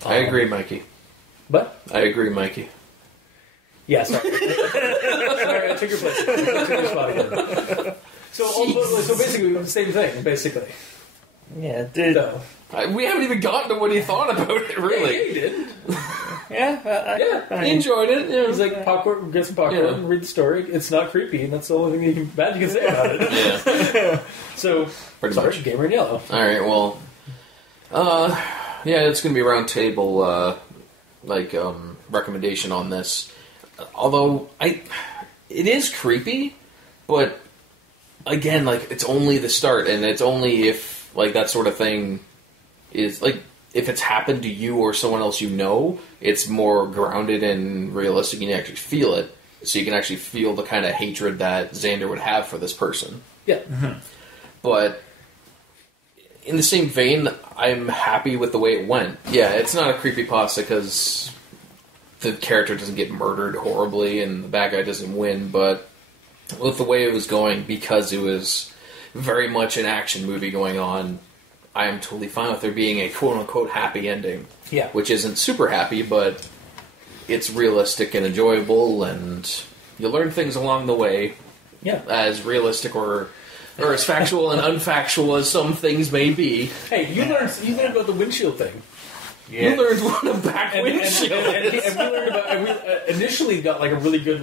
I agree, Mikey. But? I agree, Mikey. Yeah, sorry. Sorry, I took your place. I took your spot again. So basically, the same thing, basically. Yeah, dude. So. We haven't even gotten to what he thought about it, really. Yeah, he did. I he enjoyed it. Yeah. He's like, popcorn, get some popcorn, and read the story. It's not creepy, and that's the only thing bad you can say about it. Yeah. So, pretty much. Gamer in Yellow. All right, well, it's going to be a round table, recommendation on this. Although, it is creepy, but, again, like, it's only the start, and it's only if, like, that sort of thing is, like, if it's happened to you or someone else you know, it's more grounded and realistic and you actually feel it. so you can actually feel the kind of hatred that Xander would have for this person. Yeah. Mm-hmm. But in the same vein, I'm happy with the way it went. Yeah, it's not a creepypasta because the character doesn't get murdered horribly and the bad guy doesn't win, but with the way it was going, because it was very much an action movie going on, I am totally fine with there being a quote-unquote happy ending. Yeah. Which isn't super happy, but it's realistic and enjoyable, and you learn things along the way. Yeah. As realistic or as factual and unfactual as some things may be. Hey, you learned about the windshield thing. Yeah. You learned what a back windshield and we learned about. And we initially got like a really good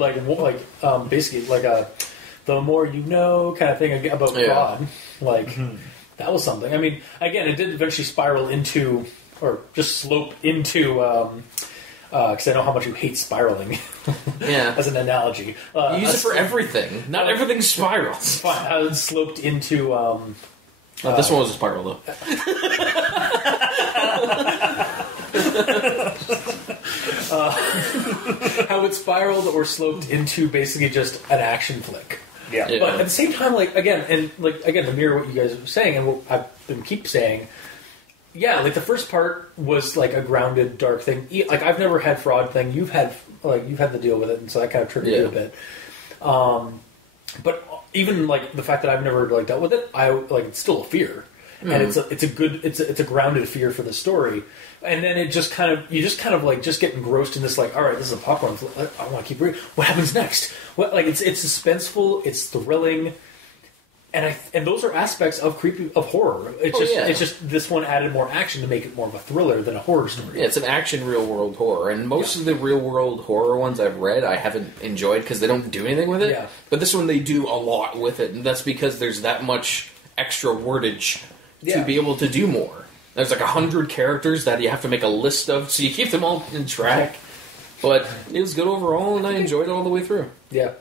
basically like a the more you know kind of thing about fraud. Like that was something. I mean, again, it did eventually spiral into or just slope into. Because I know how much you hate spiraling. Yeah. As an analogy. You use it for everything. Not everything spirals. Fine. I was sloped into... this one was a spiral, though. How it spiraled or sloped into basically just an action flick. Yeah. But at the same time, again, to mirror what you guys are saying and what I've been keep saying... Yeah, like the first part was like a grounded, dark thing. Like I've never had fraud thing. You've had to deal with it, and so that kind of triggered you a bit. But even like the fact that I've never like dealt with it, it's still a fear, and it's a grounded fear for the story. And then you just kind of get engrossed in this like, all right, this is a popcorn. I want to keep reading. What happens next? It's suspenseful. It's thrilling. And those are aspects of horror. It's just this one added more action to make it more of a thriller than a horror story. Yeah, it's an action real world horror, and most of the real world horror ones I've read I haven't enjoyed because they don't do anything with it. Yeah. But this one they do a lot with it, and that's because there's that much extra wordage to be able to do more. There's like 100 characters that you have to make a list of, so you keep them all in track. But it was good overall, and I enjoyed it all the way through. Yeah,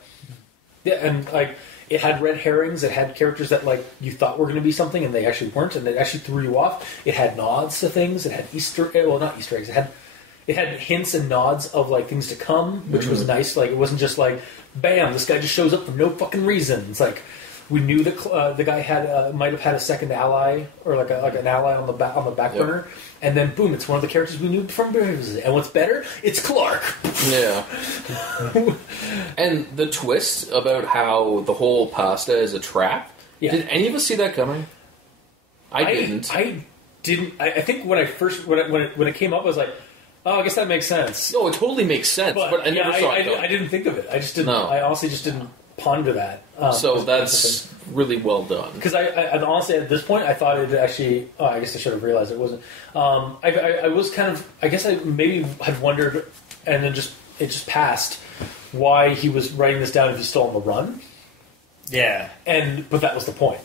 and like. It had red herrings. It had characters that like you thought were going to be something, and they actually weren't, and it actually threw you off. It had nods to things. It had not Easter eggs. It had hints and nods of like things to come, which was nice. Like it wasn't just like, bam, this guy just shows up for no fucking reason. It's like we knew that the guy might have had a second ally or like an ally on the back burner, and then boom, it's one of the characters we knew from previously. And what's better? It's Clark. Yeah. And the twist about how the whole pasta is a trap. Yeah. Did any of us see that coming? I didn't. I didn't. I think when it came up, I was like, oh, I guess that makes sense. No, it totally makes sense. But I never saw it. I didn't think of it. I just didn't. No. I honestly just didn't ponder that. So that's really well done. Because I honestly, at this point, I thought it actually... Oh, I guess I should have realized it wasn't. I was kind of... I guess I maybe had wondered, and then it just passed, why he was writing this down if he's still on the run. Yeah. But that was the point.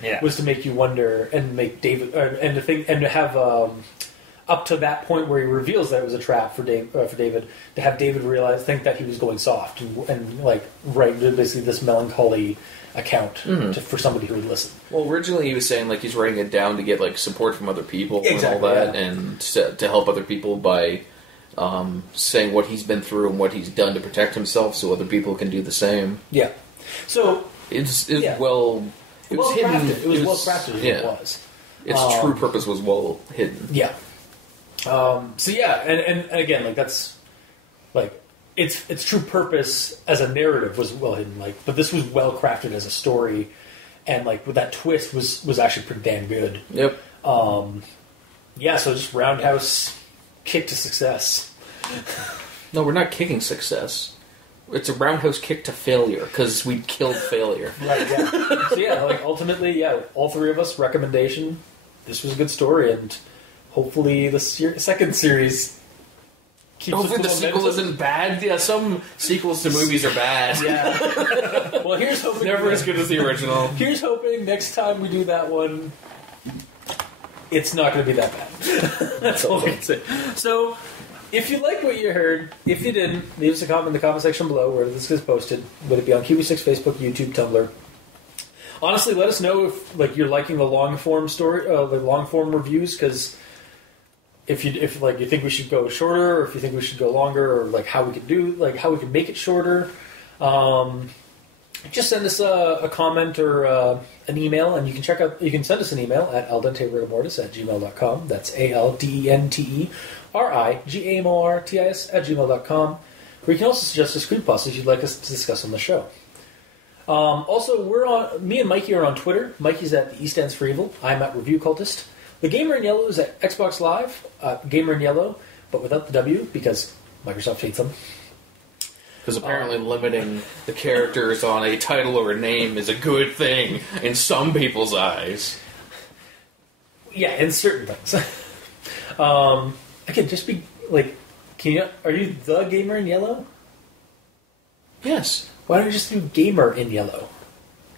Yeah. Was to make you wonder and make David... and to think... And to have... up to that point where he reveals that it was a trap for David, to have David think that he was going soft and like write basically this melancholy account for somebody who would listen. Well, originally he was saying like he's writing it down to get like support from other people and all that, and to help other people by saying what he's been through and what he's done to protect himself, so other people can do the same. Yeah. So it's well. It was hidden. Crafted. It was well crafted. Yeah. It was. Its true purpose was well hidden. Yeah. So yeah, and again, like that's like its true purpose as a narrative was well hidden. Like, but this was well crafted as a story, and like with that twist was actually pretty damn good. Yep. Yeah. So just roundhouse kick to success. No, we're not kicking success. It's a roundhouse kick to failure because we killed failure. Right. Yeah. So yeah, like ultimately, yeah, all three of us recommendation. This was a good story and. Hopefully the second series keeps hopefully the sequel isn't bad. Yeah, some sequels to movies are bad. Yeah. Well, here's hoping... Never as good as the original. Here's hoping next time we do that one, it's not going to be that bad. That's all I can say. So, if you like what you heard, if you didn't, leave us a comment in the comment section below where this gets posted. Would it be on QB6, Facebook, YouTube, Tumblr? Honestly, let us know if like you're liking the long form story, the long form reviews, because if you think we should go shorter, or if you think we should go longer, or like how we could make it shorter, just send us a comment or an email, and you can send us an email at aldenterigamortis@gmail.com. That's ALDENTERIGAMORTIS@gmail.com. Where you can also suggest us creepypastas you'd like us to discuss on the show. Also, me and Mikey are on Twitter. Mikey's at the East Ends for Evil. I'm at Review Cultist. The Gamer in Yellow is at Xbox Live, Gamer in Yellow, but without the W because Microsoft hates them. Because apparently limiting the characters on a title or a name is a good thing in some people's eyes. Yeah, in certain things. Again, just be like, are you the Gamer in Yellow? Yes. Why don't you just do Gamer in Yellow?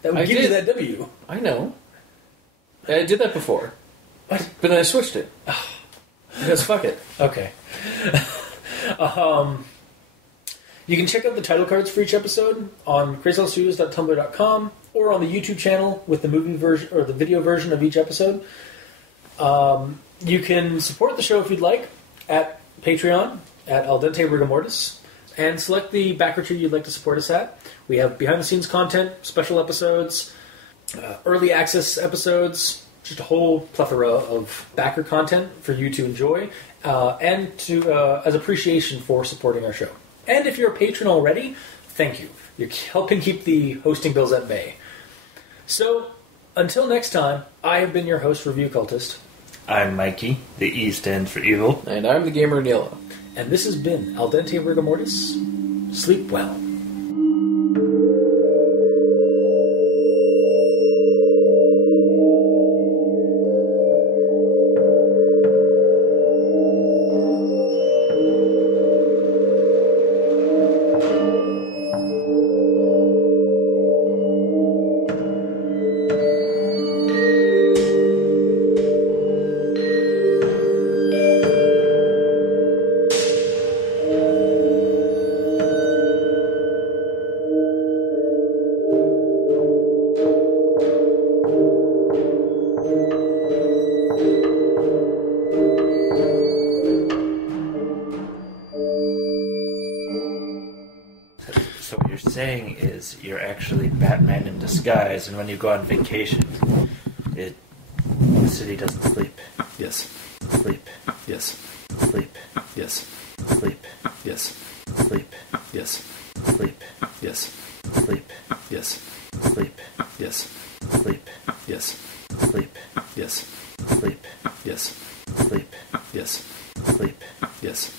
That would give you that W. I know. I did that before. What? But then I switched it. Because fuck it. Okay. You can check out the title cards for each episode on crazystudios.tumblr.com or on the YouTube channel with the movie version or the video version of each episode. You can support the show if you'd like at Patreon at Al Dente Rigamortis and select the backer tier you'd like to support us at. We have behind-the-scenes content, special episodes, early access episodes, just a whole plethora of backer content for you to enjoy and to as appreciation for supporting our show. And if you're a patron already, thank you. You're helping keep the hosting bills at bay. So, until next time, I have been your host, Review Cultist. I'm Mikey, the E stands for evil. And I'm the Gamer in Yellow. And this has been Al Dente Rigamortis. Sleep well. Saying is you're actually Batman in disguise, and when you go on vacation, the city doesn't sleep. Yes. Sleep. Yes. Sleep. Yes. Sleep. Yes. Sleep. Yes. Sleep. Yes. Sleep. Yes. Sleep. Yes. Sleep. Yes. Sleep. Yes. Sleep. Yes. Sleep. Yes. Sleep. Yes.